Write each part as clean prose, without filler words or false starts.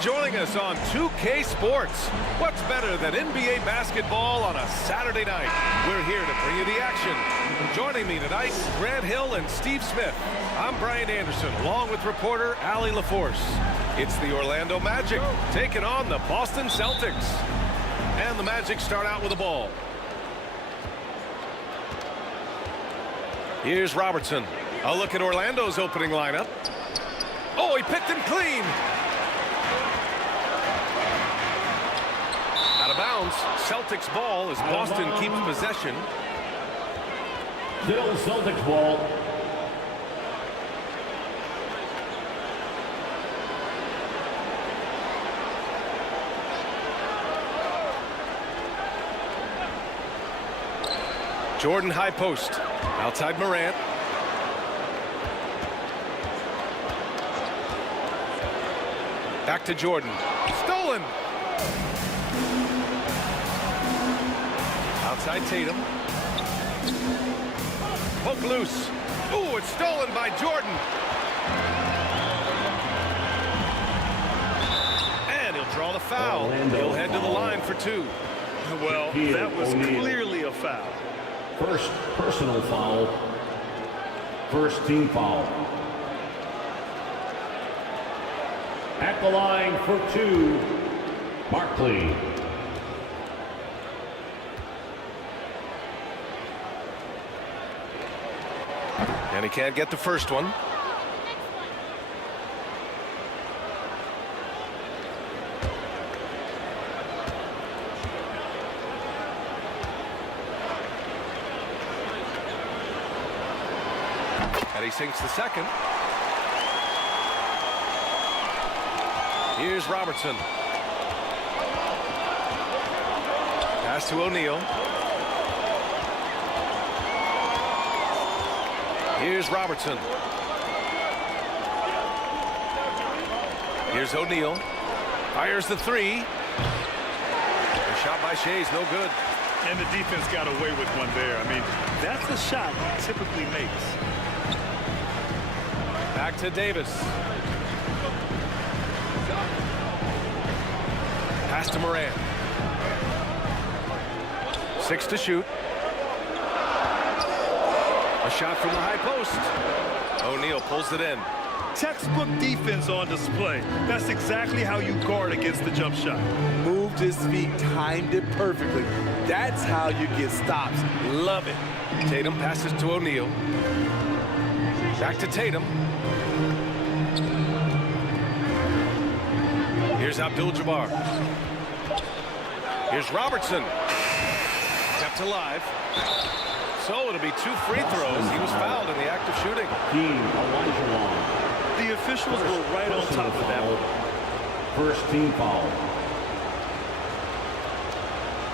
joining us on 2K Sports. What's better than NBA basketball on a Saturday night? We're here to bring you the action. Joining me tonight, Grant Hill and Steve Smith. I'm Brian Anderson, along with reporter Allie LaForce. It's the Orlando Magic taking on the Boston Celtics. And the Magic start out with the ball. Here's Robertson. A look at Orlando's opening lineup. Oh, he picked him clean. Out of bounds. Celtics ball as Boston keeps possession. Still Celtics ball. Jordan high post. Outside Morant. Back to Jordan. Stolen. Outside Tatum. Poke loose. Ooh, it's stolen by Jordan. And he'll draw the foul. He'll head to the line for two. Well, that was clearly a foul. First personal foul. First team foul. At the line for two, Barkley. And he can't get the first one. And he sinks the second. Here's Robertson. Pass to O'Neal. Here's Robertson. Here's O'Neal. Fires the three. The shot by SHAI is no good. And the defense got away with one there. I mean, that's a shot he typically makes. Back to Davis. Pass to Morant. 6 to shoot. A shot from the high post. O'Neal pulls it in. Textbook defense on display. That's exactly how you guard against the jump shot. Moved his feet, timed it perfectly. That's how you get stops. Love it. Tatum passes to O'Neal. Back to Tatum. Here's Abdul-Jabbar. Here's Robertson. Kept alive. So it'll be 2 free throws. He was fouled in the act of shooting. The officials were right on top of that one. First team foul.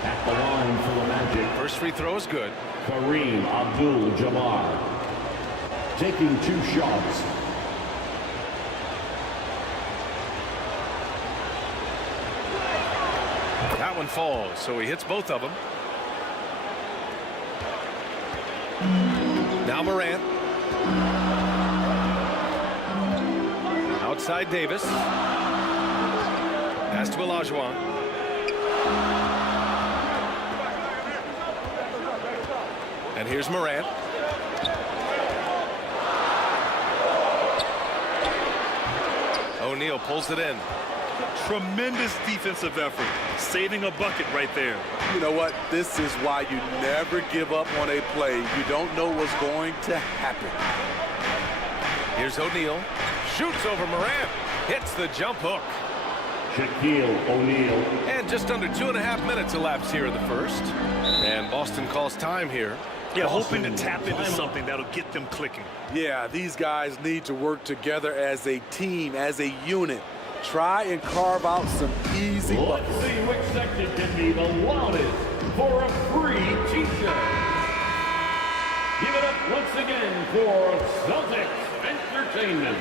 At the line for the Magic. First free throw is good. Kareem Abdul-Jabbar. Taking 2 shots. That one falls, so he hits both of them. Now Morant. Outside Davis. Pass to Olajuwon. And here's Morant. O'Neal pulls it in. Tremendous defensive effort. Saving a bucket right there. You know what? This is why you never give up on a play. You don't know what's going to happen. Here's O'Neal. Shoots over Morant. Hits the jump hook. Shaquille O'Neal. And just under 2.5 minutes elapsed here in the first. And Boston calls time here. Yeah, hoping to tap into something that'll get them clicking. Yeah, these guys need to work together as a team, as a unit. Try and carve out some easy buckets. Let's see which section can be the loudest for a free t-shirt. Give it up once again for Celtics Entertainment.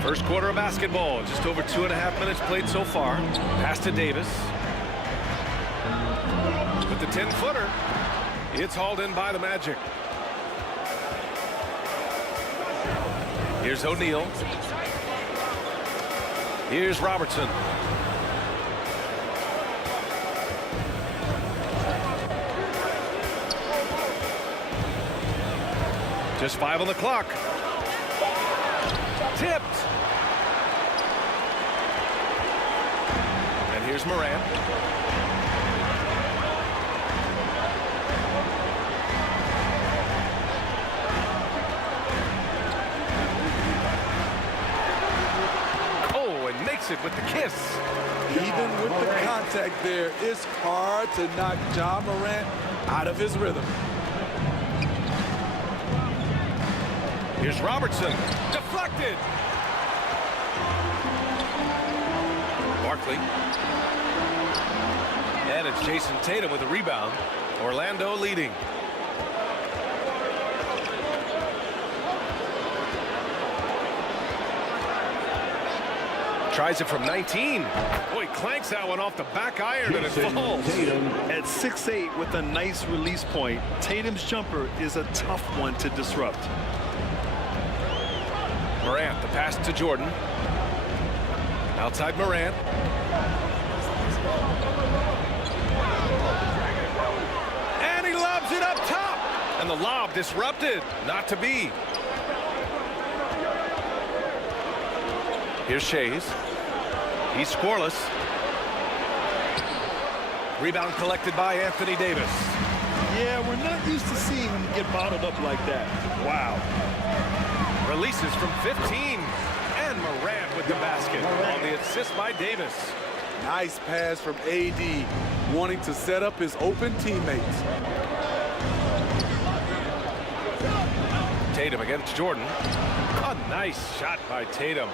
First quarter of basketball, just over 2.5 minutes played so far. Pass to Davis. With the 10-footer, it's hauled in by the Magic. Here's O'Neal. Here's Robertson. Just 5 on the clock. Tipped. And here's Morant. Oh, and makes it with the kiss. Even with the contact there, it's hard to knock Ja Morant out of his rhythm. Here's Robertson. Deflected. Barkley. And it's Jason Tatum with a rebound. Orlando leading. Tries it from 19. Boy, clanks that one off the back iron and it falls. At 6'8" with a nice release point, Tatum's jumper is a tough one to disrupt. Morant, the pass to Jordan. Outside Morant. And he lobs it up top. And the lob disrupted. Not to be. Here's Shays. He's scoreless. Rebound collected by Anthony Davis. Yeah, we're not used to seeing him get bottled up like that. Wow. Releases from 15. And Morant with the basket on the assist by Davis. Nice pass from AD, wanting to set up his open teammates. Tatum against Jordan. A nice shot by Tatum.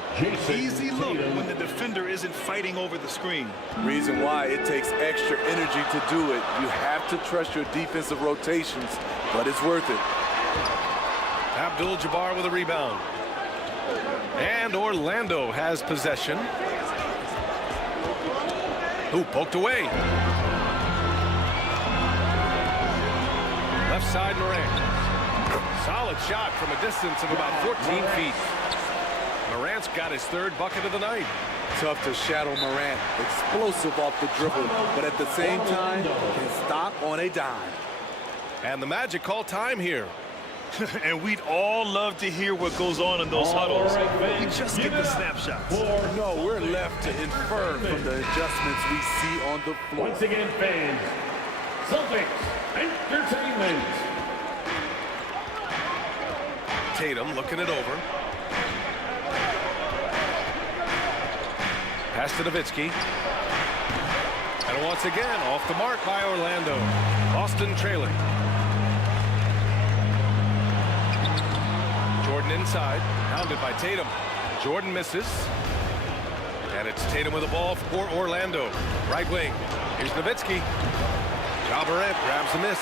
Easy look when the defender isn't fighting over the screen. Reason why it takes extra energy to do it. You have to trust your defensive rotations, but it's worth it. Abdul-Jabbar with a rebound. And Orlando has possession. Who poked away. Left side Morant. Solid shot from a distance of about 14 feet. Morant's got his third bucket of the night. Tough to shadow Morant. Explosive off the dribble, but at the same time, can stop on a dime. And the Magic call time here. And we'd all love to hear what goes on in those huddles. Right, we just get the snapshots. No, we're left to infer from the adjustments we see on the floor. Once again, fans, Celtics Entertainment. Tatum looking it over. Pass to Nowitzki. And once again, off the mark by Orlando. Boston trailing. Jordan inside, hounded by Tatum. Jordan misses. And it's Tatum with the ball for Orlando. Right wing. Here's Nowitzki. Ja Morant grabs the miss.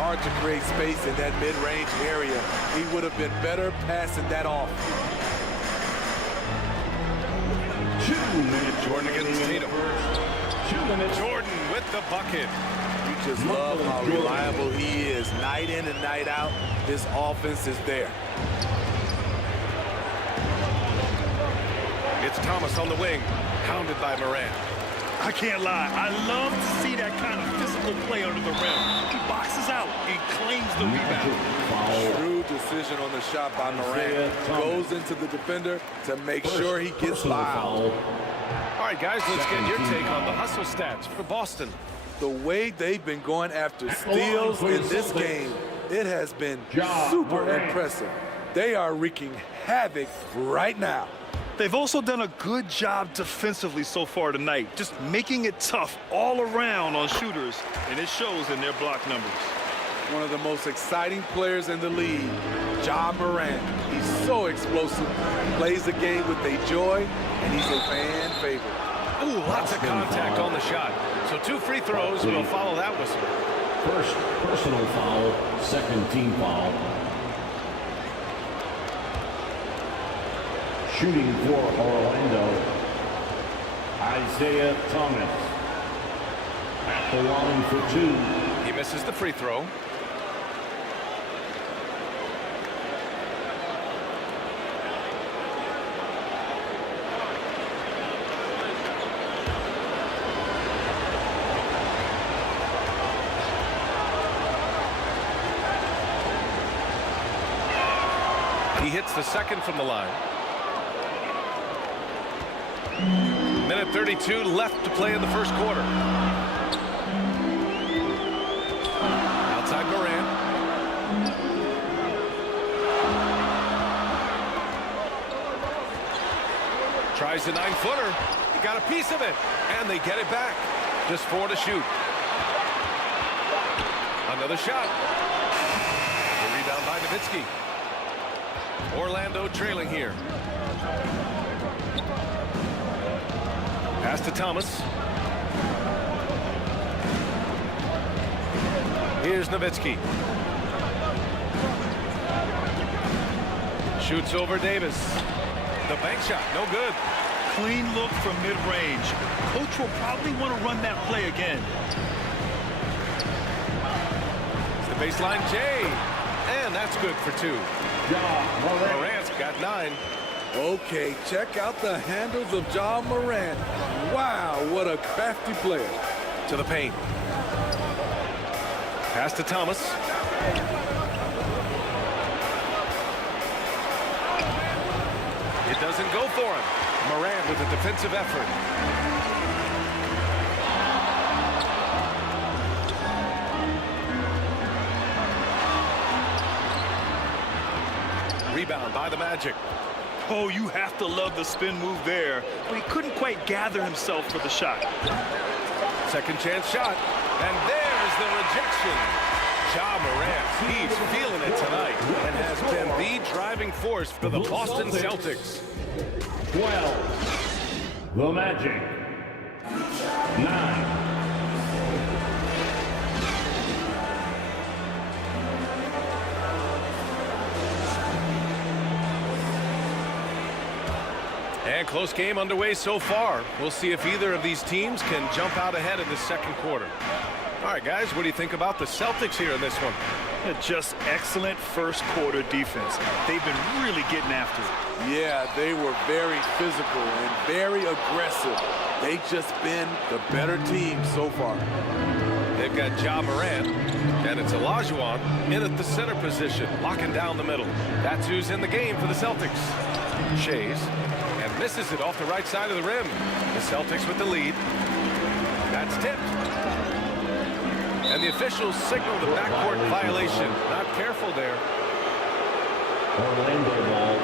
Hard to create space in that mid-range area. He would have been better passing that off. 2 minutes. Jordan against Tatum. 2 minutes. Jordan with the bucket. You just love how reliable he is. Night in and night out, this offense is there. It's Thomas on the wing, hounded by Morant. I can't lie. I love to see that kind of physical play under the rim. He boxes out and claims the rebound. True decision on the shot by Morant. Goes into the defender to make sure he gets fouled. All right, guys, let's get your take on the hustle stats for Boston. The way they've been going after steals in this game, it has been super impressive. They are wreaking havoc right now. They've also done a good job defensively so far tonight, just making it tough all around on shooters, and it shows in their block numbers. One of the most exciting players in the league, Ja Morant. He's so explosive, plays the game with a joy, and he's a fan favorite. Ooh, lots of contact on the shot. So 2 free throws will follow that whistle. First personal foul, second team foul. Shooting for Orlando, Isaiah Thomas. At the line for 2. He misses the free throw. He hits the second from the line. Minute 32 left to play in the first quarter. Outside Moran. Tries the 9-footer. He got a piece of it, and they get it back. Just 4 to shoot. Another shot. A rebound by Nowitzki. Orlando trailing here. Pass to Thomas. Here's Nowitzki. Shoots over Davis. The bank shot, no good. Clean look from mid-range. Coach will probably want to run that play again. It's the baseline J. And that's good for 2. Morant's got 9. Okay, check out the handles of Ja Morant. Wow, what a crafty player. To the paint. Pass to Thomas. It doesn't go for him. Morant with a defensive effort. Rebound by the Magic. Oh, you have to love the spin move there. But he couldn't quite gather himself for the shot. Second chance shot. And there's the rejection. Ja Morant, he's feeling it tonight and has been the driving force for the Boston Celtics. 12. The Magic. 9. And close game underway so far. We'll see if either of these teams can jump out ahead in the second quarter. All right, guys, what do you think about the Celtics here in this one? Just excellent first quarter defense. They've been really getting after it. Yeah, they were very physical and very aggressive. They've just been the better team so far. They've got Ja Morant, and it's Olajuwon in at the center position, locking down the middle. That's who's in the game for the Celtics. Shays, and misses it off the right side of the rim. The Celtics with the lead. That's tipped. And the officials signal the backcourt violation. Not careful there. Orlando ball.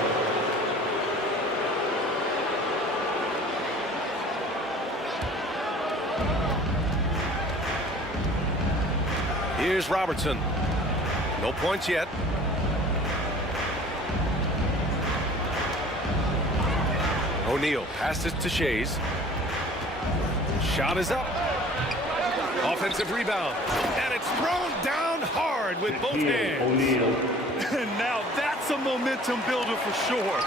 Here's Robertson. No points yet. O'Neal passes to Shays. Shot is up. Offensive rebound. And it's thrown down hard with both hands. O'Neal. And now that's a momentum builder for sure.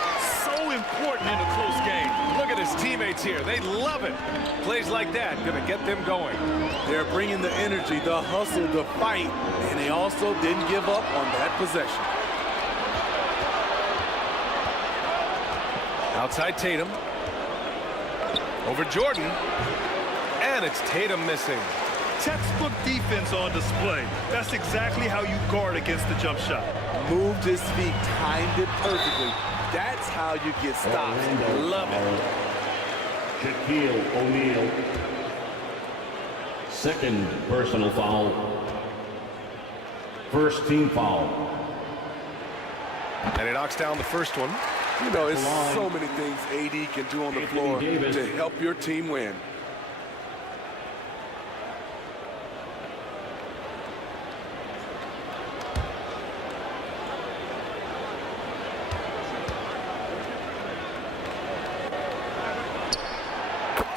So important in a close game. Look at his teammates here. They love it. Plays like that gonna get them going. They're bringing the energy, the hustle, the fight, and they also didn't give up on that possession. Outside Tatum. Over Jordan. And it's Tatum missing. Textbook defense on display. That's exactly how you guard against the jump shot. Moved his feet, timed it perfectly. That's how you get stops. Love it. Shaquille O'Neal. Second personal foul. First team foul. And he knocks down the first one. You know, it's so many things AD can do on the floor to help your team win.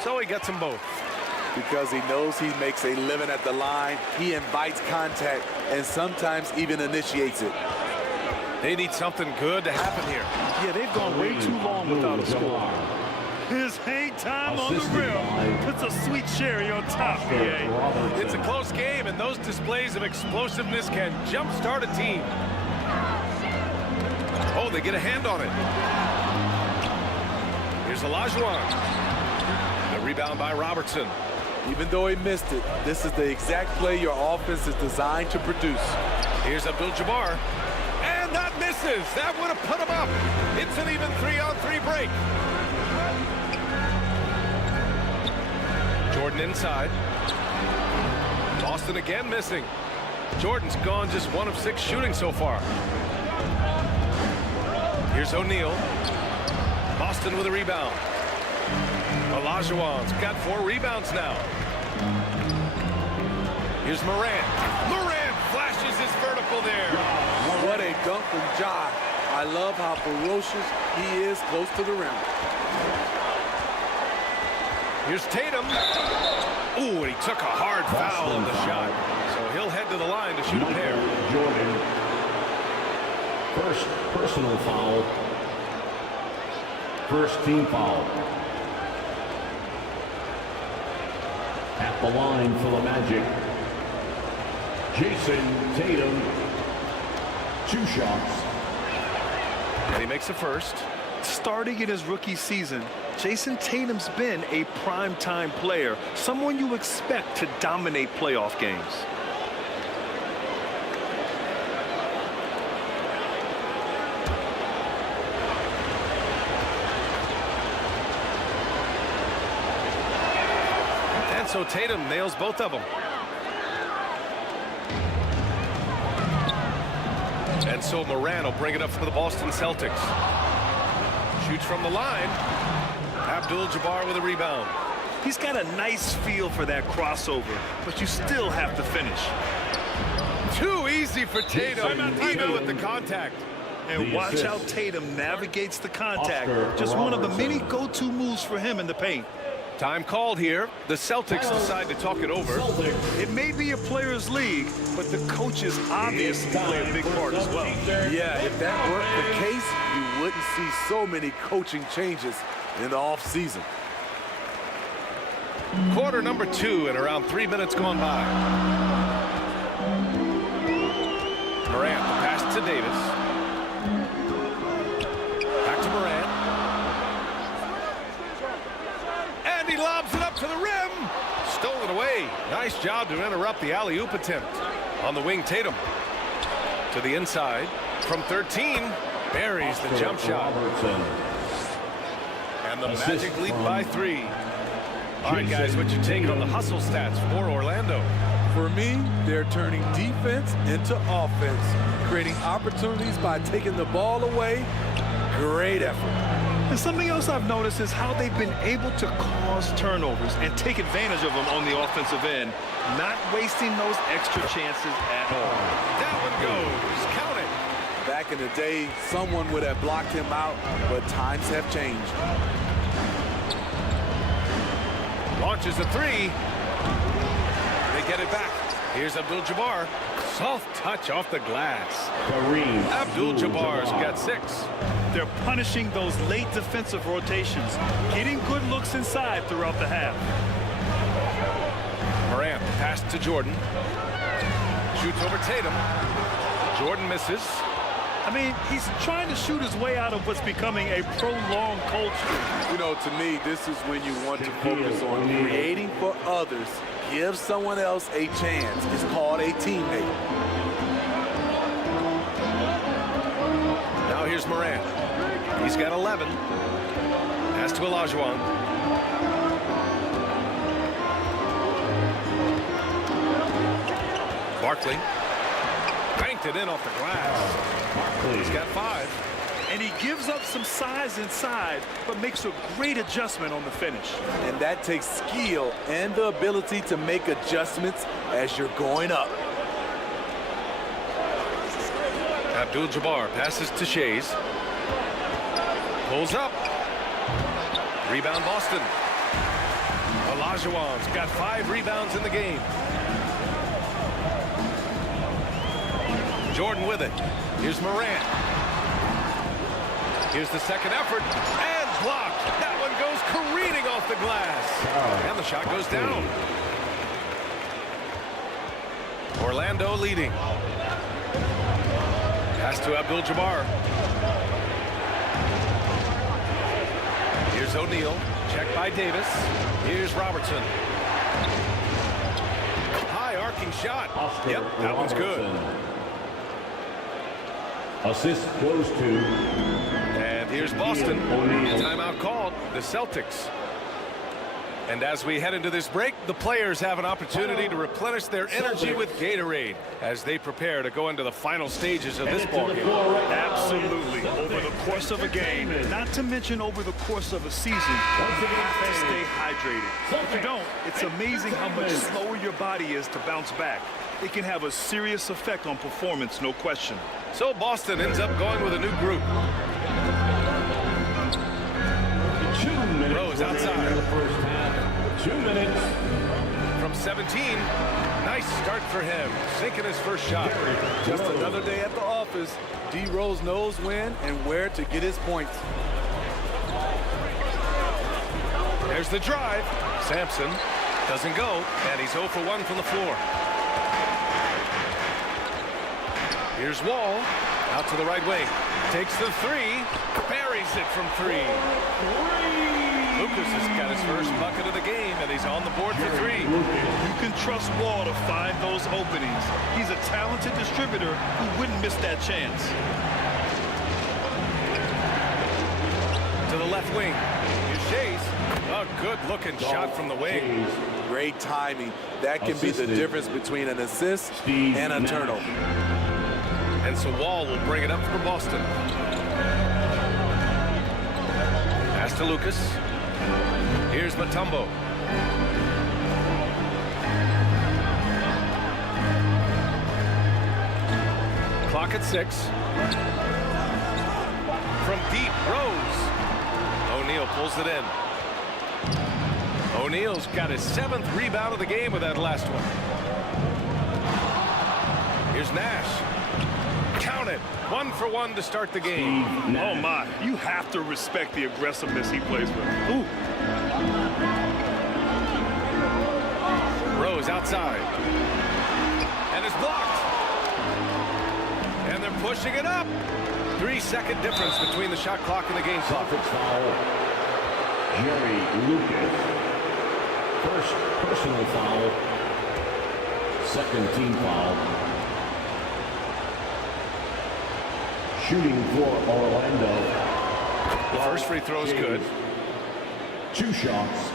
So he gets them both. Because he knows he makes a living at the line, he invites contact and sometimes even initiates it. They need something good to happen here. Yeah, they've gone way too long without a score. His hang time on the rim puts a sweet cherry on top, BA. It's a close game, and those displays of explosiveness can jumpstart a team. Oh, they get a hand on it. Here's Olajuwon. A rebound by Robertson. Even though he missed it, this is the exact play your offense is designed to produce. Here's Abdul-Jabbar. And that Misses. That would have put him up. It's an even 3-on-3 break. Jordan inside. Boston again missing. Jordan's gone just 1 of 6 shooting so far. Here's O'Neal. Boston with a rebound. Olajuwon's got 4 rebounds now. Here's Morant. Morant flashes his vertical there. What a dunk from Ja. I love how ferocious he is close to the rim. Here's Tatum. Ooh, and he took a hard foul on the shot. So he'll head to the line to shoot a pair. Jordan. First personal foul. First team foul. At the line for the Magic, Jason Tatum. 2 shots. And he makes the first. Starting in his rookie season, Jason Tatum's been a prime-time player, someone you expect to dominate playoff games. And so Tatum nails both of them. And so Morant will bring it up for the Boston Celtics. Shoots from the line. Abdul-Jabbar with a rebound. He's got a nice feel for that crossover, but you still have to finish. Too easy for Tatum, even with the contact. And watch how Tatum navigates the contact. Just one of the many go-to moves for him in the paint. Time called here. The Celtics decide to talk it over. It may be a player's league, but the coaches obviously play a big part as well. Yeah, if that weren't the case, you wouldn't see so many coaching changes in the offseason. Quarter number 2 and around 3 minutes gone by. Morant, the pass to Davis. Back to Morant. And he lobs it up to the rim. Stolen away. Nice job to interrupt the alley-oop attempt. On the wing, Tatum. To the inside. From 13. Buries the jump shot. And the Magic lead by 3. All right, guys, what's your take on the hustle stats for Orlando? For me, they're turning defense into offense, creating opportunities by taking the ball away. Great effort. And something else I've noticed is how they've been able to cause turnovers and take advantage of them on the offensive end, not wasting those extra chances at all. That one goes. Count it. Back in the day, someone would have blocked him out, but times have changed. Launches a 3. They get it back. Here's Abdul-Jabbar. Soft touch off the glass. Abdul-Jabbar's got 6. They're punishing those late defensive rotations, getting good looks inside throughout the half. Morant, pass to Jordan. Shoots over Tatum. Jordan misses. I mean, he's trying to shoot his way out of what's becoming a prolonged cold streak. You know, to me, this is when you want to focus on creating for others. Give someone else a chance. It's called a teammate. Now here's Morant. He's got 11. Pass to Olajuwon. Barkley. Banked it in off the glass. He's got 5. And he gives up some size inside, but makes a great adjustment on the finish. And that takes skill and the ability to make adjustments as you're going up. Abdul-Jabbar passes to SHAI. Pulls up. Rebound Boston. Olajuwon's got 5 rebounds in the game. Jordan with it. Here's Morant. Here's the second effort. And blocked. That one goes careening off the glass. And the shot goes down. Orlando leading. Pass to Abdul-Jabbar. Here's O'Neal. Checked by Davis. Here's Robertson. High arcing shot. Yep, that one's good. Assist goes to And here's Boston. O'Neal. Timeout called, the Celtics. And as we head into this break, the players have an opportunity to replenish their energy with Gatorade as they prepare to go into the final stages of this ballgame. Absolutely. Over the course of a game, not to mention over the course of a season, you have to stay hydrated. If you don't, it's amazing how much slower your body is to bounce back. It can have a serious effect on performance, no question. So Boston ends up going with a new group. 2 minutes Rose outside. remaining in the first half. 2 minutes. From 17, nice start for him, sinking his first shot. Just another day at the office. D. Rose knows when and where to get his points. There's the drive. Sampson doesn't go, and he's 0 for 1 from the floor. Here's Wall, out to the right wing. Takes the three, buries it from 3. Lucas has got his first bucket of the game, and he's on the board for 3. You can trust Wall to find those openings. He's a talented distributor who wouldn't miss that chance. To the left wing. Here's Shays. A good-looking shot from the wing. Great timing. That can be the Assisted. difference between an assist Steve and a Nash. turnover. And so Wall will bring it up for Boston. Pass to Lucas. Here's Mutombo. Clock at 6. From deep, Rose. O'Neal pulls it in. O'Neal's got his 7th rebound of the game with that last one. Here's Nash. Count it. 1 for 1 to start the game. Oh my, you have to respect the aggressiveness he plays with. Ooh. Rose outside. And it's blocked. And they're pushing it up. 3-second difference between the shot clock and the game clock. Celtics foul. Jerry Lucas. First personal foul. Second team foul. Shooting for Orlando. The first free throw is good. 2 shots.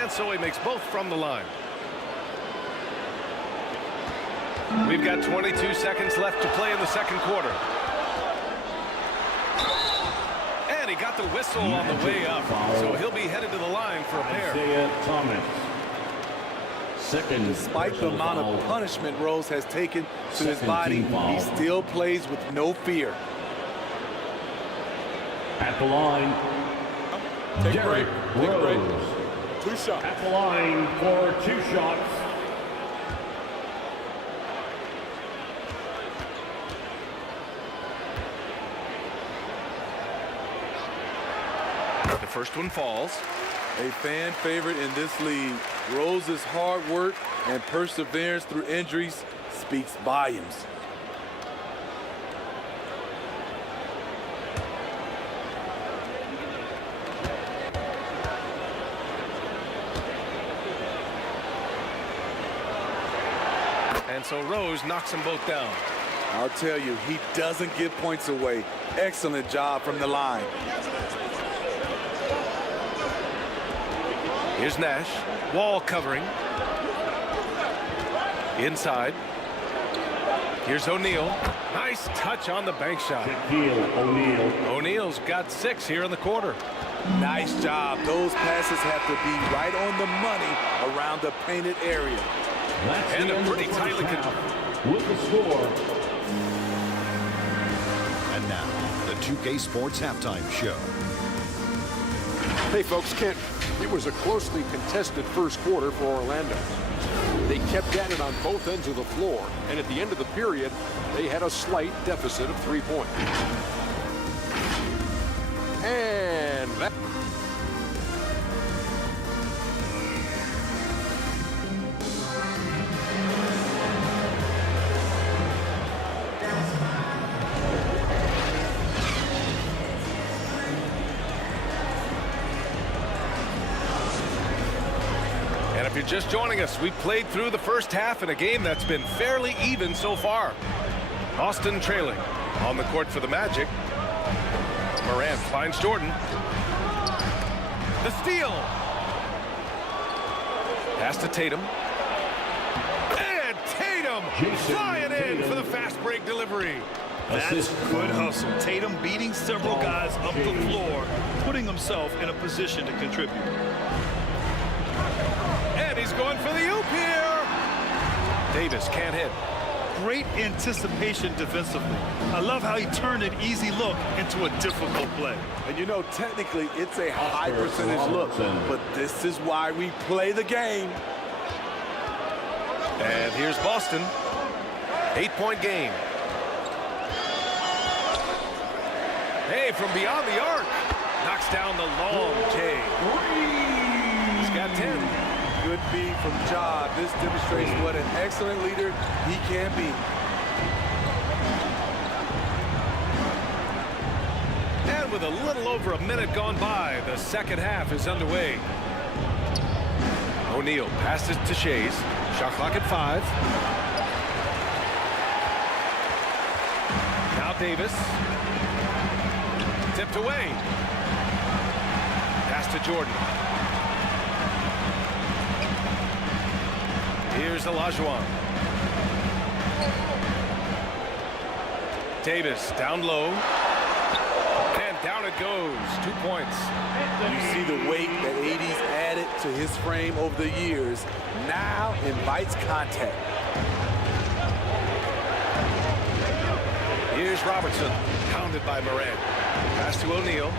And so he makes both from the line. We've got 22 seconds left to play in the second quarter. And he got the whistle on the way up. So he'll be headed to the line for a pair. Isaiah Thomas. Second. Despite the amount of punishment Rose has taken to his Second body, team foul. he still plays with no fear. At the line. Take a Derrick break. Take a break. Rose. 2 shots. At the line for 2 shots. The first one falls. A fan favorite in this league. Rose's hard work and perseverance through injuries speaks volumes. And so Rose knocks them both down. I'll tell you, he doesn't give points away. Excellent job from the line. Here's Nash. Wall covering. Inside. Here's O'Neal. Nice touch on the bank shot. Shaquille O'Neal. O'Neal's got 6 here in the quarter. Nice job. Those passes have to be right on the money around the painted area. That's And the a end of pretty the first tightly half. With the score. And now, the 2K Sports Halftime Show. Hey folks, Kent, it was a closely contested first quarter for Orlando. They kept at it on both ends of the floor, and at the end of the period, they had a slight deficit of 3 points. And that... If you're just joining us, we've played through the first half in a game that's been fairly even so far. Boston trailing on the court for the Magic. Morant finds Jordan. The steal. Pass to Tatum. And Tatum flying in for the fast break delivery. That's good hustle. Tatum beating several guys up the floor, putting himself in a position to contribute. And he's going for the oop here. Davis can't hit. Great anticipation defensively. I love how he turned an easy look into a difficult play. And you know, technically, it's a high percentage look, but this is why we play the game. And here's Boston. 8-point game. Hey, from beyond the arc. Knocks down the long J. He's got 10. Good feed from Ja. This demonstrates what an excellent leader he can be. And with a little over a minute gone by, the second half is underway. O'Neal passes to Shays. Shot clock at 5. Now Davis. Tipped away. Pass to Jordan. Here's Olajuwon. Davis down low. And down it goes. 2 points. You see the weight that AD's added to his frame over the years. Now invites contact. Here's Robertson. Pounded by Morant. Pass to O'Neal.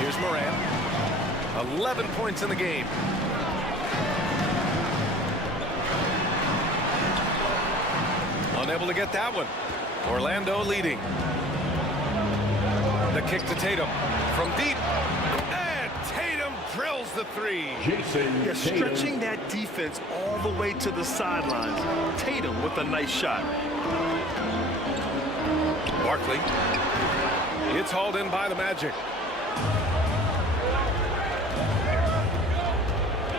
Here's Morant. 11 points in the game. Unable to get that one. Orlando leading. The kick to Tatum from deep. And Tatum drills the 3. Yeah, stretching that defense all the way to the sidelines. Tatum with a nice shot. Barkley. It's hauled in by the Magic.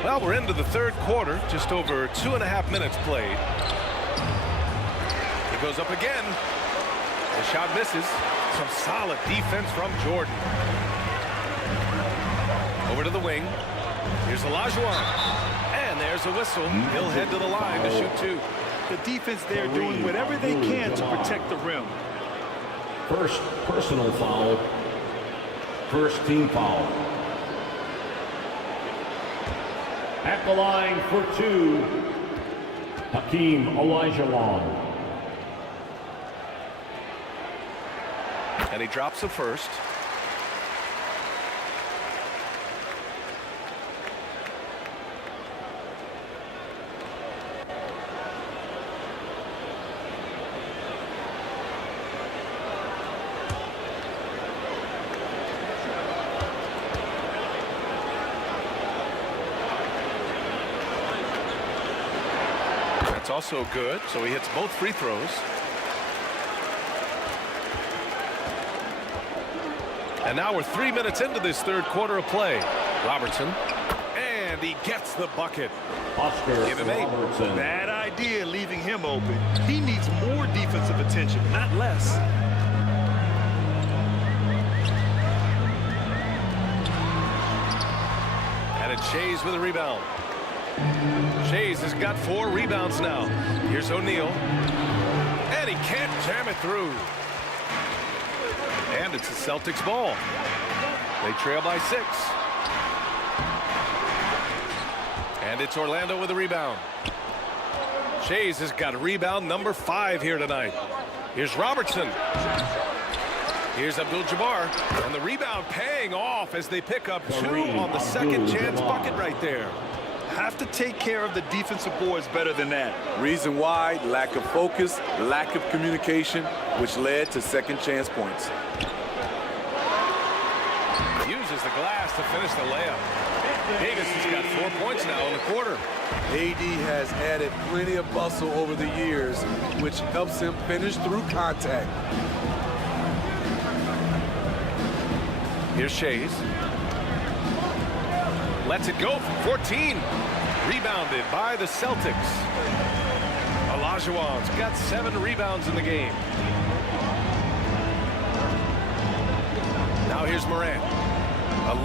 Well, we're into the third quarter, just over 2.5 minutes played. It goes up again. The shot misses. Some solid defense from Jordan. Over to the wing. Here's Olajuwon. And there's a whistle. He'll head to the line to shoot 2. The defense there doing whatever they can to protect the rim. First personal foul. First team foul. At the line for 2, Hakeem Olajuwon. And he drops the first. That's also good, so he hits both free throws. And now we're 3 minutes into this third quarter of play. Robertson, and he gets the bucket. Oscar Give him 8. Robertson. Bad idea leaving him open. He needs more defensive attention, not less. And it's Shays with a rebound. Shays has got 4 rebounds now. Here's O'Neal. And he can't jam it through. And it's the Celtics ball. They trail by 6. And it's Orlando with a rebound. Shays has got rebound number 5 here tonight. Here's Robertson. Here's Abdul-Jabbar. And the rebound paying off as they pick up 2 on the second chance bucket right there. Have to take care of the defensive boards better than that. Reason why: lack of focus, lack of communication, which led to second chance points. Uses the glass to finish the layup. Davis has got 4 points now in the quarter. AD has added plenty of bustle over the years, which helps him finish through contact. Here's Shays. Lets it go from 14. Rebounded by the Celtics. Olajuwon's got 7 rebounds in the game. Now here's Morant.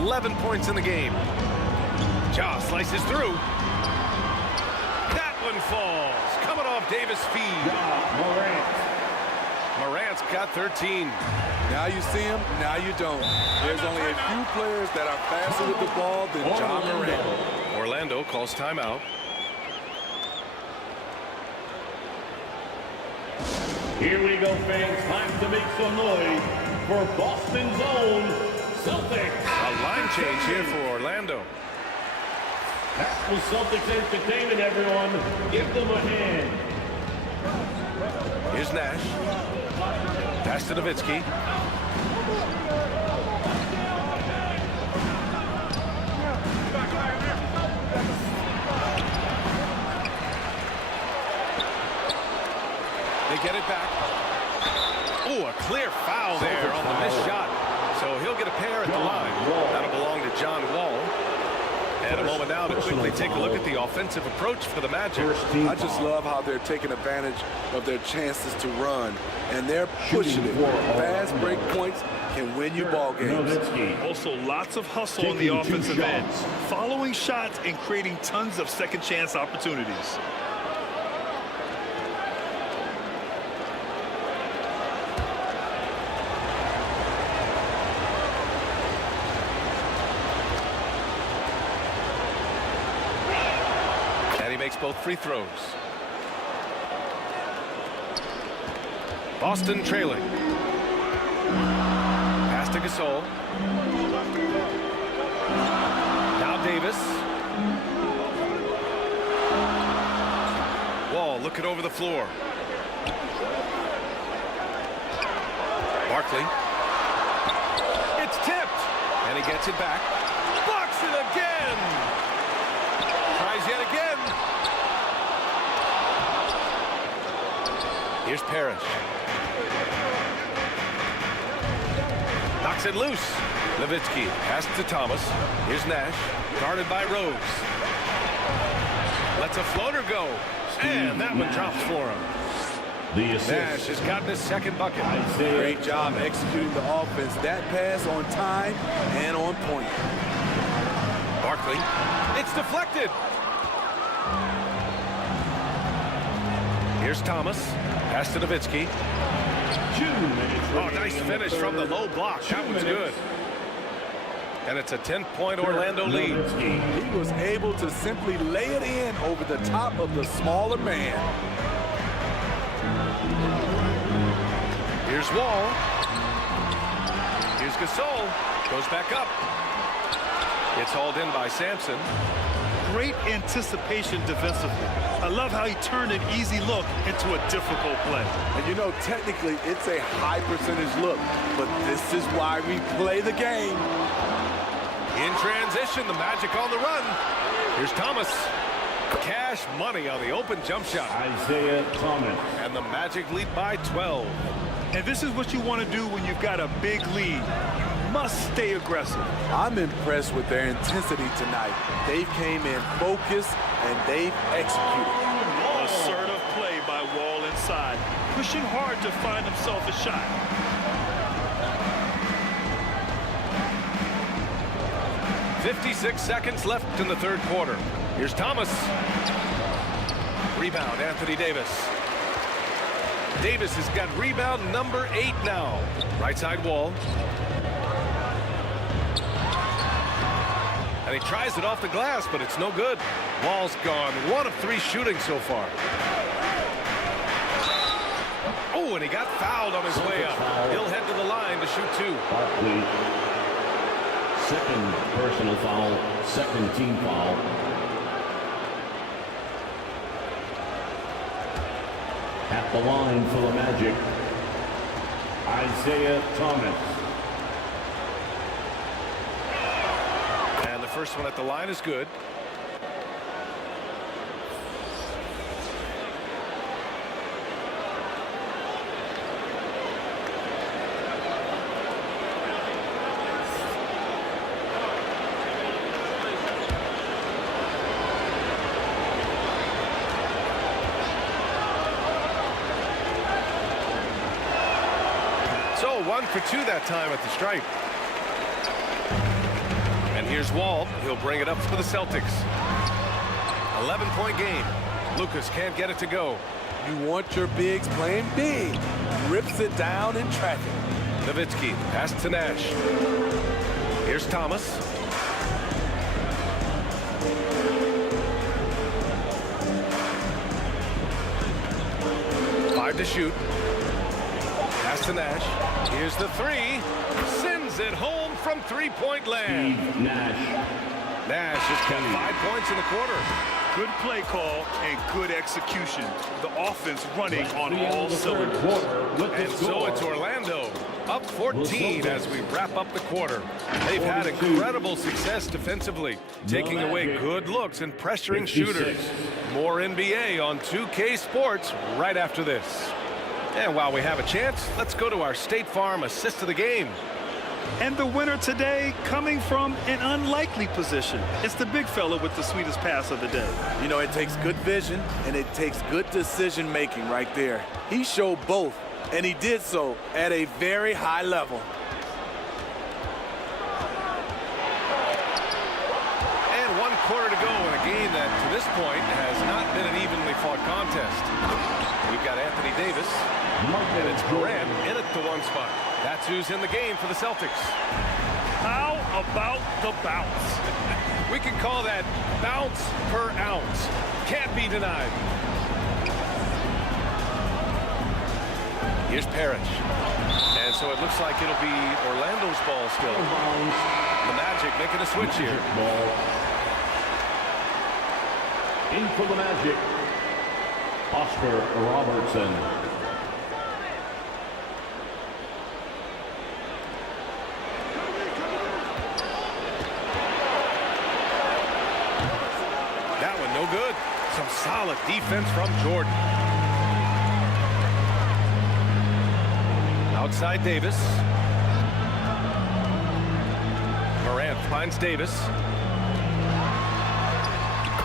11 points in the game. Ja slices through. That one falls. Coming off Davis' feed. Morant's got 13. Now you see him, now you don't. There's only a few players that are faster with the ball than Ja Morant. Orlando calls timeout. Here we go, fans. Time to make some noise for Boston's own Celtics. A line change here for Orlando. That was Celtics entertainment, everyone. Give them a hand. Here's Nash. Pass to Nowitzki. They get it back. Oh, a clear foul there on the missed shot. So he'll get a pair at the line. That'll belong to John Wall. And a moment now to quickly take a look at the offensive approach for the Magic. I just love how they're taking advantage of their chances to run, and they're pushing it. Fast break points can win you ball games. Also, lots of hustle on the offensive end. Following shots and creating tons of second chance opportunities. Makes both free throws. Boston trailing. Pass to Gasol. Now Davis. Wall looking over the floor. Barkley. It's tipped. And he gets it back. Blocks it again. Tries yet again. Here's Parrish. Knocks it loose. Nowitzki pass to Thomas. Here's Nash. Guarded by Rose. Lets a floater go. And that one drops for him. The assist. Nash has gotten his second bucket. Great job executing the offense. That pass on time and on point. Barkley. It's deflected. Here's Thomas. Pass to Nowitzki. 2 minutes. Oh, nice finish from the low block. That was good. And it's a 10-point Orlando lead. He was able to simply lay it in over the top of the smaller man. Here's Wall. Here's Gasol. Goes back up. It's hauled in by Sampson. Great anticipation defensively. I love how he turned an easy look into a difficult play. And you know, technically, it's a high percentage look, but this is why we play the game. In transition, the Magic on the run. Here's Thomas. Cash money on the open jump shot. Isaiah Thomas. And the Magic lead by 12. And this is what you want to do when you've got a big lead. You must stay aggressive. I'm impressed with their intensity tonight. They came in focused and they've executed. Assertive play by Wall inside, pushing hard to find himself a shot. .56 seconds left in the third quarter. Here's Thomas. Rebound, Anthony Davis. Davis has got rebound number 8 now. Right side Wall. And he tries it off the glass, but it's no good. Wall's gone 1 of 3 shooting so far. Oh, and he got fouled on his way up. He'll head to the line to shoot 2. Barkley. Second personal foul, second team foul. At the line for the Magic, Isaiah Thomas. And the first one at the line is good. So 1 for 2 that time at the stripe. And here's Walt. He'll bring it up for the Celtics. 11-point game. Lucas can't get it to go. You want your bigs playing big. Rips it down in traffic. Nowitzki, pass to Nash. Here's Thomas. Five to shoot. Pass to Nash. Here's the three. Sends it home from three-point land. Nash has got 5 points in the quarter. Good play call and good execution. The offense running on all cylinders. And so it's Orlando up 14 as we wrap up the quarter. They've had incredible success defensively, taking away good looks and pressuring shooters. More NBA on 2K Sports right after this. And while we have a chance, let's go to our State Farm assist of the game. And the winner today coming from an unlikely position. It's the big fella with the sweetest pass of the day. You know, it takes good vision and it takes good decision making right there. He showed both, and he did so at a very high level. And 1 quarter to go in a game that to this point has not been an evenly fought contest. We've got Anthony Davis, and it's Morant in at the 1 spot. That's who's in the game for the Celtics. How about the bounce? We can call that bounce per ounce. Can't be denied. Here's Parrish. And so it looks like it'll be Orlando's ball still. The Magic making a switch here. In for the Magic, Oscar Robertson. That one no good. Some solid defense from Jordan. Outside Davis. Morant finds Davis.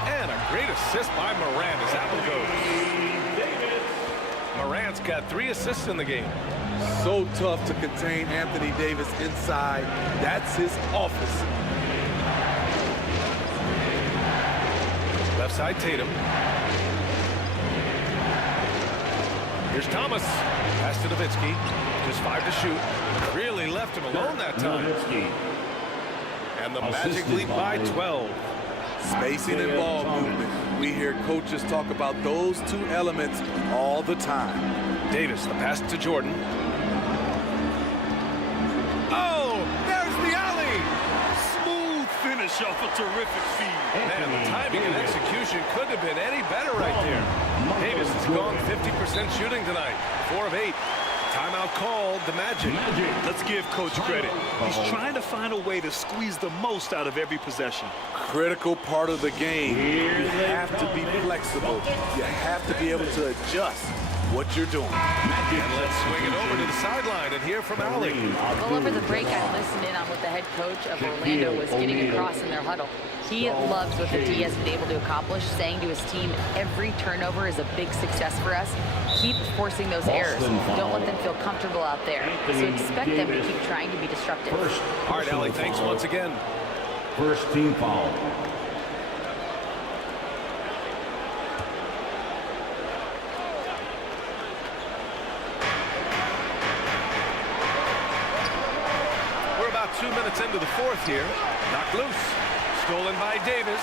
And a great assist by Morant as that one goes. Morant's got 3 assists in the game. So tough to contain Anthony Davis inside. That's his office. Left side Tatum. Here's Thomas. Pass to Nowitzki. Just 5 to shoot. Really left him alone that time. And the Magic lead by 12. Spacing and ball movement. We hear coaches talk about those 2 elements all the time. Davis, the pass to Jordan. Oh, there's the alley. Smooth finish off a terrific feed. Man, the timing and execution couldn't have been any better right there. Davis has gone 50% shooting tonight. 4 of 8. Timeout called, the Magic. Let's give Coach credit. He's trying to find a way to squeeze the most out of every possession. Critical part of the game. You have to be flexible. You have to be able to adjust what you're doing. And let's swing it over to the sideline and hear from Ali. Well, over the break, I listened in on what the head coach of Orlando was getting across in their huddle. He loves what the D has been able to accomplish, saying to his team, every turnover is a big success for us. Keep forcing those errors. Don't let them feel comfortable out there. So expect them to keep trying to be disruptive. All right, Ali, thanks once again. First team foul. We're about 2 minutes into the 4th here. Knocked loose. Stolen by Davis.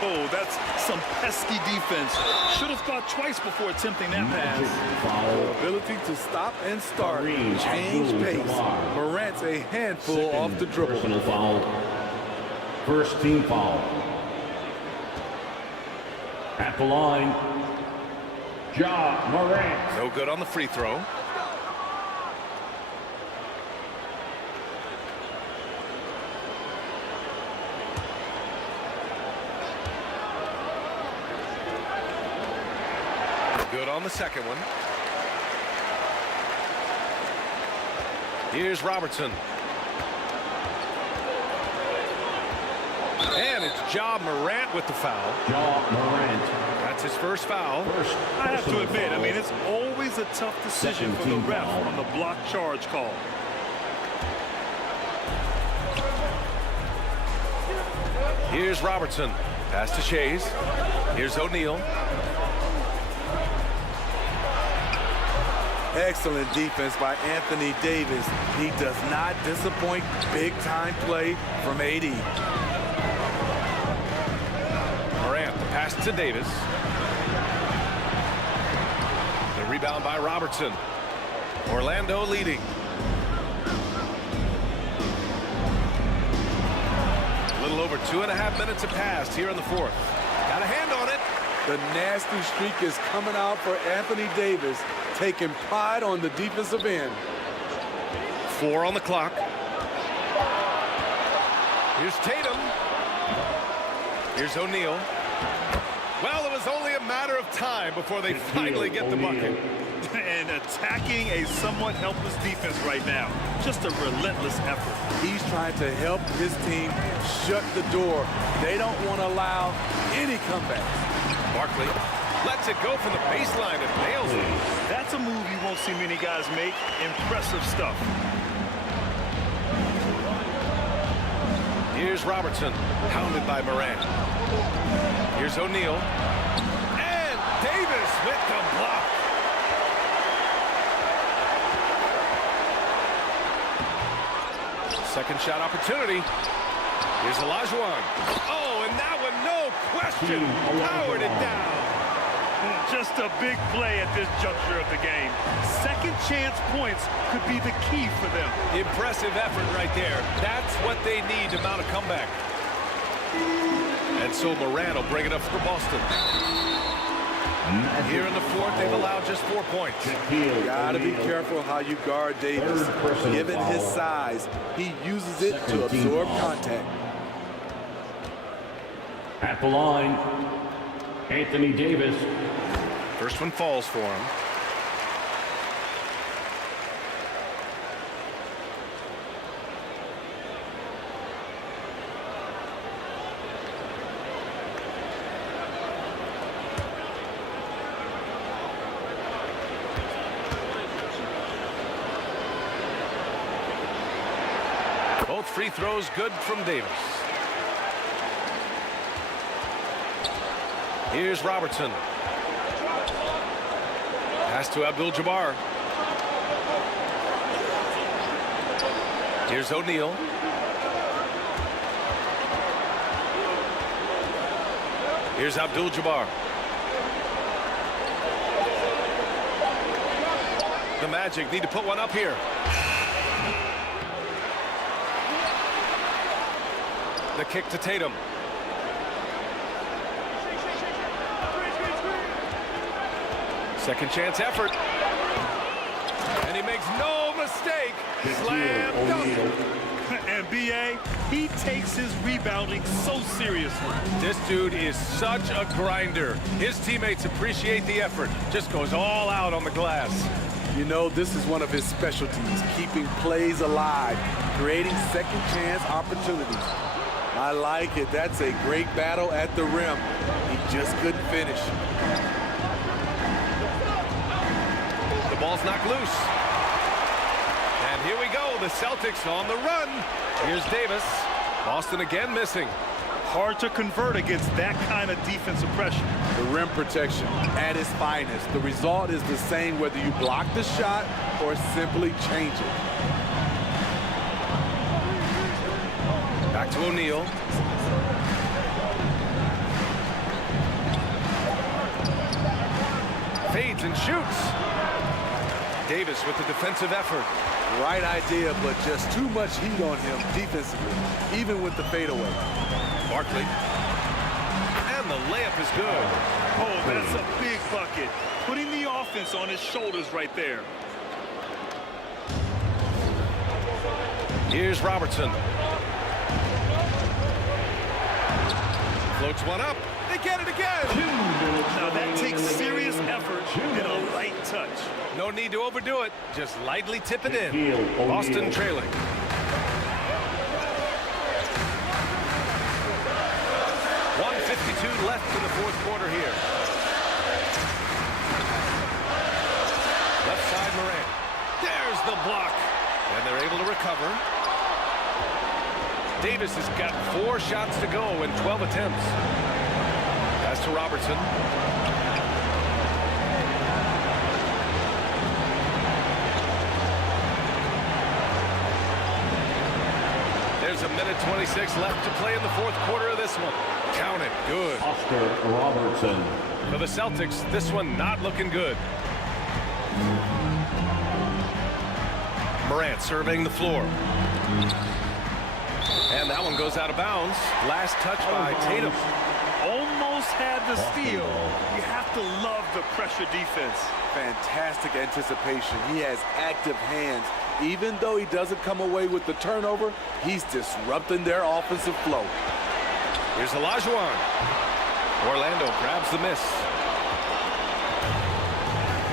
Oh, that's some pesky defense. Should have thought twice before attempting that pass. Ability to stop and start. Change pace. Morant's a handful off the dribble. Personal foul. First team foul. At the line, Ja Morant. No good on the free throw. Good on the second one. Here's Robertson. And it's Ja Morant with the foul. Ja Morant. That's That's his first foul. I have to admit, I mean, it's always a tough decision for the ref on the block charge call. Here's Robertson. Pass to Shays. Here's O'Neal. Excellent defense by Anthony Davis. He does not disappoint. Big-time play from AD. Morant, the pass to Davis. The rebound by Robertson. Orlando leading. A little over 2.5 minutes have passed here in the fourth. Got a hand on it. The nasty streak is coming out for Anthony Davis, taking pride on the defensive end. 4 on the clock. Here's Tatum. Here's O'Neal. Well, it was only a matter of time before they finally get the bucket. And attacking a somewhat helpless defense right now. Just a relentless effort. He's trying to help his team shut the door. They don't want to allow any comebacks. Barkley lets it go from the baseline and nails it. That's a move you won't see many guys make. Impressive stuff. Here's Robertson, pounded by Morant. Here's O'Neal. And Davis with the block. Second shot opportunity. Here's Olajuwon. Oh, and that one, no question, powered it down. Just a big play at this juncture of the game. Second chance points could be the key for them. Impressive effort right there. That's what they need to mount a comeback. And so Morant will bring it up for Boston. Here in the fourth, they've allowed just 4 points. Gotta be careful how you guard Davis. Given his size, he uses it to absorb contact. At the line, Anthony Davis. First one falls for him. Both free throws good from Davis. Here's Robertson. Pass to Abdul-Jabbar. Here's O'Neal. Here's Abdul-Jabbar. The Magic need to put one up here. The kick to Tatum. Second chance effort. And he makes no mistake. Slam dunk. And B.A., he takes his rebounding so seriously. This dude is such a grinder. His teammates appreciate the effort. Just goes all out on the glass. You know, this is one of his specialties, keeping plays alive, creating second chance opportunities. I like it. That's a great battle at the rim. He just couldn't finish. The ball's knocked loose. And here we go. The Celtics on the run. Here's Davis. Boston again missing. Hard to convert against that kind of defensive pressure. The rim protection at its finest. The result is the same whether you block the shot or simply change it. Back to O'Neal. Fades and shoots. Davis with the defensive effort. Right idea, but just too much heat on him defensively, even with the fadeaway. Barkley. And the layup is good. Oh, that's a big bucket. Putting the offense on his shoulders right there. Here's Robertson. Floats one up. They get it again. Now that takes serious effort and a light touch. No need to overdo it. Just lightly tip it in. Boston trailing. .152 left in the fourth quarter here. Morant. There's the block. And they're able to recover. Davis has got 4 shots to go in 12 attempts. Pass to Robertson. There's a minute 26 left to play in the fourth quarter of this one. Count it. Good. Oscar Robertson. For the Celtics, this one not looking good. Morant surveying the floor. And that one goes out of bounds. Last touch by Tatum. Almost had the steal. You have to love the pressure defense. Fantastic anticipation. He has active hands. Even though he doesn't come away with the turnover, he's disrupting their offensive flow. Here's Olajuwon. Orlando grabs the miss.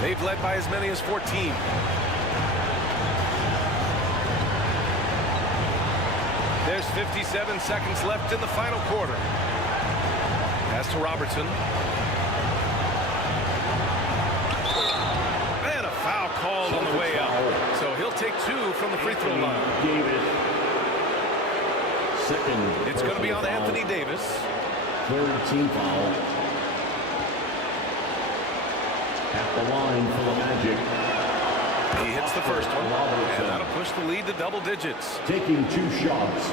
They've led by as many as 14. There's 57 seconds left in the final quarter. Pass to Robertson. And a foul called on the way out. So he'll take 2 from the free throw line. Davis. Second. It's going to be on Anthony Davis. Third team foul. At the line for the Magic. He hits the first one, and that'll push the lead to double digits. Taking 2 shots.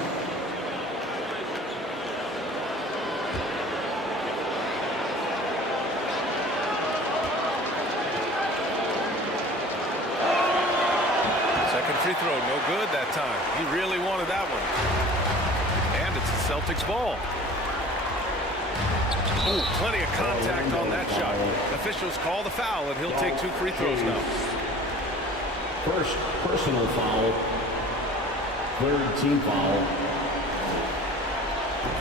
Second free throw, no good that time. He really wanted that one. And it's the Celtics ball. Oh, plenty of contact on that shot. Officials call the foul, and he'll take 2 free throws now. First personal foul. Third team foul.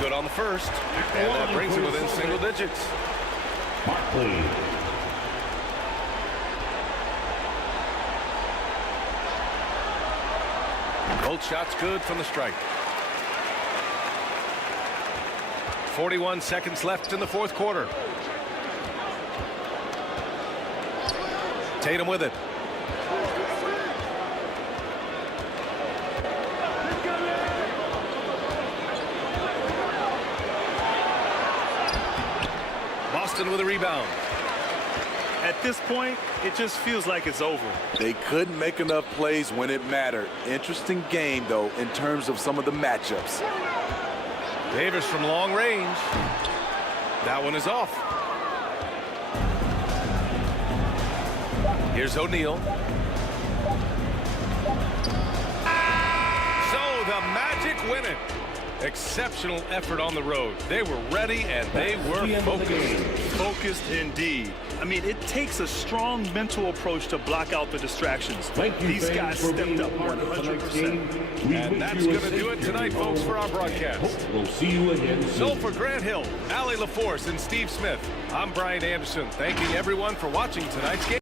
Good on the first, and that brings him within single digits. Barkley. Both shots good from the strike. 41 seconds left in the fourth quarter. Tatum with it. Boston with a rebound. At this point, it just feels like it's over. They couldn't make enough plays when it mattered. Interesting game, though, in terms of some of the matchups. Davis from long range. That one is off. Here's O'Neal. So the Magic win it. Exceptional effort on the road. They were ready and they were focused. Focused indeed. I mean, it takes a strong mental approach to block out the distractions. These guys stepped up 100%. And that's going to do it tonight, folks, for our broadcast. We'll see you again soon. So for Grant Hill, Allie LaForce, and Steve Smith, I'm Brian Anderson, thanking everyone for watching tonight's game.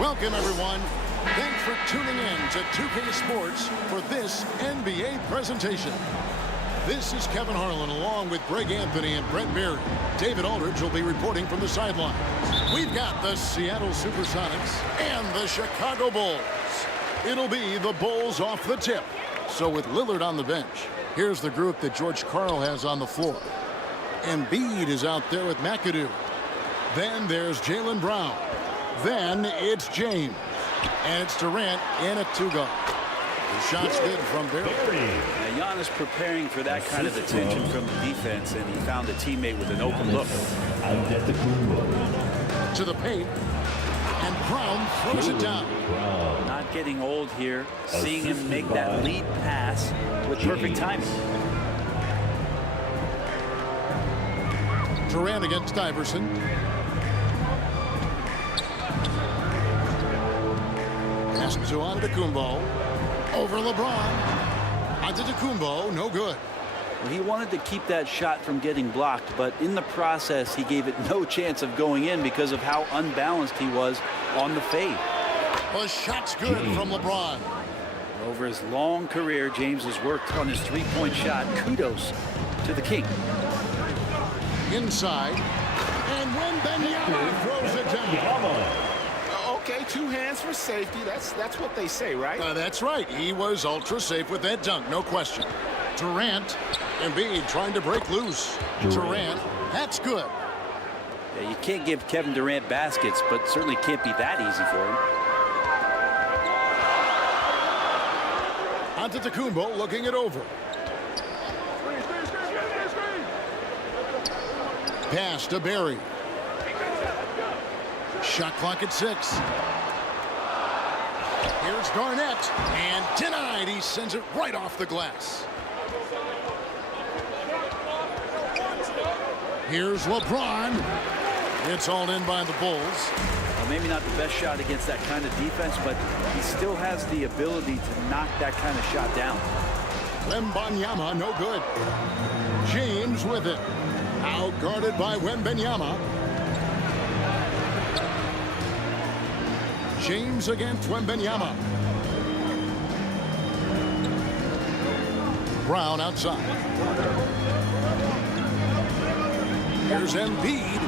Welcome, everyone. Thanks for tuning in to 2K Sports for this NBA presentation. This is Kevin Harlan along with Greg Anthony and Brent Berry. David Aldridge will be reporting from the sideline. We've got the Seattle Supersonics and the Chicago Bulls. It'll be the Bulls off the tip. So with Lillard on the bench, here's the group that George Karl has on the floor. Embiid is out there with McAdoo. Then there's Jaylen Brown. Then it's James. And it's Durant in a two-guard. The shot's good from Berry. Giannis preparing for that kind of attention from the defense, and he found a teammate with an open look. To the paint. And Brown throws it down. Not getting old here. Seeing him make that lead pass with perfect timing. Durant against Iverson. Pass to Antetokounmpo. Over LeBron. Antetokounmpo, no good. Well, he wanted to keep that shot from getting blocked, but in the process, he gave it no chance of going in because of how unbalanced he was on the fade. The shot's good from LeBron. Over his long career, James has worked on his three-point shot. Kudos to the King. Inside. And Wembanyama throws it down. Okay, 2 hands for safety. That's what they say, right? That's right. He was ultra safe with that dunk, no question. Durant, Embiid trying to break loose. Durant, that's good. Yeah, you can't give Kevin Durant baskets, but certainly can't be that easy for him. Antetokounmpo looking it over. Pass to Berry. Shot clock at 6. Here's Garnett, and denied. He sends it right off the glass. Here's LeBron. It's hauled in by the Bulls. Well, maybe not the best shot against that kind of defense, but he still has the ability to knock that kind of shot down. Wembanyama, no good. James with it. Out guarded by Wembanyama. James against Wembanyama. Brown outside. Here's Embiid.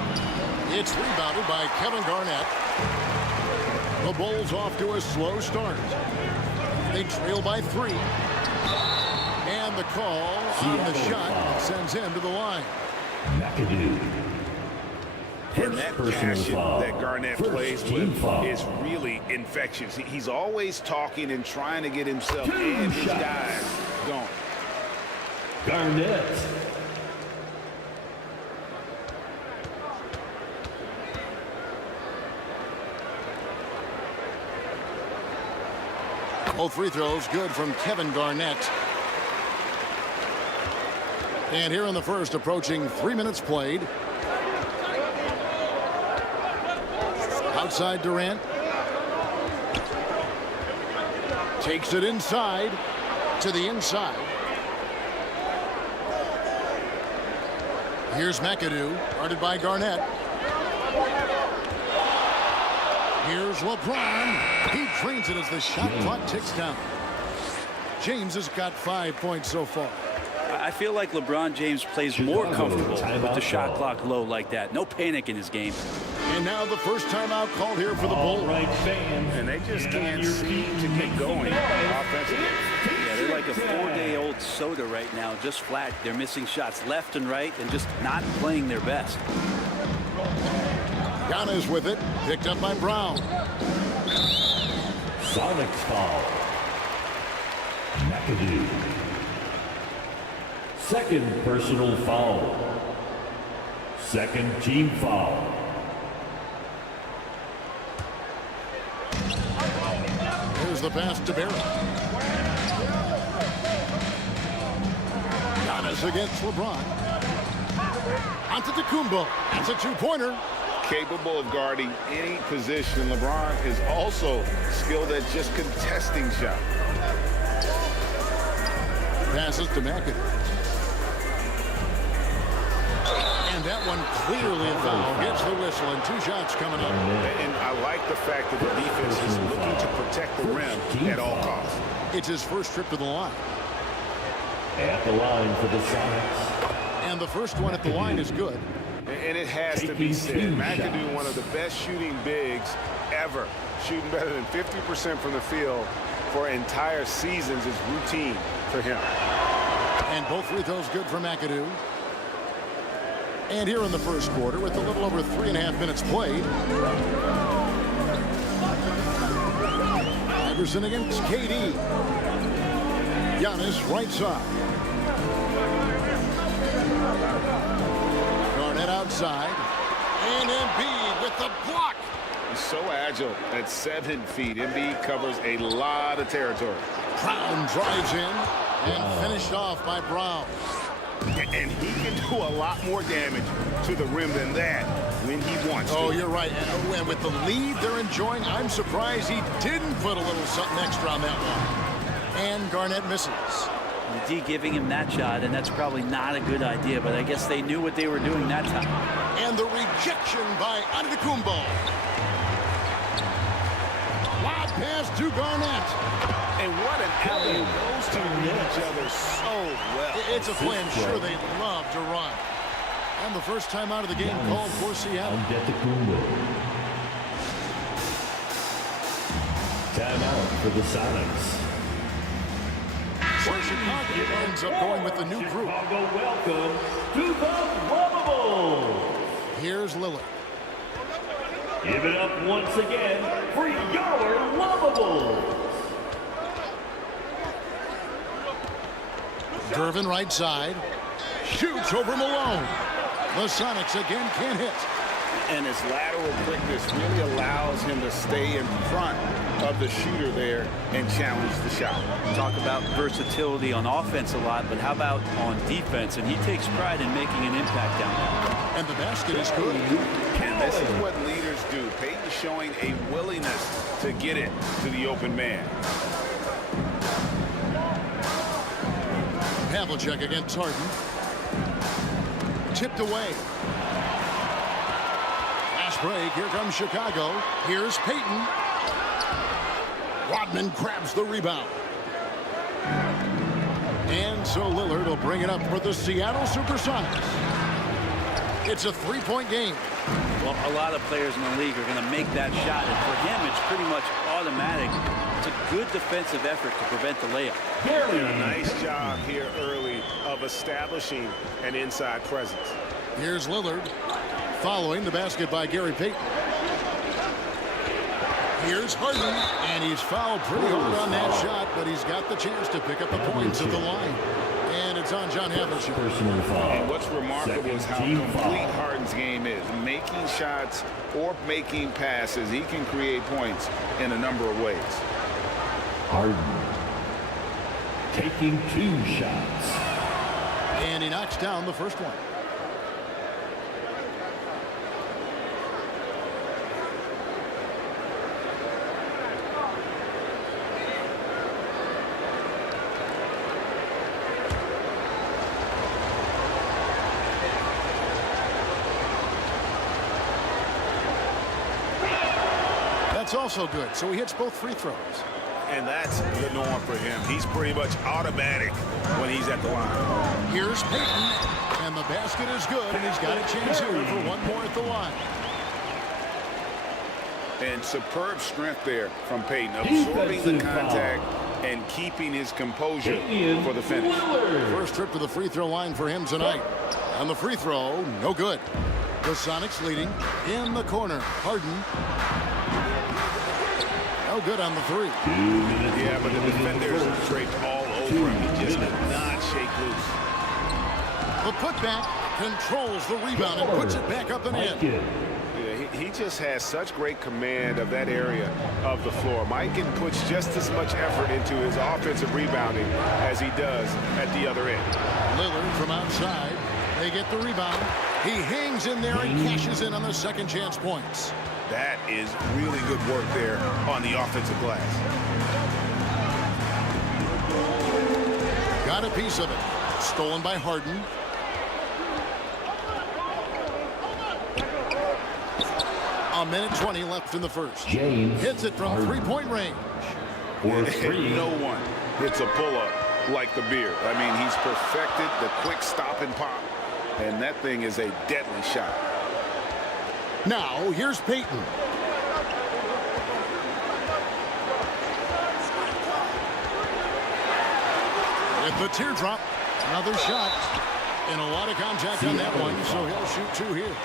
It's rebounded by Kevin Garnett. The Bulls off to a slow start. They trail by 3. And the call on the shot sends him to the line. McAdoo. And that passion that Garnett plays with is really infectious. He's always talking and trying to get himself and his guys going. Garnett. Both free throws good from Kevin Garnett. And here in the first, approaching 3 minutes played. Outside Durant. Takes it inside to the inside. Here's McAdoo, guarded by Garnett. Here's LeBron. He drains it as the shot clock ticks down. James has got 5 points so far. I feel like LeBron James plays more comfortable with the shot clock low like that. No panic in his game. And now the first timeout called here for the Bulls. And they just can't seem to get going offensively. Yeah, they're like a 4-day-old soda right now, just flat. They're missing shots left and right and just not playing their best. Giannis with it, picked up by Brown. Sonics foul. McAdoo. Second personal foul. Second team foul. Here's the pass to Berry. Giannis against LeBron. Antetokounmpo. That's a two-pointer. Capable of guarding any position. LeBron is also skilled at just contesting shots. Passes to McAdoo. And that one clearly a foul. Gets the whistle, and 2 shots coming up. And I like the fact that the defense is looking to protect the rim at all costs. It's his first trip to the line. At the line for the Sonics. And the first one at the line is good. And it has to be said, McAdoo, one of the best shooting bigs ever, shooting better than 50% from the field for entire seasons is routine for him. And both free throws good for McAdoo. And here in the first quarter, with a little over 3.5 minutes played, Iverson against KD. Giannis right side. Garnett outside. And Embiid with the block. He's so agile at 7 feet. Embiid covers a lot of territory. Brown drives in and finished off by Brown. And he can do a lot more damage to the rim than that when he wants to. Oh, you're right. And with the lead they're enjoying, I'm surprised he didn't put a little something extra on that one. And Garnett misses. D giving him that shot, and that's probably not a good idea, but I guess they knew what they were doing that time. And the rejection by Antetokounmpo. Lob pass to Garnett. And what an alley. Those two read each other so well. It's a play I'm sure they love to run. And the first time out of the game called for Seattle. Timeout for the Sonics. So Chicago ends up going with the new group. Chicago, welcome to the Lavables. Here's Lillard. Give it up once again for your Lavables. Gervin right side. Shoots over Malone. The Sonics again can't hit. And his lateral quickness really allows him to stay in front of the shooter there and challenge the shot. Talk about versatility on offense a lot, but how about on defense? And he takes pride in making an impact down there. And the basket is good. And this is what leaders do. Peyton showing a willingness to get it to the open man. Havlicek against Harden. Tipped away. Fast break. Here comes Chicago. Here's Peyton. Rodman grabs the rebound. And so Lillard will bring it up for the Seattle Supersonics. It's a 3-point game. Well, a lot of players in the league are going to make that shot, and for him, it's pretty much automatic. It's a good defensive effort to prevent the layup. A nice job here early of establishing an inside presence. Here's Lillard following the basket by Gary Payton. Here's Harden, and he's fouled pretty hard on that shot, but he's got the chance to pick up the points at the line. And it's on John Havlicek. And what's remarkable is how complete Harden's game is. Making shots or making passes, he can create points in a number of ways. Harden taking 2 shots. And he knocks down the first one. That's also good. So he hits both free throws. And that's the norm for him. He's pretty much automatic when he's at the line. Here's Payton, and the basket is good, and he's got a chance here for one more at the line. And superb strength there from Payton, absorbing the contact and keeping his composure for the finish. First trip to the free throw line for him tonight. And the free throw, no good. The Sonics leading in the corner. Harden. No good on the 3. Yeah, but the defenders draped all over him. He just did not shake loose. The putback controls the rebound and puts it back up and in. Yeah, he just has such great command of that area of the floor. Mikan puts just as much effort into his offensive rebounding as he does at the other end. Lillard from outside. They get the rebound. He hangs in there and cashes in on the second chance points. That is really good work there on the offensive glass. Got a piece of it. Stolen by Harden. 1:20 left in the first. James Hits it from three-point range. No one hits a pull-up like the Beard. I mean, he's perfected the quick stop and pop, and that thing is a deadly shot. Now, here's Peyton. With the teardrop, another shot. And a lot of contact on that one, so he'll shoot 2 here.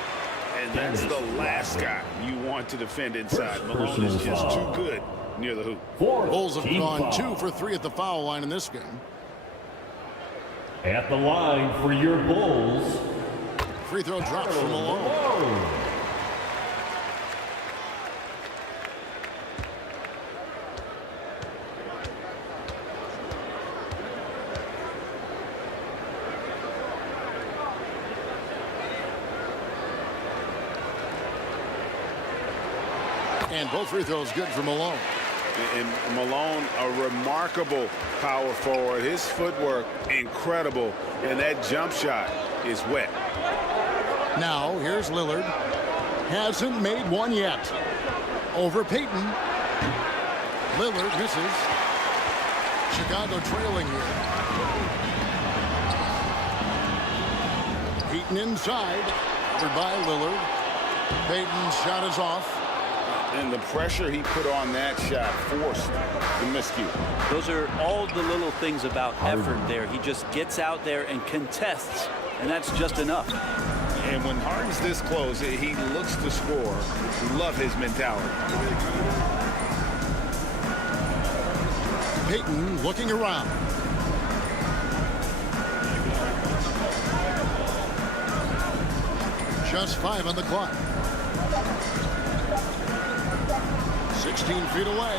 And that's the last guy you want to defend inside. Malone is just too good near the hoop. Bulls have gone 2 for 3 at the foul line in this game. At the line for your Bulls, Free throw drops from Malone. And both free throws good for Malone. And Malone, a remarkable power forward. His footwork, incredible. And that jump shot is wet. Now, here's Lillard. Hasn't made one yet. Over Peyton. Lillard misses. Chicago trailing here. Peyton inside. Covered by Lillard. Peyton's shot is off. And the pressure he put on that shot forced the miscue. Those are all the little things about effort there. He just gets out there and contests, and that's just enough. And when Harden's this close, he looks to score. Love his mentality. Peyton looking around. Just 5 on the clock. 16 feet away.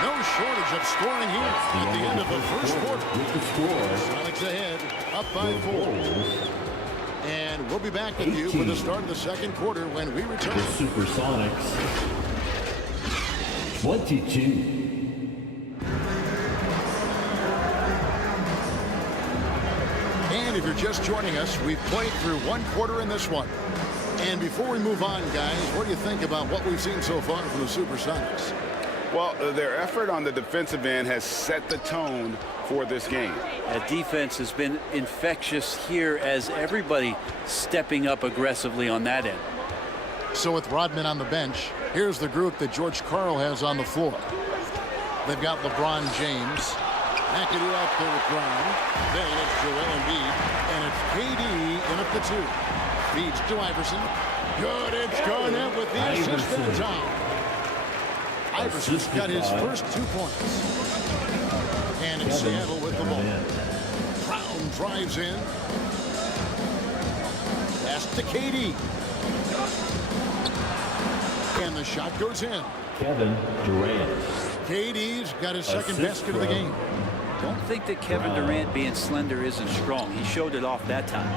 No shortage of scoring here at the end of the first quarter. With the score, Sonics ahead, up by 4. And we'll be back with you for the start of the second quarter when we return. the Supersonics 22. And if you're just joining us, we've played through 1 quarter in this one. And before we move on, guys, what do you think about what we've seen so far from the Supersonics? Well, their effort on the defensive end has set the tone for this game. That defense has been infectious here as everybody stepping up aggressively on that end. So with Rodman on the bench, here's the group that George Karl has on the floor. They've got LeBron James. McAdoo out there with Brown. Then it's Joel Embiid. And it's KD in at the 2. Feeds to Iverson. Good. It's Garnett with the assist that time. Iverson's got his first 2 points. And it's Seattle with the ball. Brown drives in. Pass to KD. And the shot goes in. Kevin Durant. KD's got his second basket of the game. Don't think that Kevin Durant being slender isn't strong. He showed it off that time.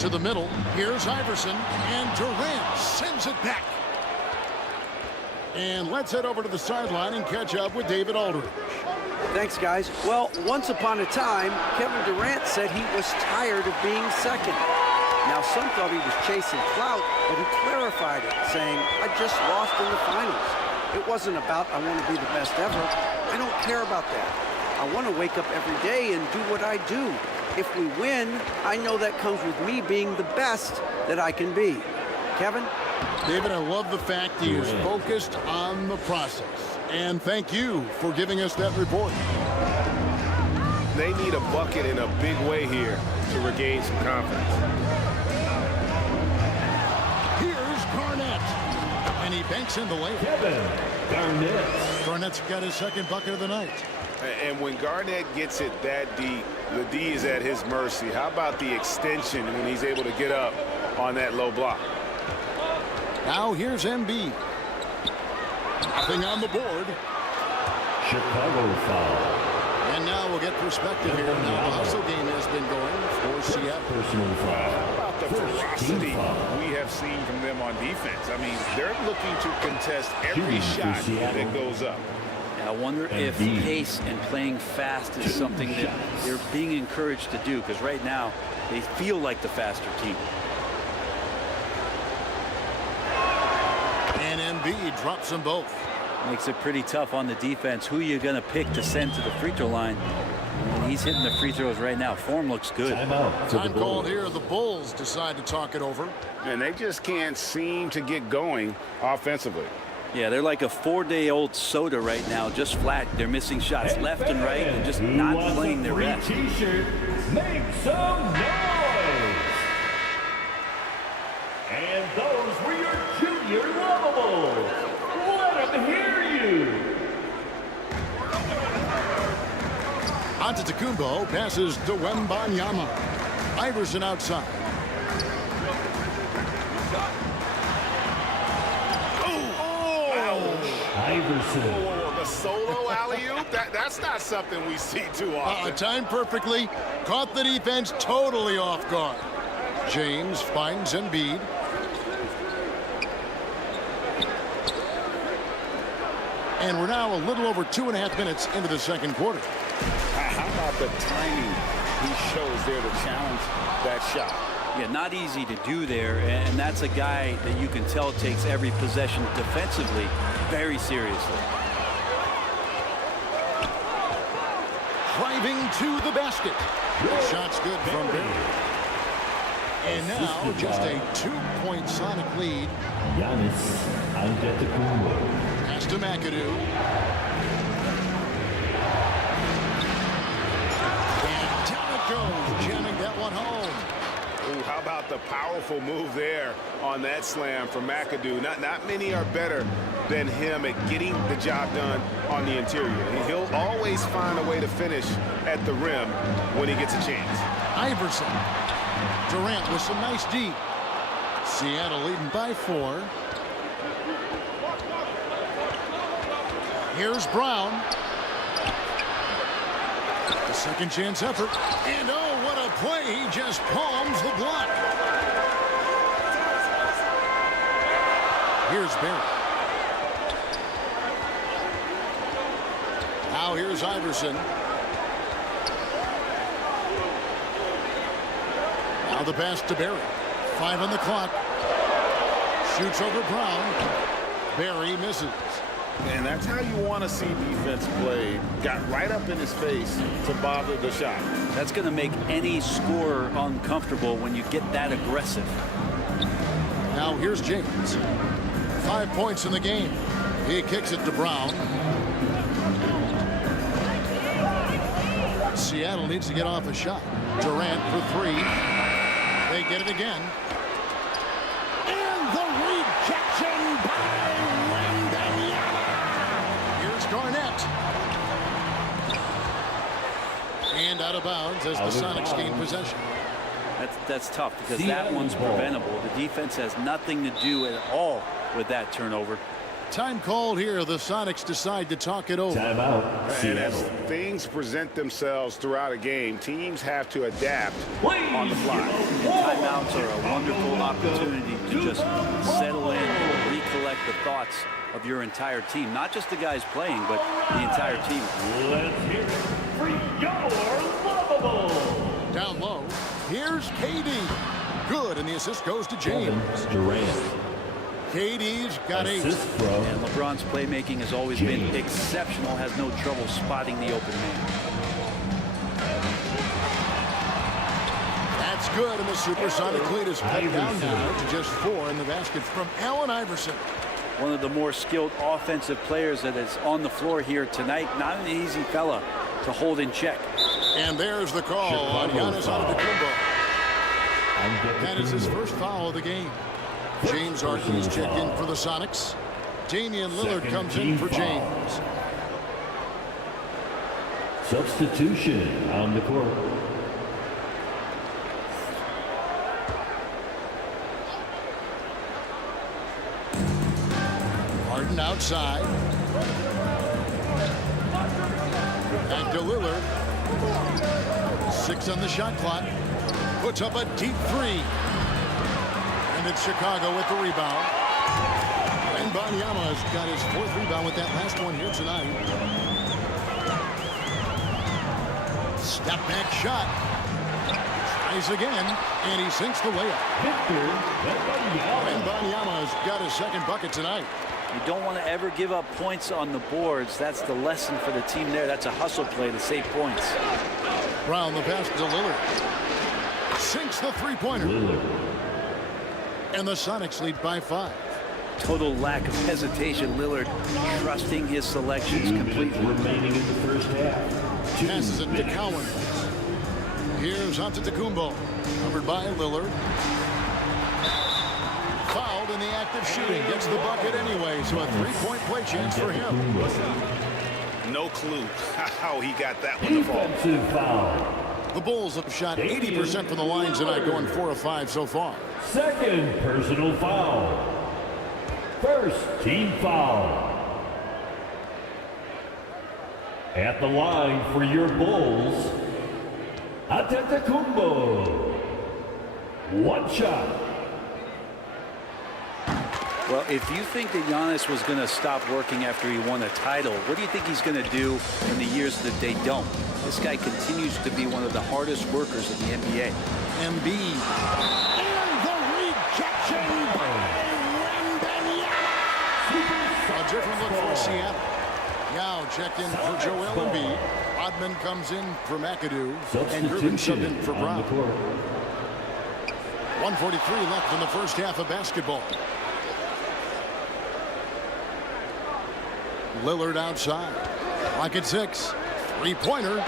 To the middle, here's Iverson, and Durant sends it back. And let's head over to the sideline and catch up with David Aldridge. Thanks, guys. Well, once upon a time, Kevin Durant said he was tired of being second. Now, some thought he was chasing clout, but he clarified it, saying, I just lost in the finals. It wasn't about I want to be the best ever. I don't care about that. I want to wake up every day and do what I do. If we win, I know that comes with me being the best that I can be. Kevin? David, I love the fact he is focused on the process. And thank you for giving us that report. They need a bucket in a big way here to regain some confidence. Here's Garnett. And he banks in the layup. Kevin Garnett. Garnett's got his second bucket of the night. And when Garnett gets it that deep, the D is at his mercy. How about the extension when he's able to get up on that low block? Now here's Embiid. Nothing on the board. Chicago foul. And now we'll get perspective here. Now the hustle game has been going for Seattle. Personal foul. How about the ferocity we have seen from them on defense? I mean, they're looking to contest every shot that goes up. I wonder if pace and playing fast is something that they're being encouraged to do, because right now they feel like the faster team. Embiid drops them both. Makes it pretty tough on the defense. Who you're going to pick to send to the free throw line? And he's hitting the free throws right now. Form looks good. Time called here. The Bulls decide to talk it over. And they just can't seem to get going offensively. Yeah, they're like a 4-day-old soda right now, just flat. They're missing shots left and right and just not playing their best. T-shirt, make some noise! And those were your junior lavables. Let them hear you. Antetokounmpo passes to Wembanyama. Iverson outside. Iverson. The solo alley-oop? That's not something we see too often. Timed perfectly. Caught the defense totally off guard. James finds Embiid. And we're now a little over 2.5 minutes into the second quarter. How about the timing he shows there to challenge that shot? Yeah, not easy to do there, and that's a guy that you can tell takes every possession defensively very seriously. Driving to the basket. The shot's good from Barry. And now just a 2-point Sonic lead. Giannis Antetokounmpo. Pass to McAdoo. And down it goes, jamming that one home. Ooh, how about the powerful move there on that slam from McAdoo? Not many are better than him at getting the job done on the interior. He'll always find a way to finish at the rim when he gets a chance. Iverson. Durant with some nice D. Seattle leading by 4. Here's Brown. The second chance effort. And oh, what a play. He just palms the block. Here's Barry. Now here's Iverson. Now the pass to Barry. 5 on the clock. Shoots over Brown. Barry misses. And that's how you want to see defense play. Got right up in his face to bother the shot. That's going to make any scorer uncomfortable when you get that aggressive. Now here's James. 5 points in the game. He kicks it to Brown. Seattle needs to get off a shot. Durant for 3. They get it again. And the rejection by Wembanyama. Here's Garnett. And out of bounds as the Sonics gain possession. That's tough because that one's preventable. The defense has nothing to do at all with that turnover. Time called here. The Sonics decide to talk it over. Timeout. And as things present themselves throughout a game, teams have to adapt on the fly. And timeouts are a wonderful opportunity to just settle in and recollect the thoughts of your entire team. Not just the guys playing, but the entire team. Let's hear it for your lovable. Down low. Here's KD. Good, and the assist goes to James. Durant. KD's got 8. And LeBron's playmaking has always been exceptional. Has no trouble spotting the open man. That's good, and the Supersonic lead is cut down now to just 4 in the basket from Allen Iverson. One of the more skilled offensive players that is on the floor here tonight. Not an easy fella to hold in check. And there's the call on Giannis Antetokounmpo. That is his first foul of the game. James Harden's checked in for the Sonics. Damian Lillard comes in for James. Substitution on the court. Harden outside. Back to Lillard. 6 on the shot clock. Puts up a deep 3. And it's Chicago with the rebound. And Wembanyama's got his 4th rebound with that last one here tonight. Step back shot. Tries again, and he sinks the layup. Wembanyama's got his 2nd bucket tonight. You don't want to ever give up points on the boards. That's the lesson for the team there. That's a hustle play to save points. Brown, the pass to Lillard. Sinks the three-pointer. And the Sonics lead by 5. Total lack of hesitation. Lillard trusting his selections completely. Remaining in the first half. Passes it to Cowan. Here's Antetokounmpo. Covered by Lillard. Fouled in the act of shooting. Gets the bucket anyway, so a three-point play chance for him. No clue how he got that one to fall. Defensive foul. The Bulls have shot 80% from the line tonight, going 4 of 5 so far. Second personal foul. First team foul. At the line for your Bulls, Antetokounmpo. One shot. Well, if you think that Giannis was going to stop working after he won a title, what do you think he's going to do in the years that they don't? This guy continues to be one of the hardest workers in the NBA. Embiid. And the rejection by Wembanyama. A different look for Seattle. Yao checked in for Joel Embiid. Rodman comes in for McAdoo. And Grubin subbed in for Brown. 1:43 left in the first half of basketball. Lillard outside. Clock at 6. Three-pointer.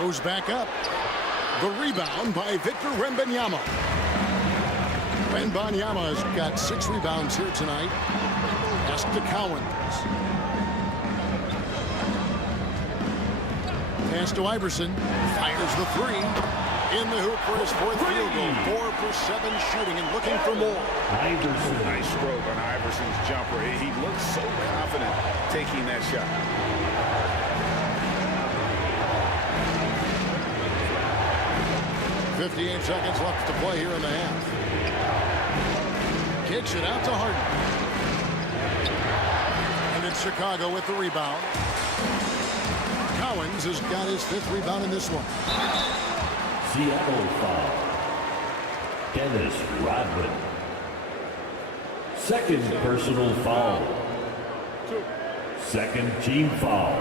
Goes back up. The rebound by Victor Wembanyama. Wembanyama has got 6 rebounds here tonight. Pass to Cowens. Pass to Iverson. Fires the 3. In the hoop for his 4th field goal. 4 for 7 shooting and looking for more. Iverson. Nice stroke on Iverson's jumper. He looks so confident taking that shot. .58 seconds left to play here in the half. Kicks it out to Harden. And it's Chicago with the rebound. Cowens has got his 5th rebound in this one. Seattle foul. Dennis Rodman. Second personal foul. Second team foul.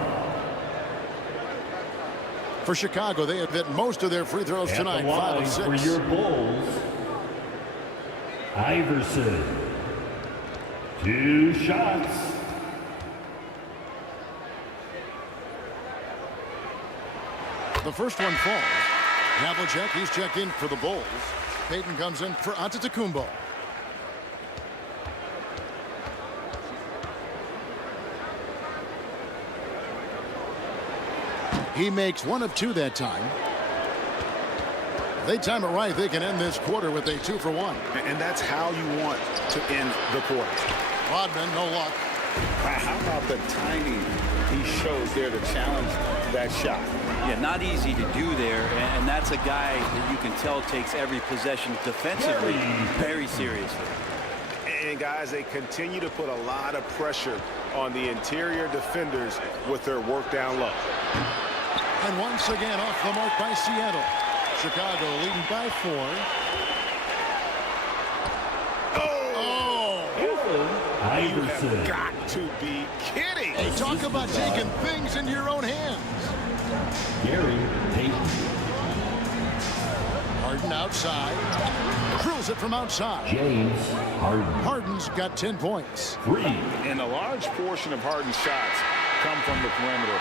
For Chicago, they have hit most of their free throws tonight. 5 of 6. For your Bulls, Iverson. 2 shots. The first one falls. Havlicek, he's checked in for the Bulls. Payton comes in for Antetokounmpo. He makes 1 of 2 that time. If they time it right, they can end this quarter with a 2 for 1. And that's how you want to end the quarter. Rodman, no luck. How about the timing he shows there to challenge that shot? Yeah, not easy to do there, and that's a guy that you can tell takes every possession defensively very seriously. And guys, they continue to put a lot of pressure on the interior defenders with their work down low. And once again off the mark by Seattle. Chicago leading by 4. Iverson. You have got to be kidding. Hey, talk about taking things into your own hands. Gary Payton. Harden outside. Drills it from outside. James Harden. Harden's got 10 points. 3. And a large portion of Harden's shots come from the perimeter.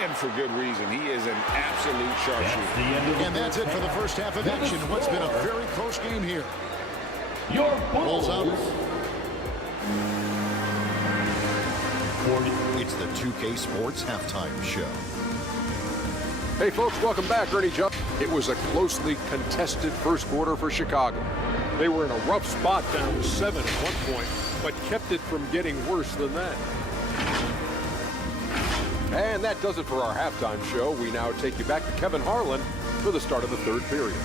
And for good reason. He is an absolute sharpshooter. And that's it for the first half of action. What's been a very close game here. Your Bulls. It's the 2K Sports Halftime Show. Hey folks, welcome back. Ernie Jump. It was a closely contested first quarter for Chicago. They were in a rough spot, down 7 at one point, but kept it from getting worse than that. And that does it for our halftime show. We now take you back to Kevin Harlan for the start of the 3rd period.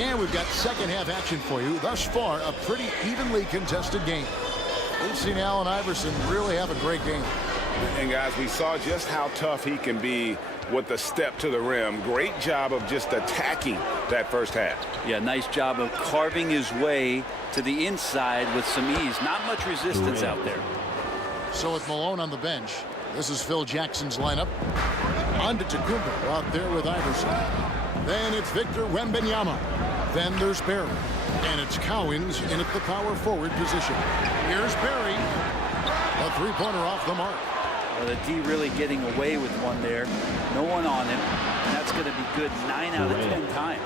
And we've got second half action for you. Thus far, a pretty evenly contested game. We've seen Allen Iverson really have a great game. And guys, we saw just how tough he can be with the step to the rim. Great job of just attacking that first half. Yeah, nice job of carving his way to the inside with some ease. Not much resistance out there. So with Malone on the bench, this is Phil Jackson's lineup. Antetokounmpo out there with Iverson. Then it's Victor Wembanyama. Then there's Barry. And it's Cowens in at the power forward position. Here's Barry. A three-pointer off the mark. Well, the D really getting away with one there. No one on him. And that's going to be good 9 out of 10 times.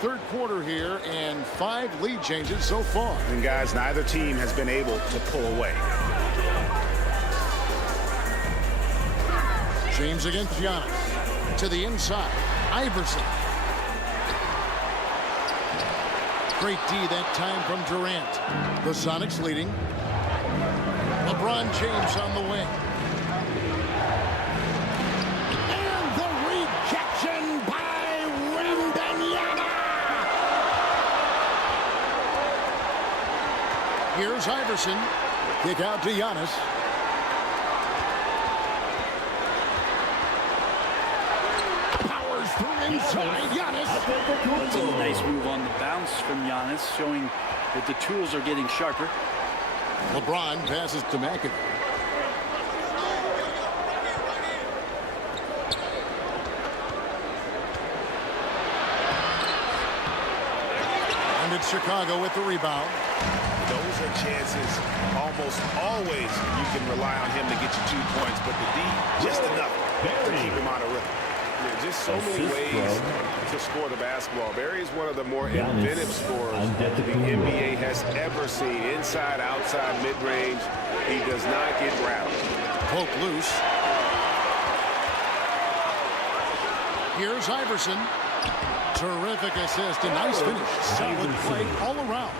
Third quarter here and 5 lead changes so far. And guys, neither team has been able to pull away. James against Giannis. To the inside. Iverson. Great D that time from Durant. The Sonics leading. LeBron James on the wing. And the rejection by Wembanyama. Here's Iverson. Kick out to Giannis. Powers through inside. Giannis. That's a nice move on the bounce from Giannis, showing that the tools are getting sharper. LeBron passes to McAdoo. And it's Chicago with the rebound. Those are chances almost always you can rely on him to get you 2 points, but the D just enough to keep him out of rhythm. Just so many ways to score the basketball. Barry is one of the more inventive scorers the NBA has ever seen. Inside, outside, mid-range. He does not get rattled. Poke loose. Here's Iverson. Terrific assist. A nice finish. Solid play all around.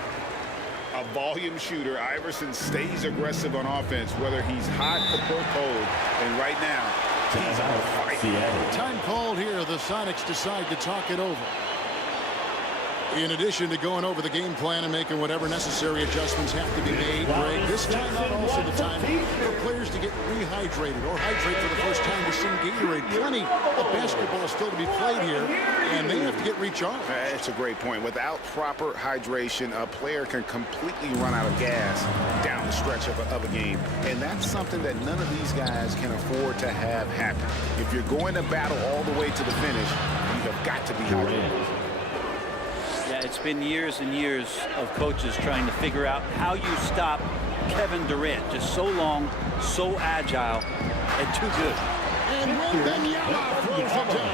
A volume shooter. Iverson stays aggressive on offense, whether he's hot or cold. And right now, he's on fire. Time called here. The Sonics decide to talk it over. In addition to going over the game plan and making whatever necessary adjustments have to be made, Greg, this time out also the time for players to get rehydrated or hydrate for the first time with some Gatorade. Plenty of basketball still to be played here, and they have to get recharged. That's a great point. Without proper hydration, a player can completely run out of gas down the stretch of a game, and that's something that none of these guys can afford to have happen. If you're going to battle all the way to the finish, you have got to be hydrated. Yeah, it's been years and years of coaches trying to figure out how you stop Kevin Durant. Just so long, so agile, and too good. And Wembanyama throws it down.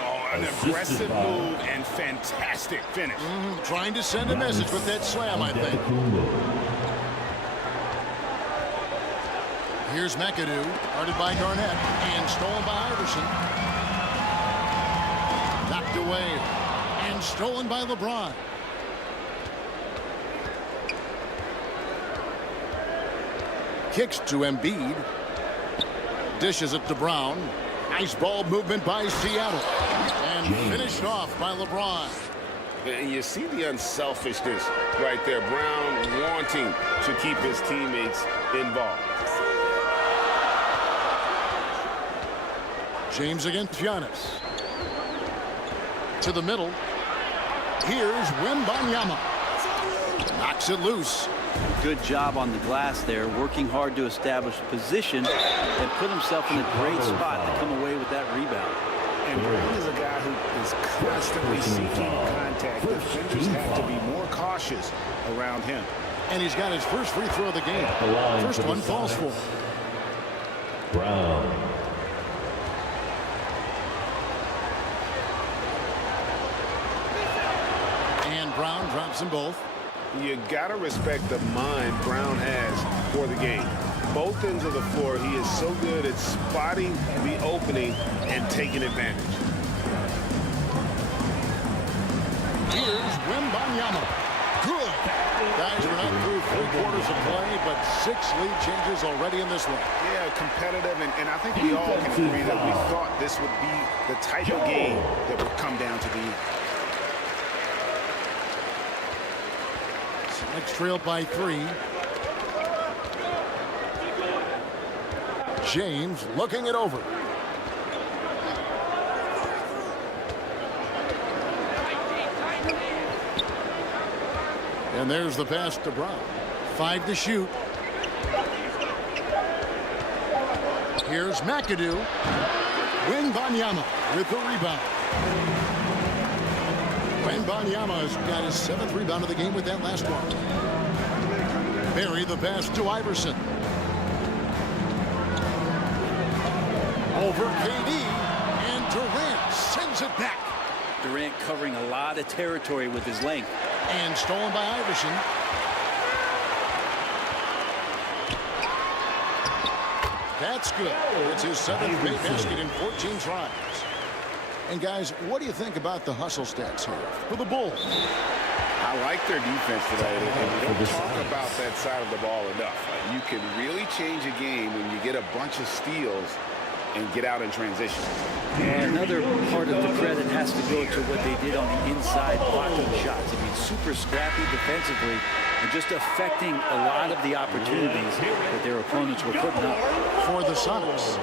Oh, an aggressive move and fantastic finish. Trying to send a message with that slam, I think. Here's McAdoo, guarded by Garnett, and stolen by Iverson. Knocked away. And stolen by LeBron. Kicks to Embiid. Dishes it to Brown. Nice ball movement by Seattle. And finished off by LeBron. And you see the unselfishness right there. Brown wanting to keep his teammates involved. James against Giannis. To the middle. Here's Wembanyama. Knocks it loose. Good job on the glass there, working hard to establish position and put himself in a great spot to come away with that rebound. And Brown is a guy who is constantly seeking contact. Defenders have to be more cautious around him. And he's got his first free throw of the game. First one falls for Brown. Brown drops them both. You gotta respect the mind Brown has for the game. Both ends of the floor, he is so good at spotting the opening and taking advantage. Here's Wembanyama. Good. Guys, we're not through 3 quarters of play, but 6 lead changes already in this one. Yeah, competitive, and I think we all can agree that we thought this would be the type of game that would come down to the end. Next trailed by 3. James looking it over. And there's the pass to Brown. 5 to shoot. Here's McAdoo. Wembanyama with the rebound. Wembanyama has got his 7th rebound of the game with that last one. Barry the pass to Iverson. Over KD, and Durant sends it back. Durant covering a lot of territory with his length. And stolen by Iverson. That's good. It's his 7th big basket in 14 tries. And guys, what do you think about the hustle stats here for the Bulls? I like their defense today, and we don't talk about that side of the ball enough. You can really change a game when you get a bunch of steals and get out in transition. And another part of the credit has to go to what they did on the inside blocking shots. I mean, super scrappy defensively and just affecting a lot of the opportunities that their opponents were putting up. For the Sonics,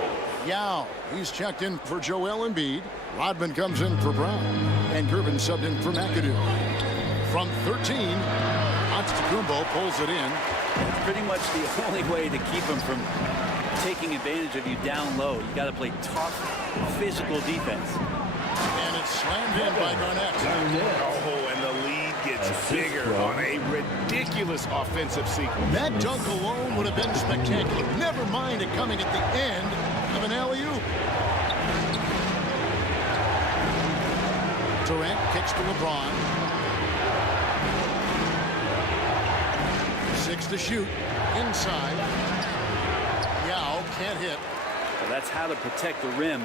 Yao, he's checked in for Joel Embiid. Rodman comes in for Brown. And Gervin subbed in for McAdoo. From 13, Antetokounmpo pulls it in. It's pretty much the only way to keep him from taking advantage of you down low. You got to play tough, physical defense. And it's slammed in by Garnett. Oh, and the lead gets bigger on a ridiculous offensive sequence. That dunk alone would have been spectacular. Never mind it coming at the end of an alley-oop. Durant kicks to LeBron. 6 to shoot. Inside. Yao can't hit. Well, that's how to protect the rim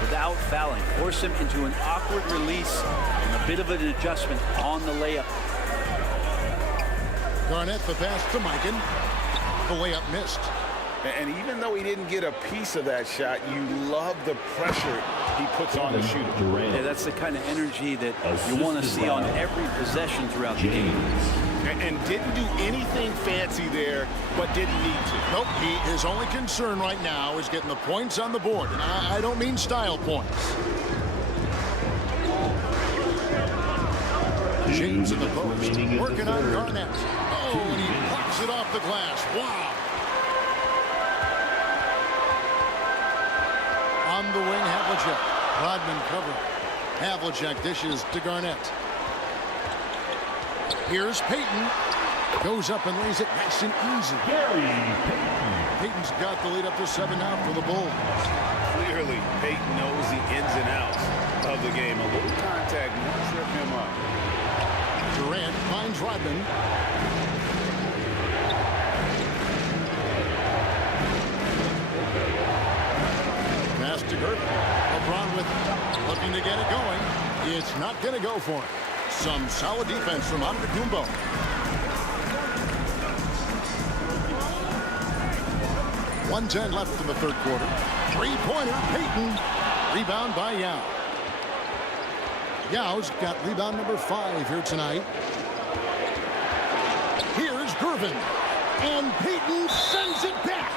without fouling. Force him into an awkward release and a bit of an adjustment on the layup. Garnett the pass to Mikan. The layup missed. And even though he didn't get a piece of that shot, you love the pressure he puts on the shooter. Yeah, that's the kind of energy that you want to see on every possession throughout the game. And didn't do anything fancy there, but didn't need to. Nope, his only concern right now is getting the points on the board. And I don't mean style points. James in the post, working on Garnett. Oh, and he pops it off the glass. Wow. On the wing, Havlicek. Rodman cover. Havlicek dishes to Garnett. Here's Payton. Goes up and lays it nice and easy. Payton's got the lead up to 7 now for the Bulls. Clearly, Payton knows the ins and outs of the game. A little contact won't trip him up. Durant finds Rodman. Pass to Gervin. LeBron with looking to get it going. It's not going to go for him. Some solid defense from Antetokounmpo. .110 left in the third quarter. Three-pointer, Payton. Rebound by Yao. Yao's got rebound number 5 here tonight. Here's Gervin. And Payton sends it back.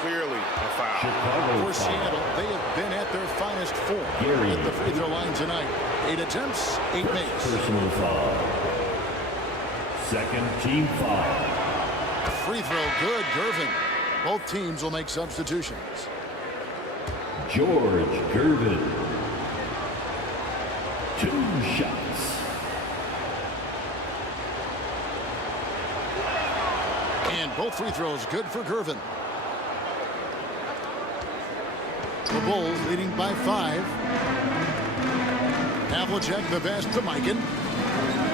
Clearly a foul. For Seattle, they have been at their finest 4 at the free throw line tonight. 8 attempts, 8 makes. Personal foul. Second team foul. Free throw good, Gervin. Both teams will make substitutions. George Gervin. 2 shots. And both free throws good for Gervin. The Bulls leading by 5. Havlicek the pass to Mikan.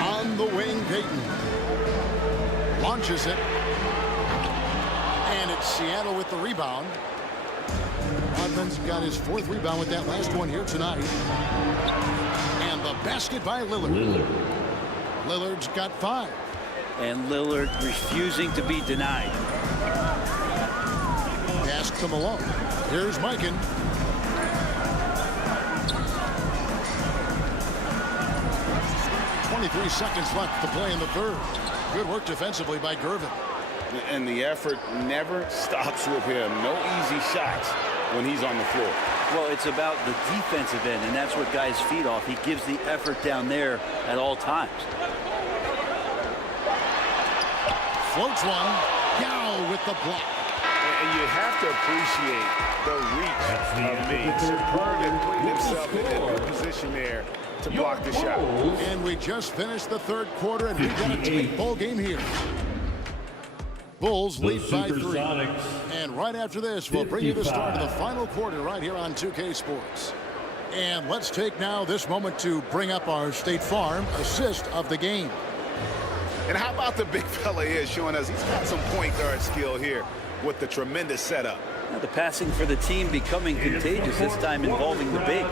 On the wing, Payton. Launches it. And it's Seattle with the rebound. Rodman's got his 4th rebound with that last one here tonight. And the basket by Lillard. Lillard's got 5. And Lillard refusing to be denied. Pass to Malone. Here's Mikan. 23 seconds left to play in the third. Good work defensively by Gervin. and the effort never stops with him. No easy shots when he's on the floor. Well, it's about the defensive end, and that's what guys feed off. He gives the effort down there at all times. Floats one. Yao with the block. And you have to appreciate the reach of Means. Superb putting himself in a good position there to block the shot. And we just finished the third quarter, and we've got a tight ball game here. Bulls lead by 3. And right after this, we'll bring you the start of the final quarter right here on 2K Sports. And let's take now this moment to bring up our State Farm assist of the game. And how about the big fella here showing us he's got some point guard skill here with the tremendous setup. Now, the passing for the team becoming contagious, this time involving the big.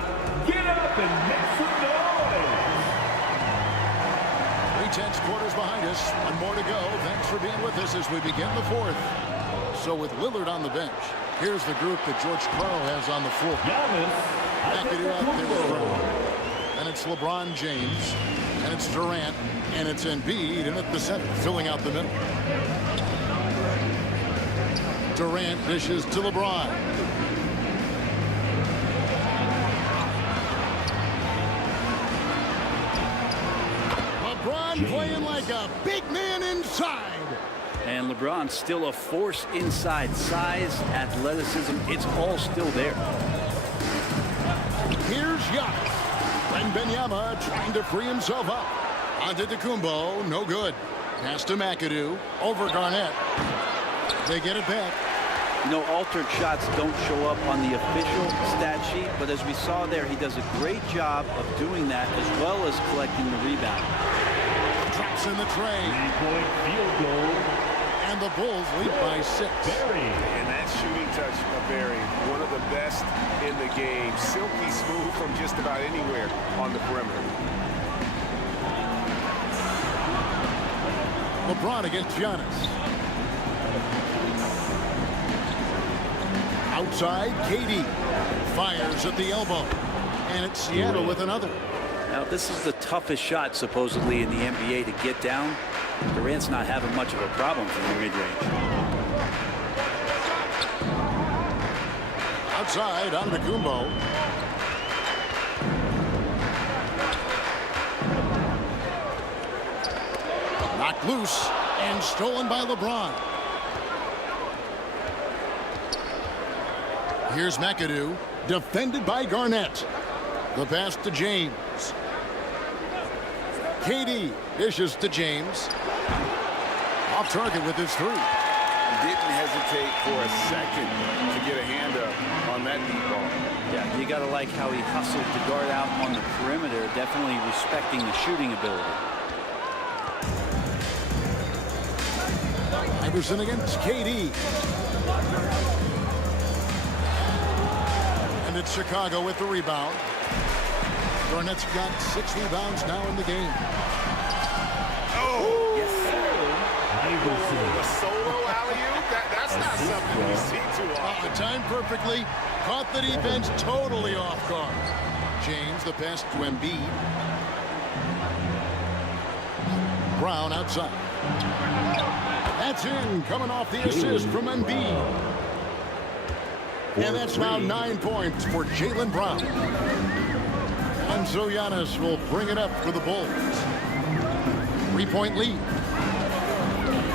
Get up and make some noise! 3/10 quarters behind us. One more to go. Thanks for being with us as we begin the fourth. So with Lillard on the bench, here's the group that George Karl has on the floor. McAdoo out there with Brown. And it's LeBron James. And it's Durant. And it's Embiid in at the center, filling out the middle. Durant dishes to LeBron. LeBron playing like a big man inside. And LeBron's still a force inside. Size, athleticism, it's all still there. Here's Giannis. Wembanyama trying to free himself up. Antetokounmpo, no good. Pass to McAdoo. Over Garnett. They get it back. You know, altered shots don't show up on the official stat sheet, but as we saw there, he does a great job of doing that as well as collecting the rebound. Drops in the tray. 3-point field goal. And the Bulls lead by 6. And that shooting touch of Barry, one of the best in the game. Silky smooth from just about anywhere on the perimeter. LeBron against Giannis. Outside, KD fires at the elbow. And it's Seattle with another. Now, this is the toughest shot, supposedly, in the NBA to get down. Durant's not having much of a problem from the mid-range. Outside, Antetokounmpo. Knocked loose and stolen by LeBron. Here's McAdoo, defended by Garnett. The pass to James. KD dishes to James. Off target with his 3. Didn't hesitate for a second to get a hand up on that deep ball. Yeah, you got to like how he hustled to guard out on the perimeter, definitely respecting the shooting ability. Iverson against KD. And it's Chicago with the rebound. Garnett's got 6 rebounds now in the game. Oh, yes, a solo alley-oop? That's not something we see too often. Timed perfectly. Caught the defense totally off guard. James, the pass to Embiid. Brown outside. That's in, coming off the assist from Embiid. And that's now 9 points for Jaylen Brown. And so Giannis will bring it up for the Bulls. 3-point lead.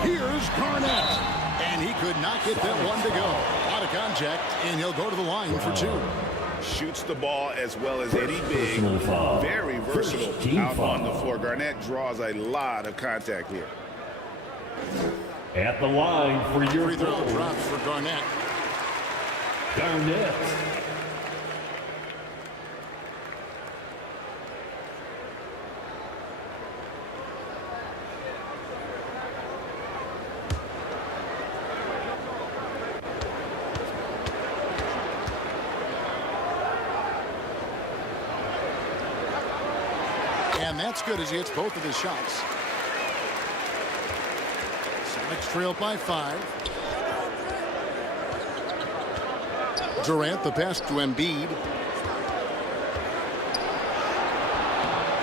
Here's Garnett. And he could not get that one to go. A lot of contact, and he'll go to the line for 2. Shoots the ball as well as any big. Very versatile out on the floor. Garnett draws a lot of contact here. At the line for your free throw drop for Garnett. Garnett. And that's good as he hits both of his shots. Celtics trail by 5. Durant, the pass to Embiid.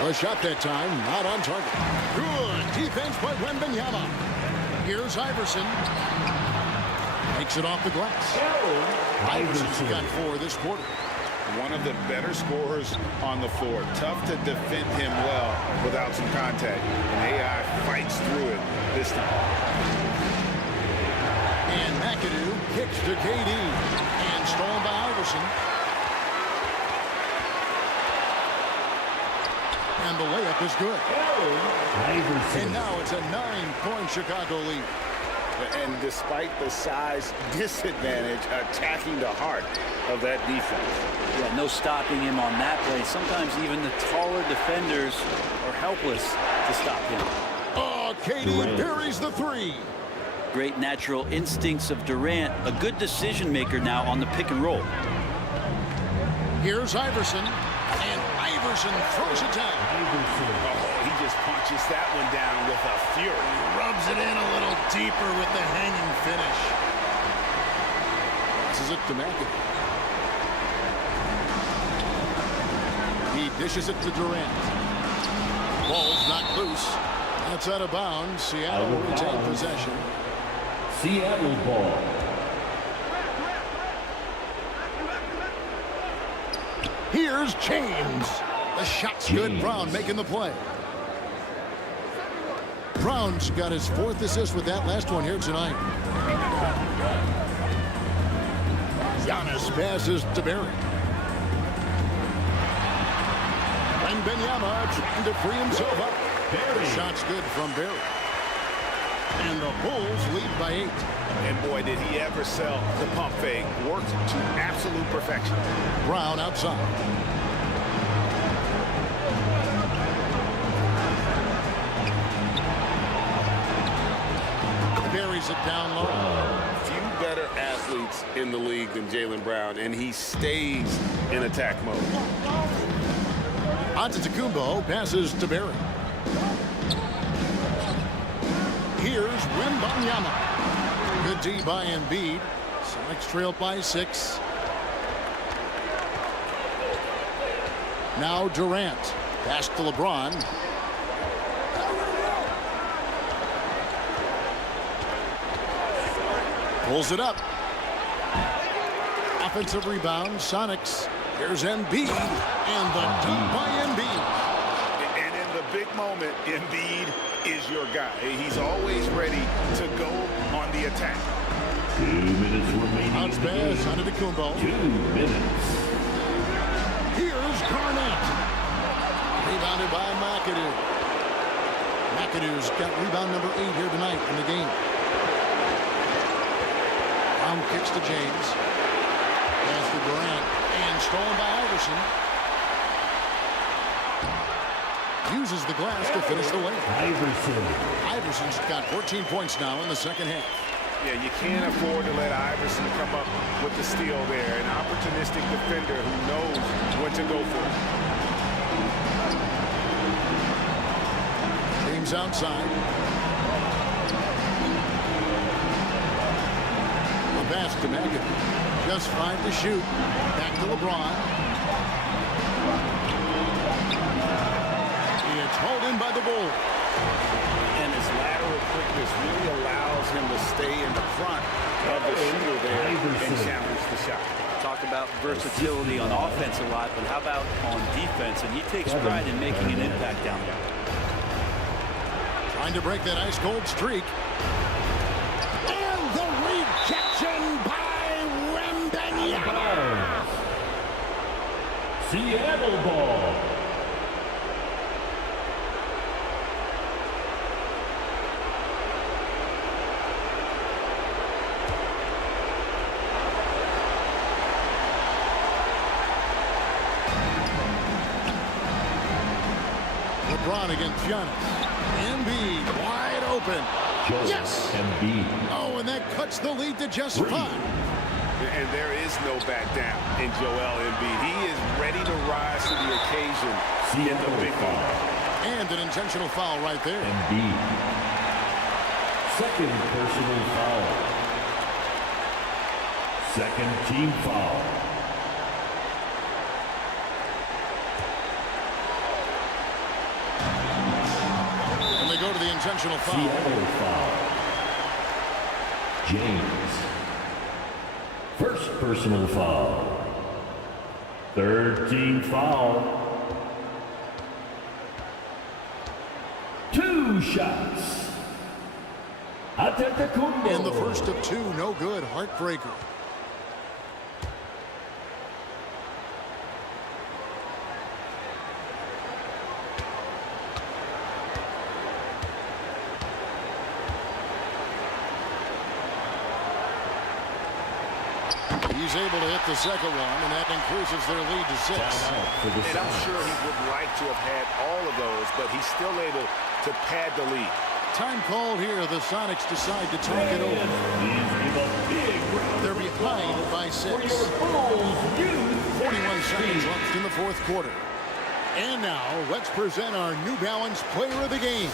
The shot that time, not on target. Good defense by Wembanyama. Here's Iverson. Takes it off the glass. Iverson's got 4 this quarter. One of the better scorers on the floor. Tough to defend him well without some contact. And AI fights through it this time. And McAdoo kicks to KD. And stolen by Iverson. And the layup is good. And now it's a 9-point Chicago lead. And despite the size disadvantage, attacking the heart of that defense. Yeah, no stopping him on that play. Sometimes even the taller defenders are helpless to stop him. Oh, KD buries the 3. Great natural instincts of Durant. A good decision maker now on the pick and roll. Here's Iverson. And Iverson throws it down. Oh, he just punches that one down with a fury. Rubs it in a little deeper with the hanging finish. Passes it to McAdoo. He dishes it to Durant. Ball's knocked loose. That's out of bounds. Seattle will retain possession. Seattle ball. Here's James. The shot's good. Brown making the play. Brown's got his 4th assist with that last one here tonight. Giannis passes to Barry. And Benyama trying to free himself up. The shot's good from Barry. And the Bulls lead by 8. And boy, did he ever sell the pump fake. Worked to absolute perfection. Brown outside. Buries it down low. Few better athletes in the league than Jaylen Brown, and he stays in attack mode. Antetokounmpo passes to Barry. Here's Wembanyama. Good D by Embiid. Celtics trail by 6. Now Durant. Pass to LeBron. Pulls it up. Offensive rebound. Sonics. Here's Embiid. And the dunk by Embiid. And in the big moment, Embiid is your guy. He's always ready to go on the attack. 2 minutes remaining. Bounce pass under the Kumbo. 2 minutes. Here's Garnett. Rebounded by McAdoo. McAdoo's got rebound number 8 here tonight in the game. Brown kicks to James. Pass to Durant. And stolen by Iverson. Uses the glass to finish the layup. Iverson's got 14 points now in the second half. Yeah, you can't afford to let Iverson come up with the steal there. An opportunistic defender who knows when to go for it. James outside. The pass to McAdoo. Just 5 to shoot. Back to LeBron. It's hauled in by the Bulls. And his lateral quickness really allows him to stay in the front of the shooter there and challenge the shot. Talk about versatility on offense a lot, but how about on defense? And he takes pride in making an impact down there. Trying to break that ice-cold streak. And the rejection by Wembanyama. Seattle ball. LeBron against Giannis. Embiid wide open. Yes! Embiid. Oh, and that cuts the lead to just 5. And there is no back down in Joel Embiid. He is ready to rise to the occasion in the big moment. And an intentional foul right there. Embiid. Second personal foul. Second team foul. And they go to the intentional foul. Seattle foul. James. First personal foul. Third team foul. 2 shots. And the first of 2, no good. Heartbreaker. He's able to hit the second one, and that increases their lead to 6. And I'm sure he would like to have had all of those, but he's still able to pad the lead. Time called here. The Sonics decide to talk it over. They're behind by 6. 41 seconds left in the fourth quarter. And now, let's present our New Balance Player of the Game,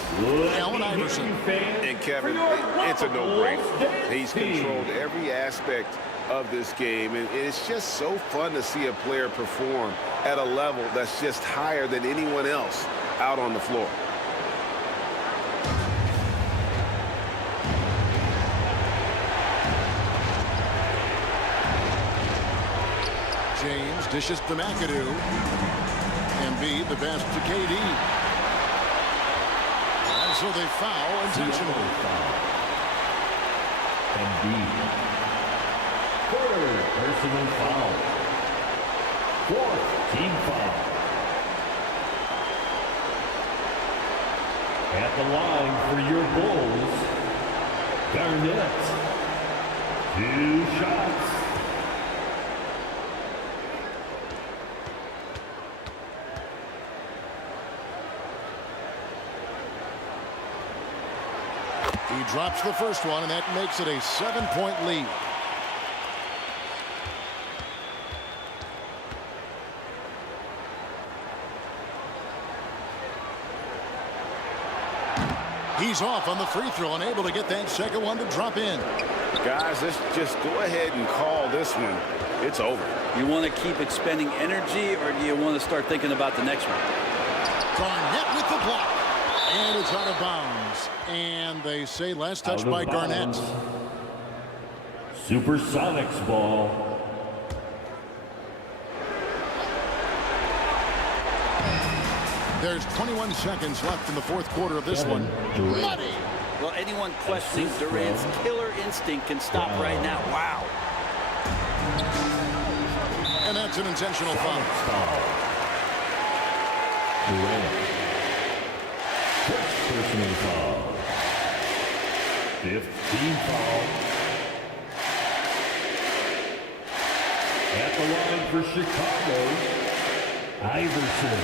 Allen Iverson. And Kevin, it's a no-brainer. He's controlled every aspect of this game, and it's just so fun to see a player perform at a level that's just higher than anyone else out on the floor. James dishes to McAdoo. Embiid the best to KD. And so they foul intentionally. Embiid. Third personal foul. 4th team foul. At the line for your Bulls, Garnett. 2 shots. He drops the first one, and that makes it a 7-point lead. He's off on the free throw and able to get that second one to drop in. Guys, let's just go ahead and call this one. It's over. You want to keep expending energy, or do you want to start thinking about the next one? Garnett with the block. And it's out of bounds. And they say last touch by Garnett. Supersonics ball. There's 21 seconds left in the fourth quarter of this one. Muddy. Well, anyone questioning Durant's killer instinct can stop right now. Wow. And that's an intentional foul. Durant. First personal foul. 5th team foul. At the line for Chicago, Iverson.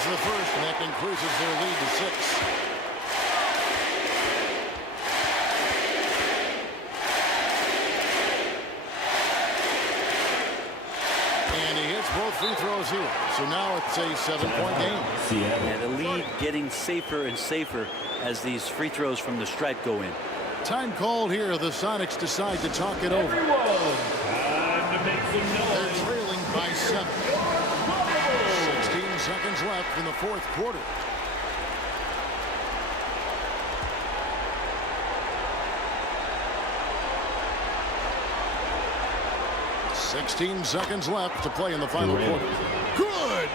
The first, and that increases their lead to 6. And he hits both free throws here. So now it's a 7-point game. Yeah, the lead getting safer and safer as these free throws from the stripe go in. Time called here. The Sonics decide to talk it over. Time to make some noise. They're trailing by 7. 16 seconds left in the fourth quarter. $16 seconds left to play in the final quarter. Good!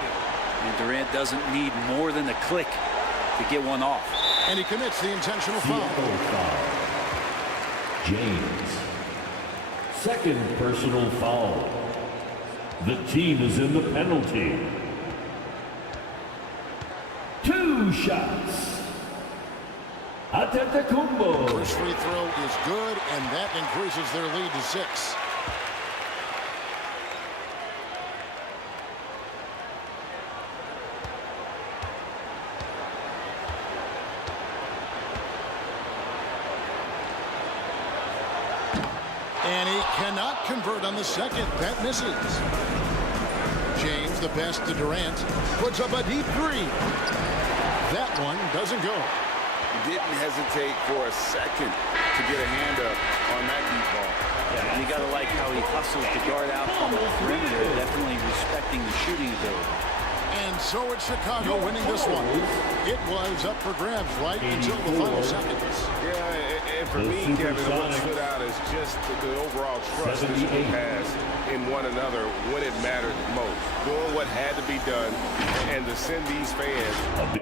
And Durant doesn't need more than a click to get one off. And he commits the intentional foul. James. 2nd personal foul. The team is in the penalty. 2 shots. Antetokounmpo. First free throw is good, and that increases their lead to 6. And he cannot convert on the second. That misses. James, the pass to Durant, puts up a deep 3. That one doesn't go. Didn't hesitate for a second to get a hand up on that deep ball. Yeah, and you got to like how he hustles to guard out on the perimeter, definitely respecting the shooting ability. And so it's Chicago winning this one. It was up for grabs right until the final seconds. Yeah, and for me, Kevin, what stood out is just the overall trust this group has in one another when it mattered most. Doing what had to be done and to send these fans.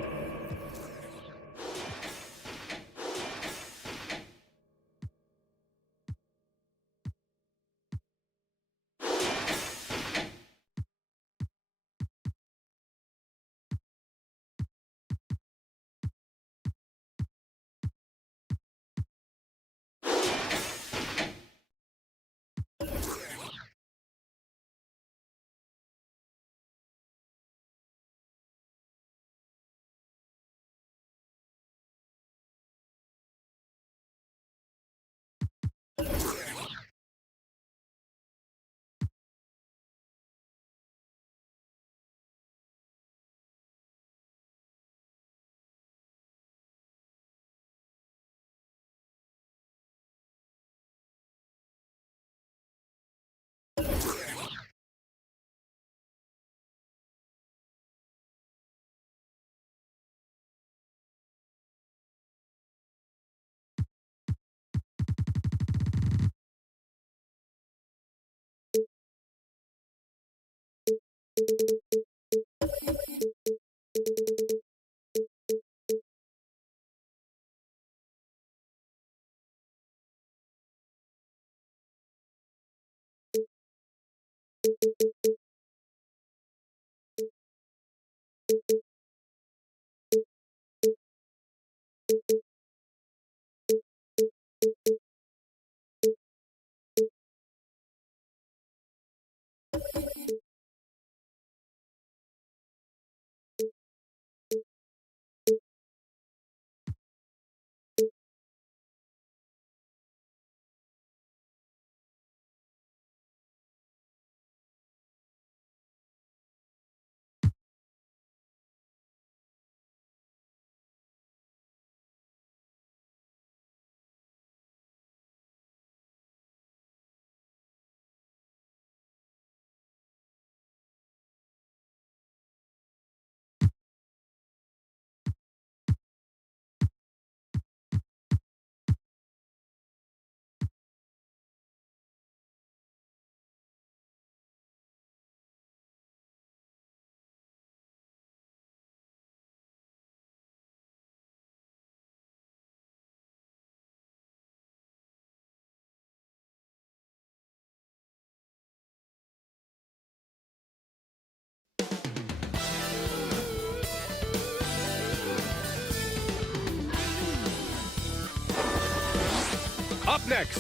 Up next,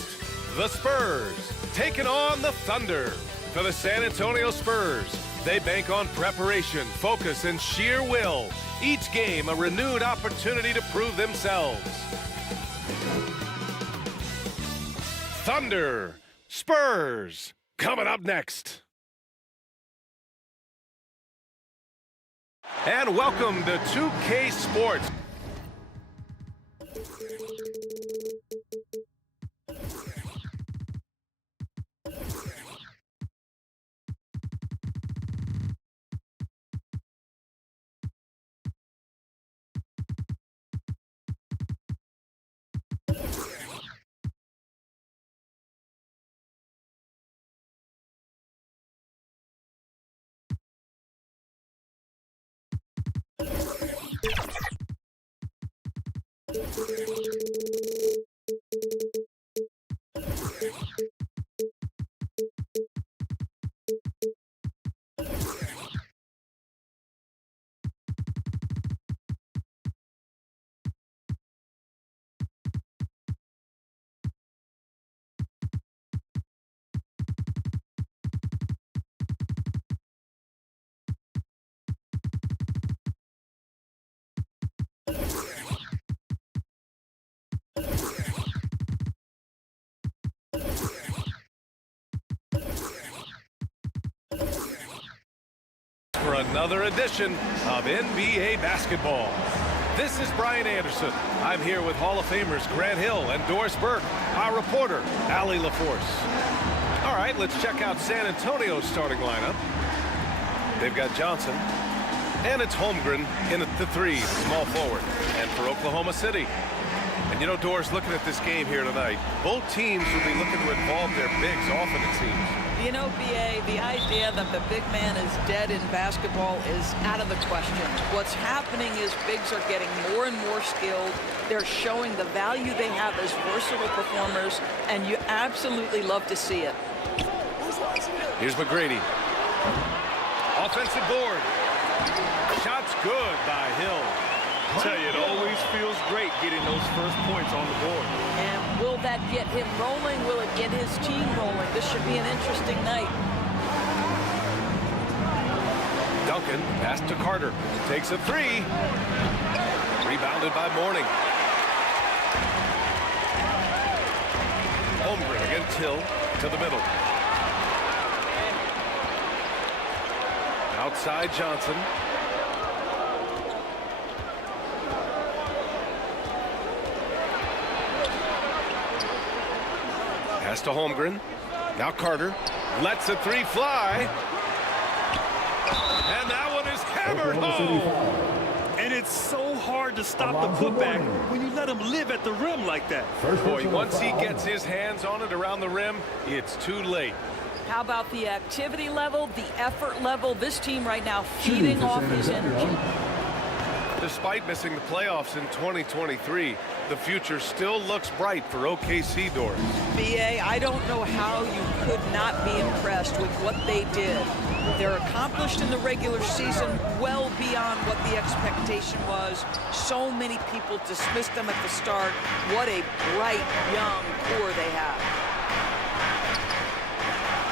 the Spurs taking on the Thunder. For the San Antonio Spurs, they bank on preparation, focus, and sheer will. Each game a renewed opportunity to prove themselves. Thunder, Spurs, coming up next. And welcome to 2K Sports. For another edition of NBA basketball. This is Brian Anderson. I'm here with Hall of Famers Grant Hill and Doris Burke, our reporter, Allie LaForce. All right, let's check out San Antonio's starting lineup. They've got Johnson, and it's Holmgren in at the 3, small forward. And for Oklahoma City. And you know, Doris, looking at this game here tonight, both teams will be looking to involve their bigs often, it seems. You know, BA, the idea that the big man is dead in basketball is out of the question. What's happening is bigs are getting more and more skilled. They're showing the value they have as versatile performers, and you absolutely love to see it. Here's McGrady. Offensive board. Shot's good by Hill. I tell you, it always feels great getting those first points on the board. And will that get him rolling? Will it get his team rolling? This should be an interesting night. Duncan, pass to Carter. Takes a 3. Rebounded by Mourning. Holmgren against Hill to the middle. Outside Johnson. Pass to Holmgren. Now Carter lets a 3 fly. And that one is hammered home. And it's so hard to stop the putback when you let him live at the rim like that. Boy, once he gets his hands on it around the rim, it's too late. How about the activity level, the effort level? This team right now feeding off his energy. Despite missing the playoffs in 2023, the future still looks bright for OKC, Doris. BA, I don't know how you could not be impressed with what they did. They're accomplished in the regular season well beyond what the expectation was. So many people dismissed them at the start. What a bright, young core they have.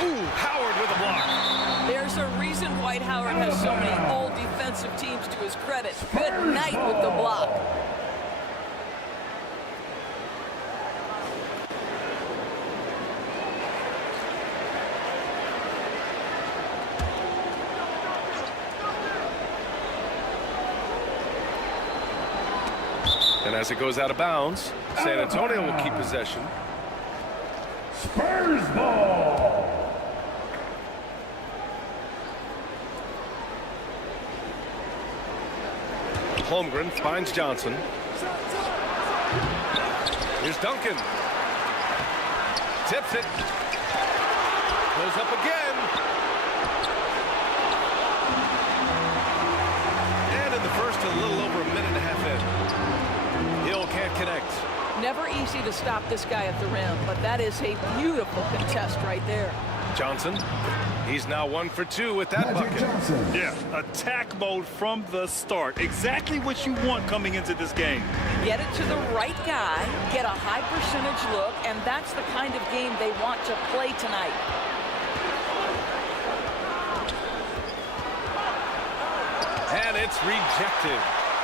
Ooh, Howard with a block. There's a reason Dwight Howard has so many all-defensive teams to his credit. Good night with the block. And as it goes out of bounds, San Antonio will keep possession. Spurs ball. Holmgren finds Johnson. Here's Duncan. Tips it. Goes up again. And in the first, a little over a minute and a half in. Hill can't connect. Never easy to stop this guy at the rim, but that is a beautiful contest right there. Johnson, he's now 1 for 2 with that bucket. Yeah, attack mode from the start. Exactly what you want coming into this game. Get it to the right guy, get a high percentage look, and that's the kind of game they want to play tonight. And it's rejected.